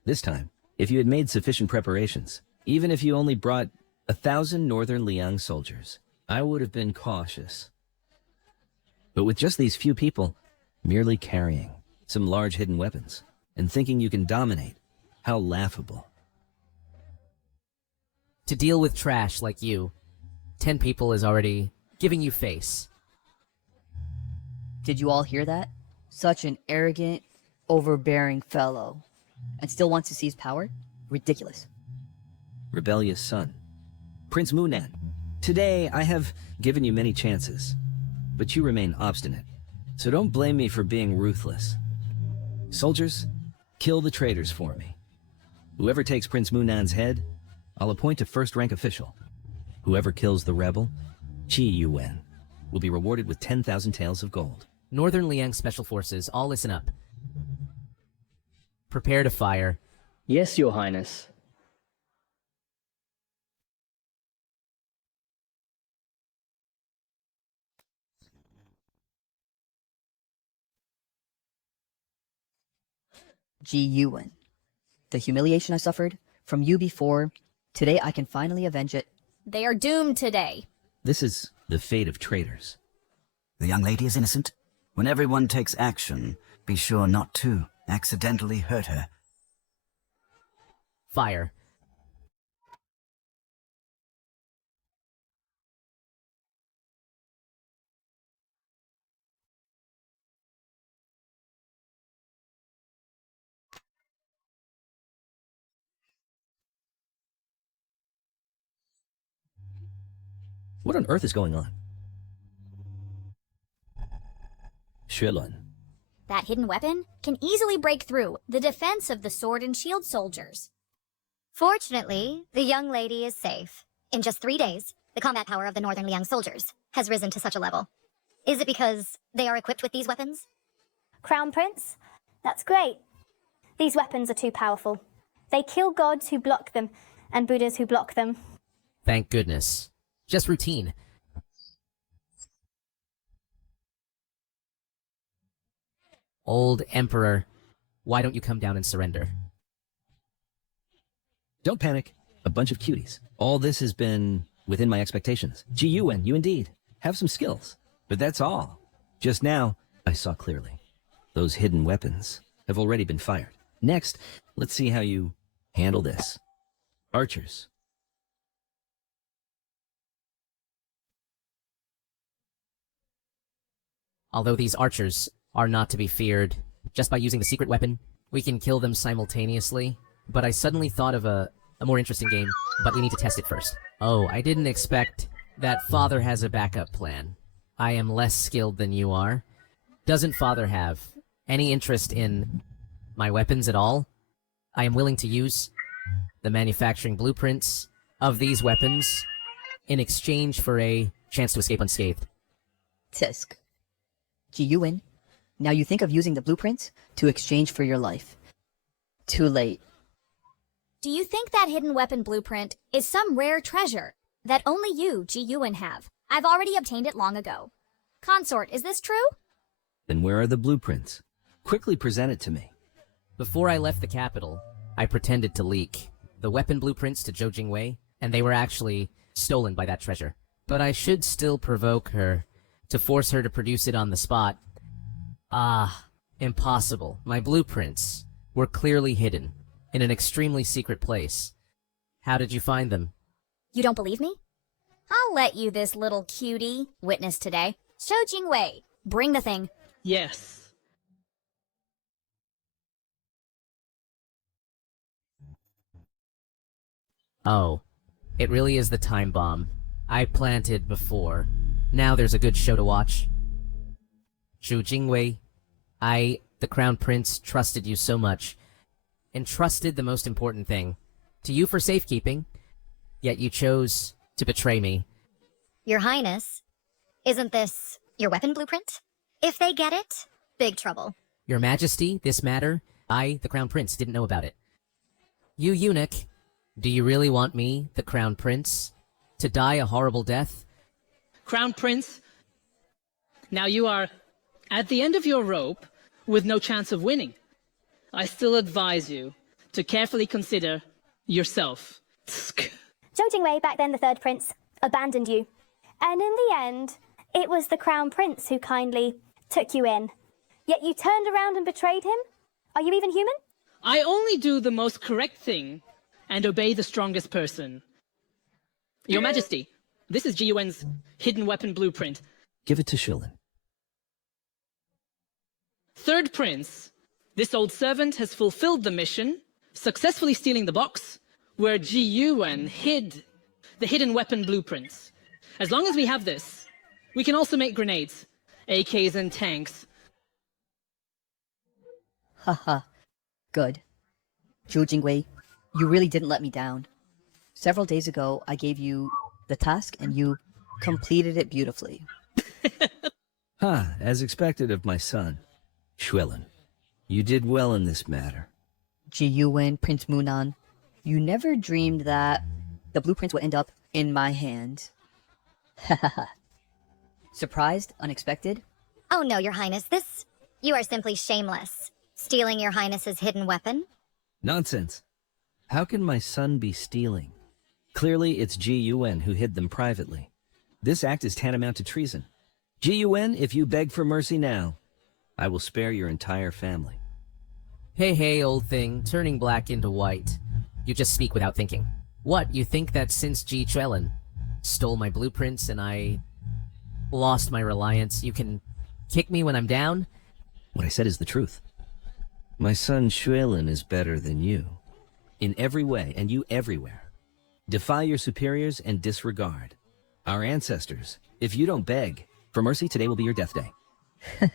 This time, if you had made sufficient preparations, even if you only brought 1,000 Northern Liang soldiers, I would have been cautious. But with just these few people, merely carrying some large hidden weapons, and thinking you can dominate, how laughable. To deal with trash like you, 10 people is already giving you face. Did you all hear that? Such an arrogant, overbearing fellow. And still wants to seize power? Ridiculous. Rebellious son. Prince Munan, today I have given you many chances, but you remain obstinate. So don't blame me for being ruthless. Soldiers, kill the traitors for me. Whoever takes Prince Munan's head, I'll appoint a first-rank official. Whoever kills the rebel, Qi Yuan, will be rewarded with 10,000 taels of gold. Northern Liang Special Forces, all listen up. Prepare to fire. Yes, Your Highness. GUN. The humiliation I suffered from you before, today I can finally avenge it. They are doomed today. This is the fate of traitors. The young lady is innocent. When everyone takes action, be sure not to accidentally hurt her. Fire. What on earth is going on? Xuelun. That hidden weapon can easily break through the defense of the sword and shield soldiers. Fortunately, the young lady is safe. In just 3 days, the combat power of the Northern Liang soldiers has risen to such a level. Is it because they are equipped with these weapons? Crown Prince? That's great. These weapons are too powerful. They kill gods who block them, and Buddhas who block them. Thank goodness. Just routine. Old Emperor, why don't you come down and surrender? Don't panic. A bunch of cuties. All this has been within my expectations. Ji-Yuan, you indeed have some skills. But that's all. Just now, I saw clearly. Those hidden weapons have already been fired. Next, let's see how you handle this. Archers. Although these archers are not to be feared, just by using the secret weapon, we can kill them simultaneously. But I suddenly thought of a more interesting game, but we need to test it first. Oh, I didn't expect that Father has a backup plan. I am less skilled than you are. Doesn't Father have any interest in my weapons at all? I am willing to use the manufacturing blueprints of these weapons in exchange for a chance to escape unscathed. Tisk. Ji-Yuan, now you think of using the blueprints to exchange for your life. Too late. Do you think that hidden weapon blueprint is some rare treasure that only you, Ji-Yuan, have? I've already obtained it long ago. Consort, is this true? Then where are the blueprints? Quickly present it to me. Before I left the capital, I pretended to leak the weapon blueprints to Zhou Jingwei, and they were actually stolen by that treasure. But I should still provoke her to force her to produce it on the spot. Ah, impossible. My blueprints were clearly hidden in an extremely secret place. How did you find them? You don't believe me? I'll let you, this little cutie, witness today. Zhou Jingwei, bring the thing. Yes. Oh, it really is the time bomb I planted before. Now there's a good show to watch. Zhou Jingwei, I, the Crown Prince, trusted you so much, entrusted the most important thing to you for safekeeping, yet you chose to betray me. Your Highness, isn't this your weapon blueprint? If they get it, big trouble. Your Majesty, this matter, I, the Crown Prince, didn't know about it. You eunuch, do you really want me, the Crown Prince, to die a horrible death? Crown Prince, now you are at the end of your rope with no chance of winning. I still advise you to carefully consider yourself. Zhou Jingwei, back then the third prince, abandoned you. And in the end, it was the Crown Prince who kindly took you in. Yet you turned around and betrayed him? Are you even human? I only do the most correct thing and obey the strongest person. Your Majesty, this is Ji-Yuan's hidden weapon blueprint. Give it to Shilin. Third Prince, this old servant has fulfilled the mission, successfully stealing the box where Ji-Yuan hid the hidden weapon blueprints. As long as we have this, we can also make grenades, AKs and tanks. Haha. Good. Zhou Jingwei, you really didn't let me down. Several days ago, I gave you the task and you completed it beautifully. As expected of my son. Shilin, you did well in this matter. Ji-Yuan, Prince Munan, you never dreamed that the blueprints would end up in my hand. Surprised? Unexpected? Oh no, Your Highness, you are simply shameless. Stealing Your Highness's hidden weapon? Nonsense. How can my son be stealing? Clearly, it's Ji-Yuan who hid them privately. This act is tantamount to treason. Ji-Yuan, if you beg for mercy now, I will spare your entire family. Hey, old thing, turning black into white. You just speak without thinking. What, you think that since Ji Chuelin stole my blueprints and I lost my reliance, you can kick me when I'm down? What I said is the truth. My son Xuelin is better than you. In every way, and you everywhere. Defy your superiors and disregard our ancestors. If you don't beg for mercy, today will be your death day.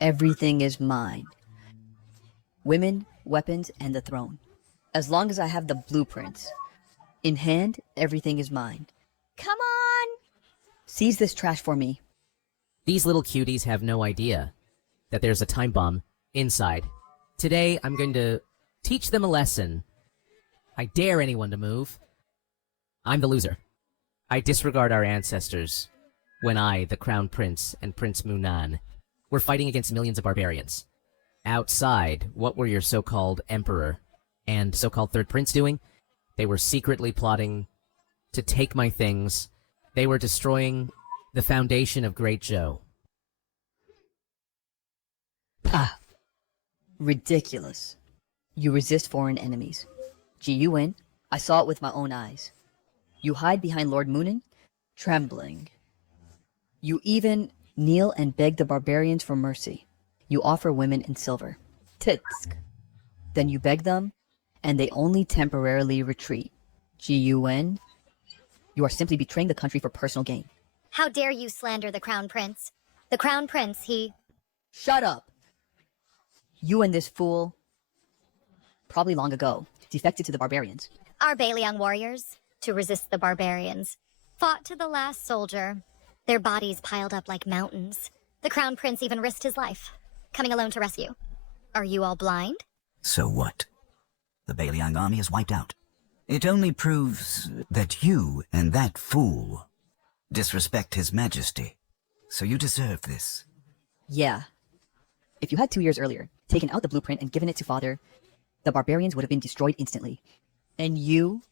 Everything is mine. Women, weapons, and the throne. As long as I have the blueprints in hand, everything is mine. Come on! Seize this trash for me. These little cuties have no idea that there's a time bomb inside. Today, I'm going to teach them a lesson. I dare anyone to move. I'm the loser. I disregard our ancestors when I, the Crown Prince, and Prince Munan, were fighting against millions of barbarians. Outside, what were your so-called emperor and so-called third prince doing? They were secretly plotting to take my things. They were destroying the foundation of Great Joe. Ah, ridiculous. You resist foreign enemies. Ji-Yuen, I saw it with my own eyes. You hide behind Lord Moonin, trembling. You even kneel and beg the barbarians for mercy. You offer women in silver. Titsk. Then you beg them, and they only temporarily retreat. Ji-Yuen, you are simply betraying the country for personal gain. How dare you slander the Crown Prince? The Crown Prince, he... Shut up! You and this fool, probably long ago, defected to the barbarians. Our Baliang warriors, to resist the barbarians, fought to the last soldier. Their bodies piled up like mountains. The Crown Prince even risked his life, coming alone to rescue. Are you all blind? So what? The Baliang army is wiped out. It only proves that you and that fool disrespect his majesty. So you deserve this. Yeah. If you had 2 years earlier taken out the blueprint and given it to Father, the barbarians would have been destroyed instantly. And you,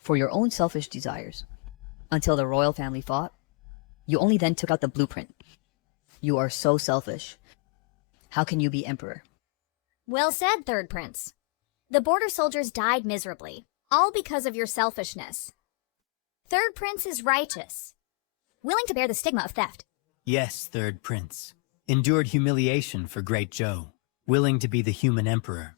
for your own selfish desires, until the royal family fought, you only then took out the blueprint. You are so selfish. How can you be emperor? Well said, Third Prince. The border soldiers died miserably, all because of your selfishness. Third Prince is righteous, willing to bear the stigma of theft. Yes, Third Prince. Endured humiliation for Great Joe, willing to be the human emperor.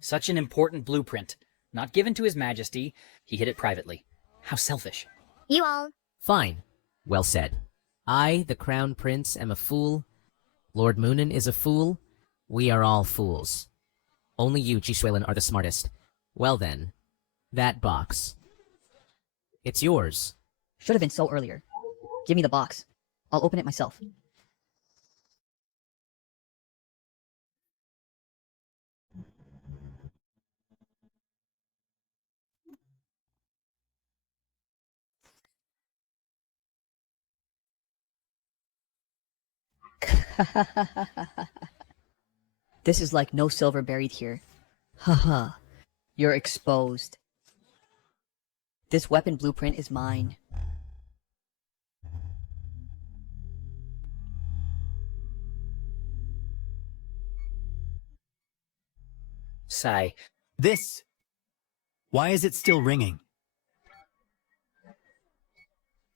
Such an important blueprint. Not given to His Majesty, he hid it privately. How selfish. You all... Fine. Well said. I, the Crown Prince, am a fool. Lord Moonin is a fool. We are all fools. Only you, Jisuelin, are the smartest. Well then, that box. It's yours. Should have been so earlier. Give me the box. I'll open it myself. This is like no silver buried here. Haha. You're exposed. This weapon blueprint is mine. Sigh. This! Why is it still ringing?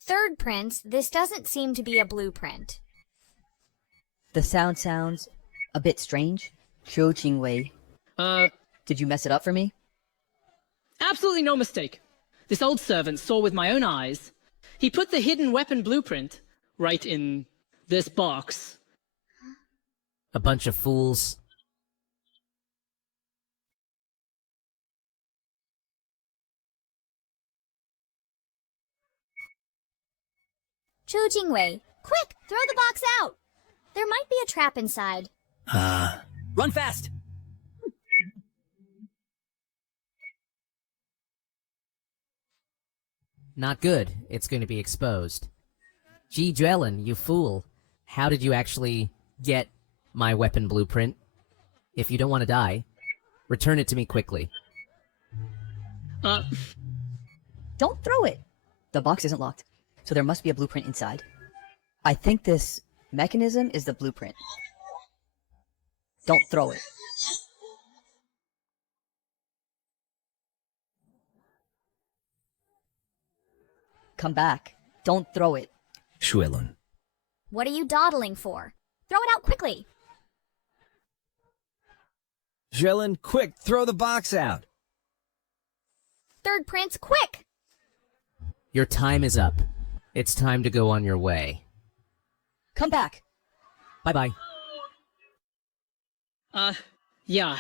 Third Prince, this doesn't seem to be a blueprint. The sound sounds a bit strange. Cho Jingwei. Did you mess it up for me? Absolutely no mistake. This old servant saw with my own eyes. He put the hidden weapon blueprint right in this box. A bunch of fools. Chu Jingwei, quick, throw the box out! There might be a trap inside. Run fast! Not good. It's going to be exposed. Ji Juelin, you fool. How did you actually get my weapon blueprint? If you don't want to die, return it to me quickly. Don't throw it! The box isn't locked, so there must be a blueprint inside. I think this mechanism is the blueprint. Don't throw it. Come back. Don't throw it. Xuelun. What are you dawdling for? Throw it out quickly! Xuelun, quick, throw the box out! Third Prince, quick! Your time is up. It's time to go on your way. Come back! Bye-bye. Yeah.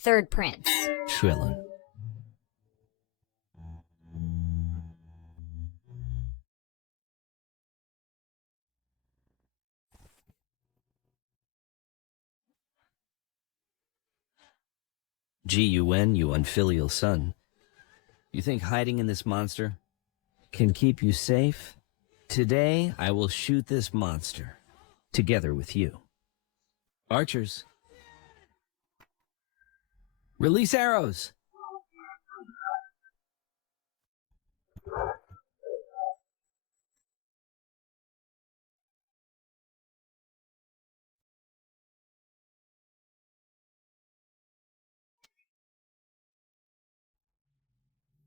Third Prince. Xuelun. G-U-N, you unfilial son. You think hiding in this monster can keep you safe? Today, I will shoot this monster, together with you. Archers, release arrows!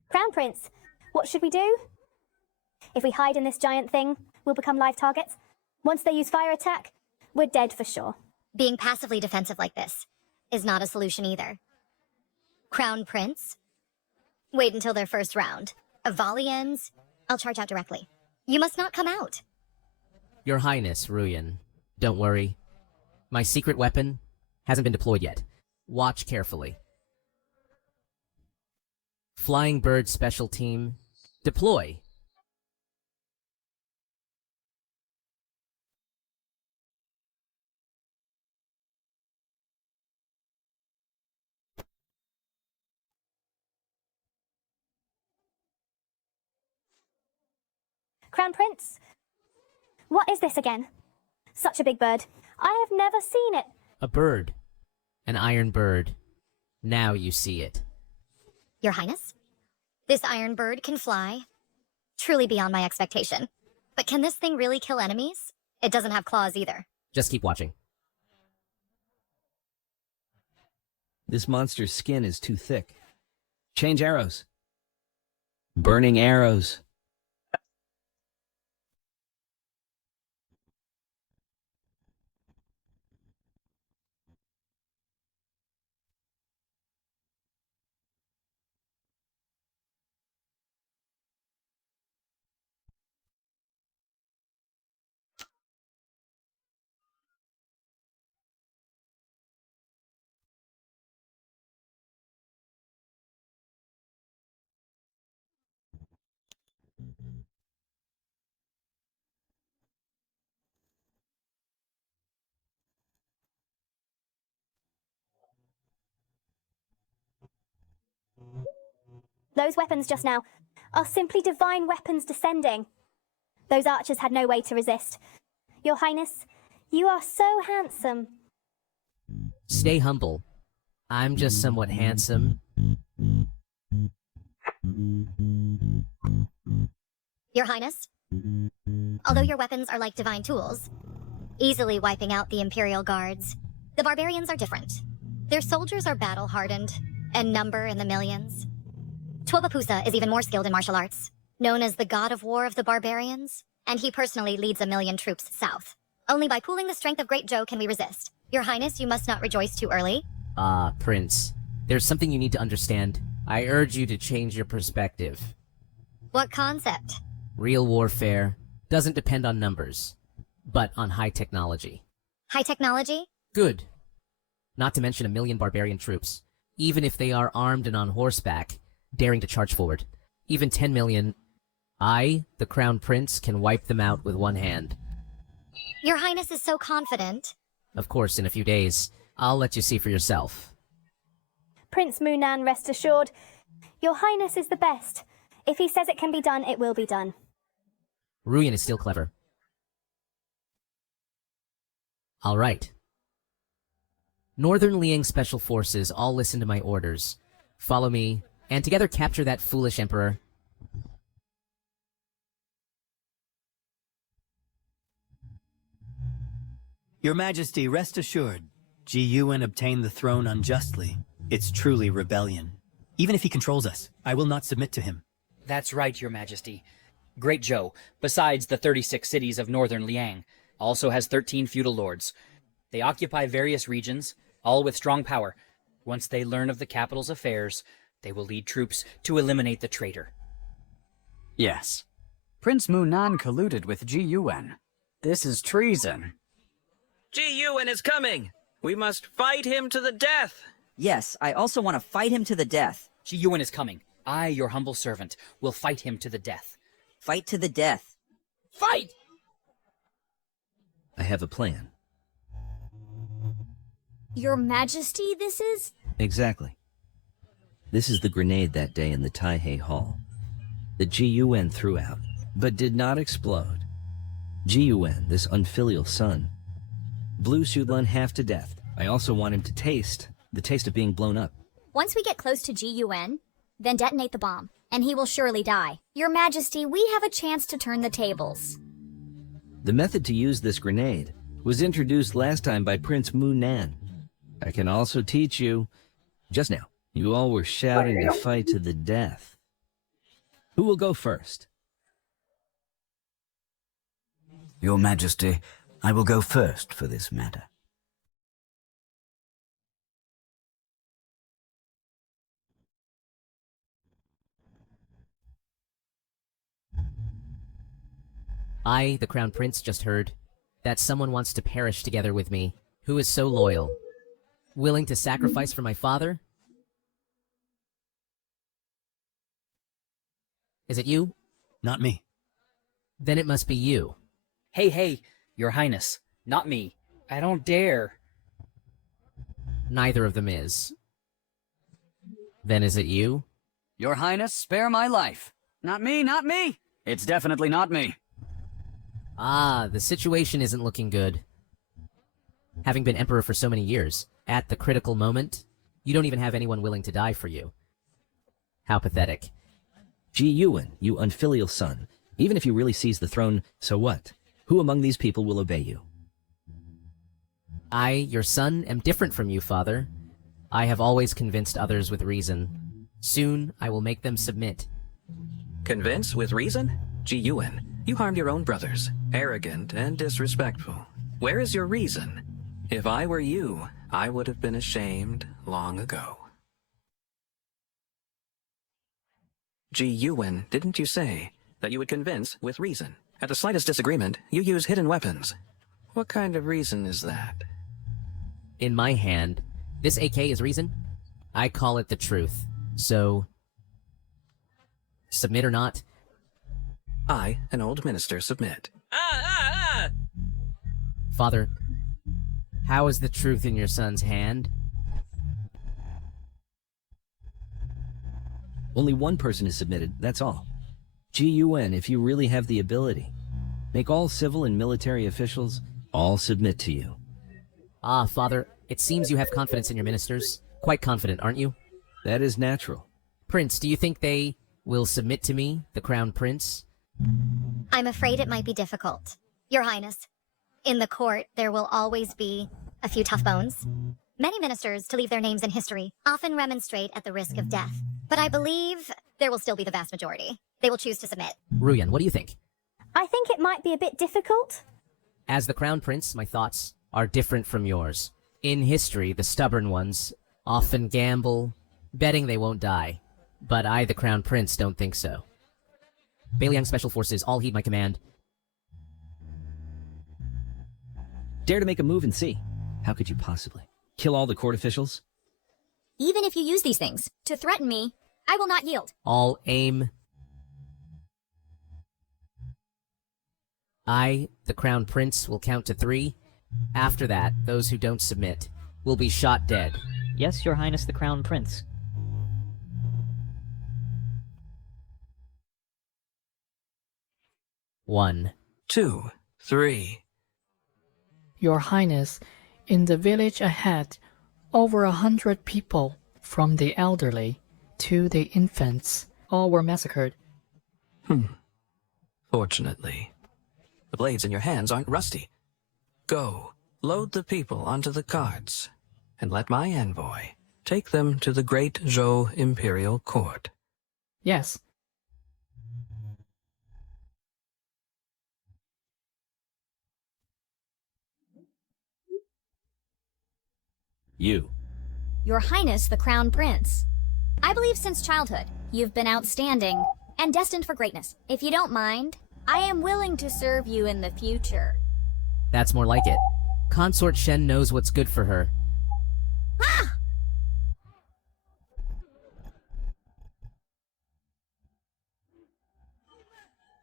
Crown Prince, what should we do? If we hide in this giant thing, we'll become live targets. Once they use fire attack, we're dead for sure. Being passively defensive like this is not a solution either. Crown Prince? Wait until their first round. A volley ends, I'll charge out directly. You must not come out. Your Highness, Ruyan. Don't worry. My secret weapon hasn't been deployed yet. Watch carefully. Flying Bird Special Team, deploy. Crown Prince, what is this again? Such a big bird. I have never seen it. A bird. An iron bird. Now you see it. Your Highness? This iron bird can fly. Truly beyond my expectation. But can this thing really kill enemies? It doesn't have claws either. Just keep watching. This monster's skin is too thick. Change arrows. Burning arrows. Those weapons just now are simply divine weapons descending. Those archers had no way to resist. Your Highness, you are so handsome. Stay humble. I'm just somewhat handsome. Your Highness? Although your weapons are like divine tools, easily wiping out the Imperial Guards, the barbarians are different. Their soldiers are battle-hardened and number in the millions. Twobapusa is even more skilled in martial arts, known as the god of war of the barbarians, and he personally leads 1 million troops south. Only by pooling the strength of Great Joe can we resist. Your Highness, you must not rejoice too early. Ah, Prince. There's something you need to understand. I urge you to change your perspective. What concept? Real warfare doesn't depend on numbers, but on high technology. High technology? Good. Not to mention 1 million barbarian troops. Even if they are armed and on horseback, daring to charge forward. Even 10 million, I, the Crown Prince, can wipe them out with one hand. Your Highness is so confident. Of course, in a few days, I'll let you see for yourself. Prince Munan, rest assured, Your Highness is the best. If he says it can be done, it will be done. Ruyan is still clever. All right. Northern Liang Special Forces all listen to my orders. Follow me, and together capture that foolish emperor. Your Majesty, rest assured. Ji Yuan obtained the throne unjustly. It's truly rebellion. Even if he controls us, I will not submit to him. That's right, Your Majesty. Great Joe, besides the 36 cities of northern Liang, also has 13 feudal lords. They occupy various regions, all with strong power. Once they learn of the capital's affairs, they will lead troops to eliminate the traitor. Yes. Prince Munan colluded with Ji Yuan. This is treason. Ji Yuan is coming! We must fight him to the death! Yes, I also want to fight him to the death. Ji Yuan is coming. I, your humble servant, will fight him to the death. Fight to the death. Fight! I have a plan. Your Majesty, this is? Exactly. This is the grenade that day in the Taihei Hall. The GUN threw out, but did not explode. GUN, this unfilial son, blew Sudlan half to death. I also want him to taste the taste of being blown up. Once we get close to GUN, then detonate the bomb, and he will surely die. Your Majesty, we have a chance to turn the tables. The method to use this grenade was introduced last time by Prince Munan. I can also teach you. Just now, you all were shouting to fight to the death. Who will go first? Your Majesty, I will go first for this matter. I, the Crown Prince, just heard that someone wants to perish together with me, who is so loyal. Willing to sacrifice for my father? Is it you? Not me. Then it must be you. Hey, Your Highness, not me. I don't dare. Neither of them is. Then is it you? Your Highness, spare my life. Not me, not me. It's definitely not me. Ah, the situation isn't looking good. Having been emperor for so many years, at the critical moment, you don't even have anyone willing to die for you. How pathetic. GUN, you unfilial son. Even if you really seize the throne, so what? Who among these people will obey you? I, your son, am different from you, father. I have always convinced others with reason. Soon, I will make them submit. Convince with reason? GUN, you harmed your own brothers. Arrogant and disrespectful. Where is your reason? If I were you, I would have been ashamed long ago. GUN, didn't you say that you would convince with reason? At the slightest disagreement, you use hidden weapons. What kind of reason is that? In my hand, this AK is reason. I call it the truth. So, submit or not? I, an old minister, submit. Father, how is the truth in your son's hand? Only one person is submitted, that's all. GUN, if you really have the ability, make all civil and military officials all submit to you. Ah, Father, it seems you have confidence in your ministers. Quite confident, aren't you? That is natural. Prince, do you think they will submit to me, the Crown Prince? I'm afraid it might be difficult. Your Highness, in the court, there will always be a few tough bones. Many ministers, to leave their names in history, often remonstrate at the risk of death. But I believe there will still be the vast majority. They will choose to submit. Ruyan, what do you think? I think it might be a bit difficult. As the Crown Prince, my thoughts are different from yours. In history, the stubborn ones often gamble, betting they won't die. But I, the Crown Prince, don't think so. Bailiang Special Forces, all heed my command. Dare to make a move and see. How could you possibly? Kill all the court officials? Even if you use these things to threaten me, I will not yield. All aim. I, the Crown Prince, will count to 3. After that, those who don't submit will be shot dead. Yes, Your Highness the Crown Prince. One. 2, 3. Your Highness, in the village ahead, over 100 people, from the elderly to the infants, all were massacred. Fortunately, the blades in your hands aren't rusty. Go, load the people onto the carts, and let my envoy take them to the great Zhou Imperial Court. Yes. You. Your Highness, the Crown Prince. I believe since childhood, you've been outstanding and destined for greatness. If you don't mind, I am willing to serve you in the future. That's more like it. Consort Shen knows what's good for her. Ah!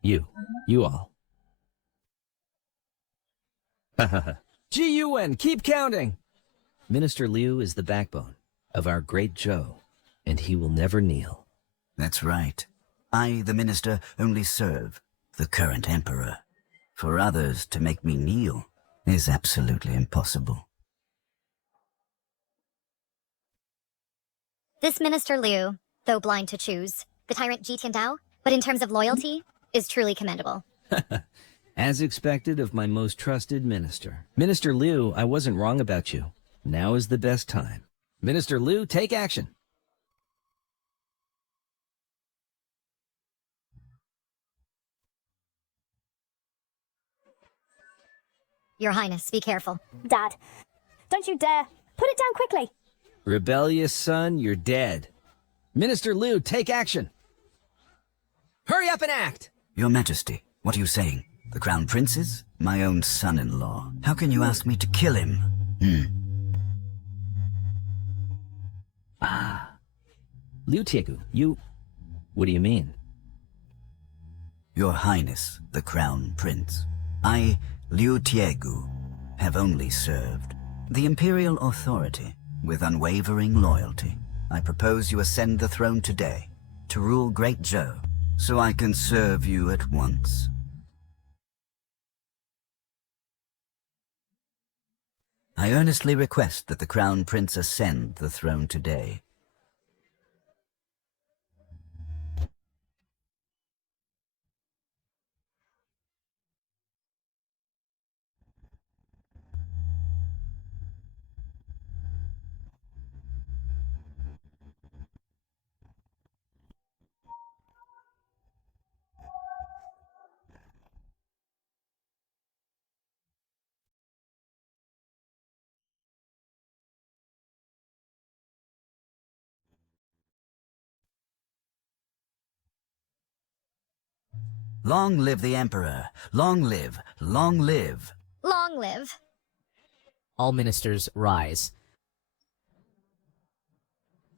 You all. GUN, keep counting! Minister Liu is the backbone of our great Zhou. and he will never kneel. That's right. I, the minister, only serve the current emperor. For others to make me kneel is absolutely impossible. This Minister Liu, though blind to choose, the tyrant Ji Tiandao, but in terms of loyalty, is truly commendable. As expected of my most trusted minister. Minister Liu, I wasn't wrong about you. Now is the best time. Minister Liu, take action. Your Highness, be careful. Dad, don't you dare. Put it down quickly. Rebellious son, you're dead. Minister Liu, take action. Hurry up and act! Your Majesty, what are you saying? The Crown Prince is my own son-in-law. How can you ask me to kill him? Liu Tiegu, you... What do you mean? Your Highness, the Crown Prince. I, Liu Tiegu, have only served the Imperial authority with unwavering loyalty. I propose you ascend the throne today to rule Great Zhou, so I can serve you at once. I earnestly request that the Crown Prince ascend the throne today. Long live the Emperor! Long live! Long live! Long live. All ministers rise.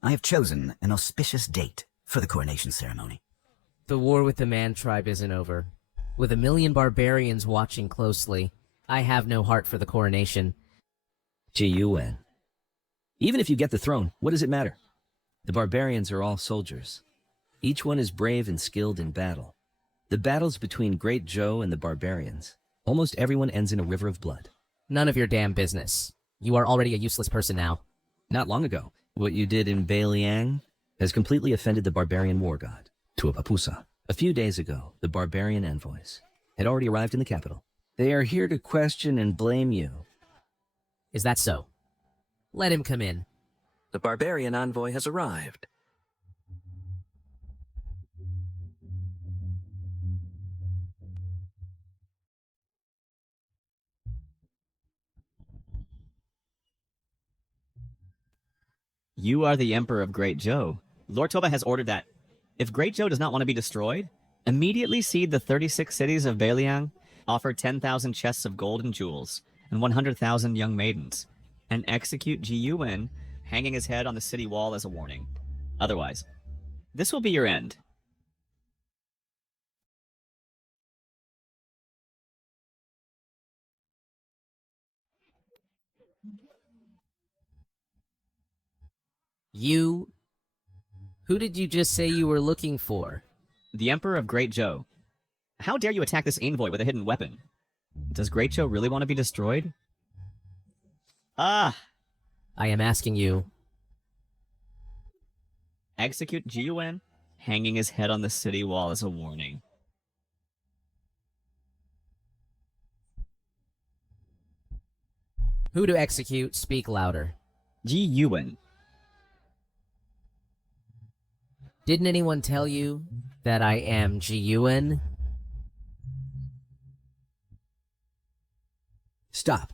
I have chosen an auspicious date for the coronation ceremony. The war with the Man tribe isn't over. With 1 million barbarians watching closely, I have no heart for the coronation. Ji Yuan. Even if you get the throne, what does it matter? The barbarians are all soldiers. Each one is brave and skilled in battle. The battles between Great Zhou and the barbarians, almost everyone ends in a river of blood. None of your damn business. You are already a useless person now. Not long ago, what you did in Beiliang has completely offended the barbarian war god, Tuapapusa. A few days ago, the barbarian envoys had already arrived in the capital. They are here to question and blame you. Is that so? Let him come in. The barbarian envoy has arrived. You are the Emperor of Great Zhou. Lord Toba has ordered that, if Great Zhou does not want to be destroyed, immediately cede the 36 cities of Beiliang, offer 10,000 chests of gold and jewels, and 100,000 young maidens, and execute Ji Yuan, hanging his head on the city wall as a warning. Otherwise, this will be your end. You... Who did you just say you were looking for? The Emperor of Great Zhou. How dare you attack this envoy with a hidden weapon? Does Great Zhou really want to be destroyed? Ah! I am asking you. Execute Ji Yuan, hanging his head on the city wall as a warning. Who to execute? Speak louder. Ji Yuan. Didn't anyone tell you that I am Ji Yuan? Stop.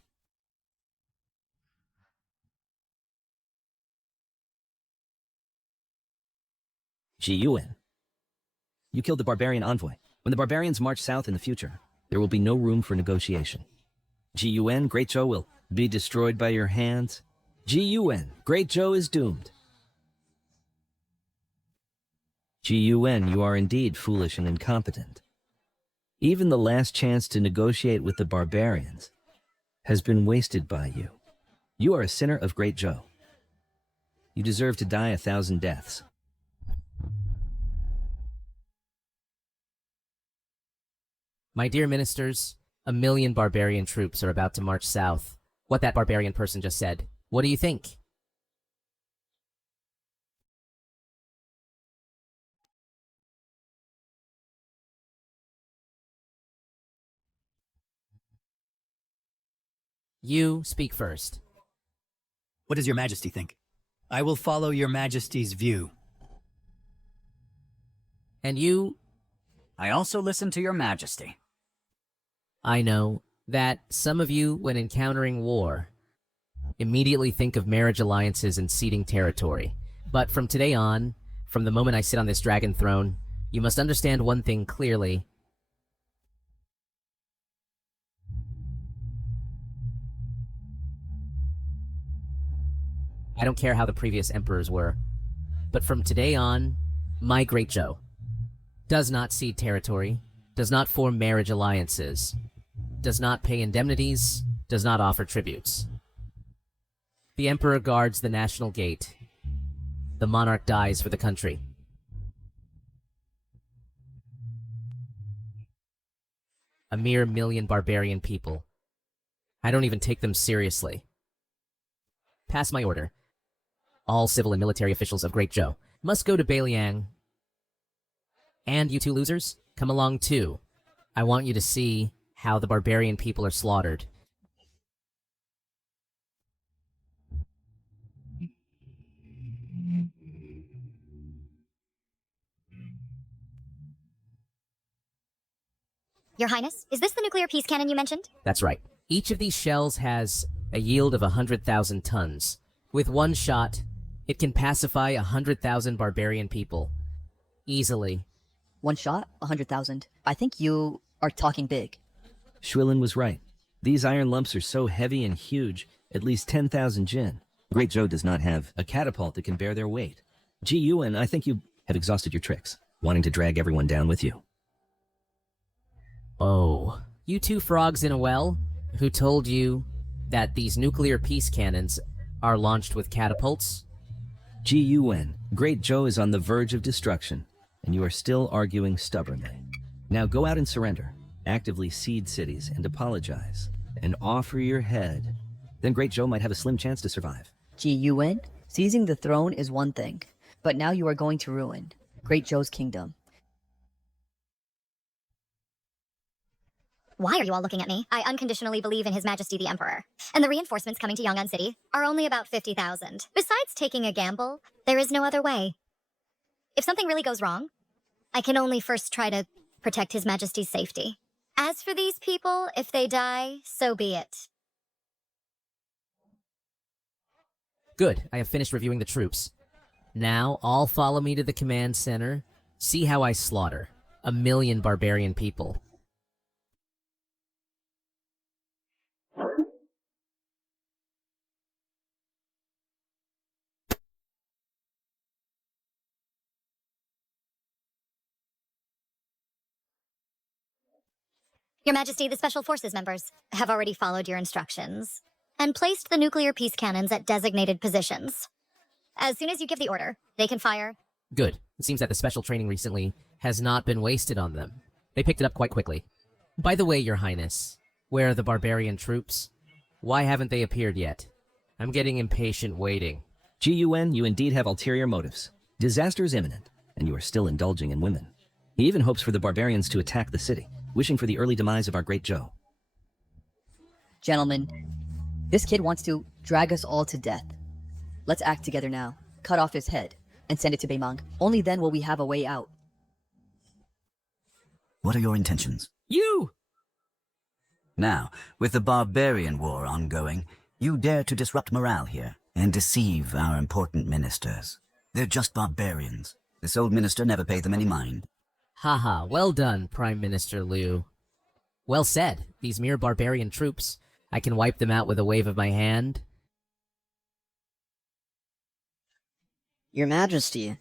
Ji Yuan. You killed the barbarian envoy. When the barbarians march south in the future, there will be no room for negotiation. Ji Yuan, Great Zhou will be destroyed by your hands. Ji Yuan, Great Zhou is doomed. Ji Yuan, you are indeed foolish and incompetent. Even the last chance to negotiate with the barbarians has been wasted by you. You are a sinner of Great Zhou. You deserve to die 1,000 deaths. My dear ministers, 1,000,000 barbarian troops are about to march south. What that barbarian person just said. What do you think? You speak first. What does your majesty think? I will follow your majesty's view. And you? I also listen to your majesty. I know that some of you, when encountering war, immediately think of marriage alliances and ceding territory. But from today on, from the moment I sit on this dragon throne, you must understand one thing clearly. I don't care how the previous emperors were, but from today on, my Great Joe does not cede territory, does not form marriage alliances, does not pay indemnities, does not offer tributes. The emperor guards the national gate. The monarch dies for the country. A mere 1,000,000 barbarian people. I don't even take them seriously. Pass my order. All civil and military officials of Great Joe must go to Beiliang. And you two losers, come along too. I want you to see how the barbarian people are slaughtered. Your Highness, is this the nuclear peace cannon you mentioned? That's right. Each of these shells has a yield of 100,000 tons. With one shot, it can pacify 100,000 barbarian people. Easily. One shot? 100,000. I think you are talking big. Schwillen was right. These iron lumps are so heavy and huge, at least 10,000 jin. Great Joe does not have a catapult that can bear their weight. Ji Yuan, I think you have exhausted your tricks, wanting to drag everyone down with you. Oh, you two frogs in a well? Who told you that these nuclear peace cannons are launched with catapults? Ji Yuan, Great Joe is on the verge of destruction, and you are still arguing stubbornly. Now go out and surrender, actively cede cities and apologize, and offer your head. Then Great Joe might have a slim chance to survive. Ji Yuan, seizing the throne is one thing, but now you are going to ruin Great Joe's kingdom. Why are you all looking at me? I unconditionally believe in His Majesty the Emperor. And the reinforcements coming to Yang'an City are only about 50,000. Besides taking a gamble, there is no other way. If something really goes wrong, I can only first try to protect His Majesty's safety. As for these people, if they die, so be it. Good, I have finished reviewing the troops. Now, all follow me to the command center. See how I slaughter 1,000,000 barbarian people. Your Majesty, the Special Forces members have already followed your instructions and placed the nuclear peace cannons at designated positions. As soon as you give the order, they can fire. Good. It seems that the special training recently has not been wasted on them. They picked it up quite quickly. By the way, Your Highness, where are the barbarian troops? Why haven't they appeared yet? I'm getting impatient waiting. Ji Yuan, you indeed have ulterior motives. Disaster is imminent, and you are still indulging in women. He even hopes for the barbarians to attack the city, wishing for the early demise of our Great Joe. Gentlemen, this kid wants to drag us all to death. Let's act together now. Cut off his head and send it to Beimang. Only then will we have a way out. What are your intentions? You! Now, with the barbarian war ongoing, you dare to disrupt morale here and deceive our important ministers. They're just barbarians. This old minister never paid them any mind. Haha, well done, Prime Minister Liu. Well said. These mere barbarian troops, I can wipe them out with a wave of my hand. Your Majesty,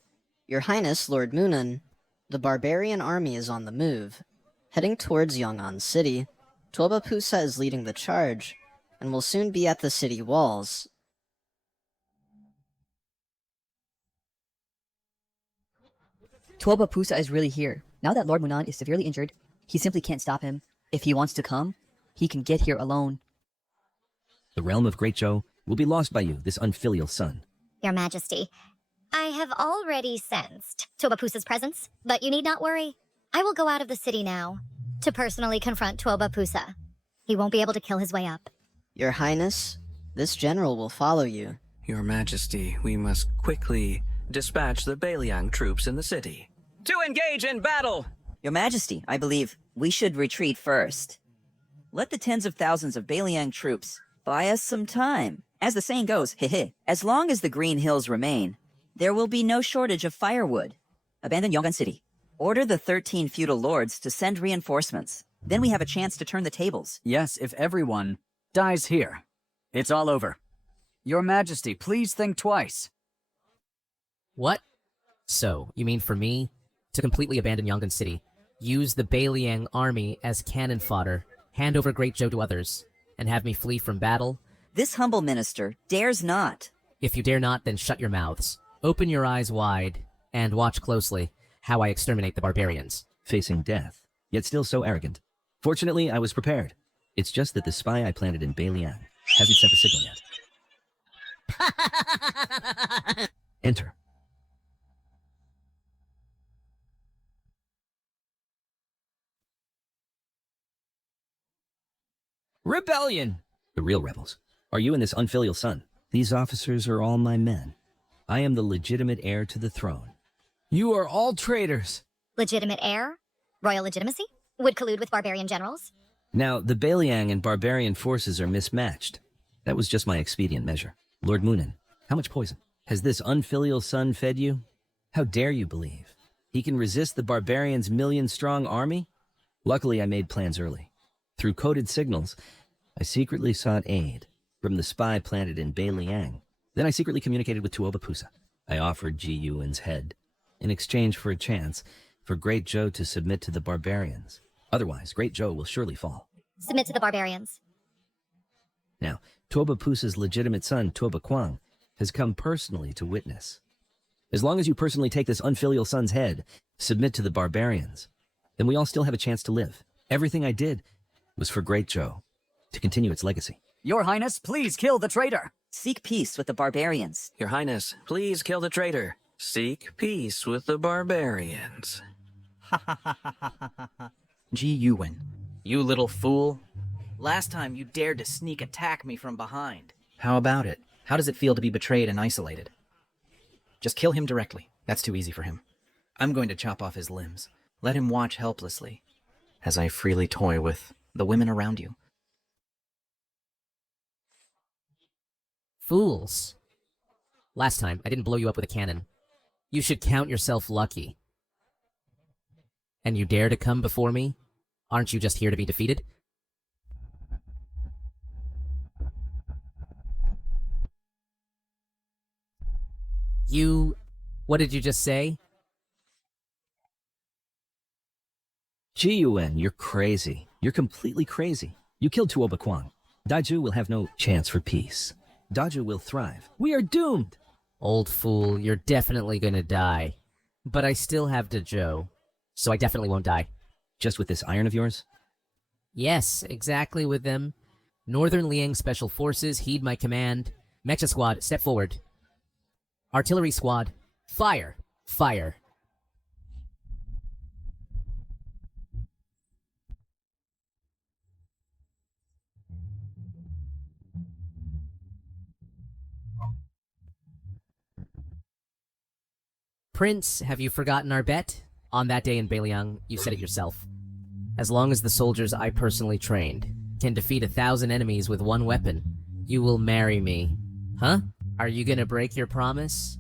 Your Highness Lord Munan, the barbarian army is on the move, heading towards Yang'an City. Tuoba Pusa is leading the charge, and will soon be at the city walls. Tuoba Pusa is really here. Now that Lord Munan is severely injured, he simply can't stop him. If he wants to come, he can get here alone. The realm of Great Joe will be lost by you, this unfilial son. Your Majesty, I have already sensed Tuoba presence, but you need not worry. I will go out of the city now to personally confront Tuoba. He won't be able to kill his way up. Your Highness, this general will follow you. Your Majesty, we must quickly dispatch the Beliang troops in the city. To engage in battle! Your Majesty, I believe we should retreat first. Let the tens of thousands of Beliang troops buy us some time. As the saying goes, hehe, as long as the Green Hills remain, there will be no shortage of firewood. Abandon Yongan City. Order the 13 feudal lords to send reinforcements. Then we have a chance to turn the tables. Yes, if everyone dies here, it's all over. Your Majesty, please think twice. What? So, you mean for me to completely abandon Yongan City, use the Beliang army as cannon fodder, hand over Great Joe to others, and have me flee from battle? This humble minister dares not. If you dare not, then shut your mouths. Open your eyes wide, and watch closely how I exterminate the barbarians. Facing death, yet still so arrogant. Fortunately, I was prepared. It's just that the spy I planted in Beliang hasn't sent the signal yet. Enter. Rebellion! The real rebels. Are you and this unfilial son? These officers are all my men. I am the legitimate heir to the throne. You are all traitors. Legitimate heir? Royal legitimacy? Would collude with barbarian generals? Now, the Beliang and barbarian forces are mismatched. That was just my expedient measure. Lord Munan, how much poison? Has this unfilial son fed you? How dare you believe? He can resist the barbarians' million-strong army? Luckily, I made plans early. Through coded signals, I secretly sought aid from the spy planted in Beliang. Then I secretly communicated with Tuoba. I offered Ji Yuan's head in exchange for a chance for Great Joe to submit to the barbarians. Otherwise, Great Joe will surely fall. Submit to the barbarians. Now, Tuoba legitimate son, Tuoba Kwang, has come personally to witness. As long as you personally take this unfilial son's head, submit to the barbarians, then we all still have a chance to live. Everything I did was for Great Joe, to continue its legacy. Your Highness, please kill the traitor. Seek peace with the barbarians. Your Highness, please kill the traitor. Seek peace with the barbarians. Ji Yuan, you little fool. Last time you dared to sneak attack me from behind. How about it? How does it feel to be betrayed and isolated? Just kill him directly. That's too easy for him. I'm going to chop off his limbs. Let him watch helplessly as I freely toy with the women around you. Fools. Last time, I didn't blow you up with a cannon. You should count yourself lucky. And you dare to come before me? Aren't you just here to be defeated? What did you just say? Ji Yuan, you're crazy. You're completely crazy. You killed Tuoba Kwang. Daiju will have no chance for peace. Daju will thrive. We are doomed! Old fool, you're definitely gonna die. But I still have Dazhou, so I definitely won't die. Just with this iron of yours? Yes, exactly with them. Northern Liang Special Forces, heed my command. Mecha Squad, step forward. Artillery Squad, fire! Fire! Prince, have you forgotten our bet? On that day in Beliang, you said it yourself. As long as the soldiers I personally trained can defeat 1,000 enemies with one weapon, you will marry me. Huh? Are you gonna break your promise?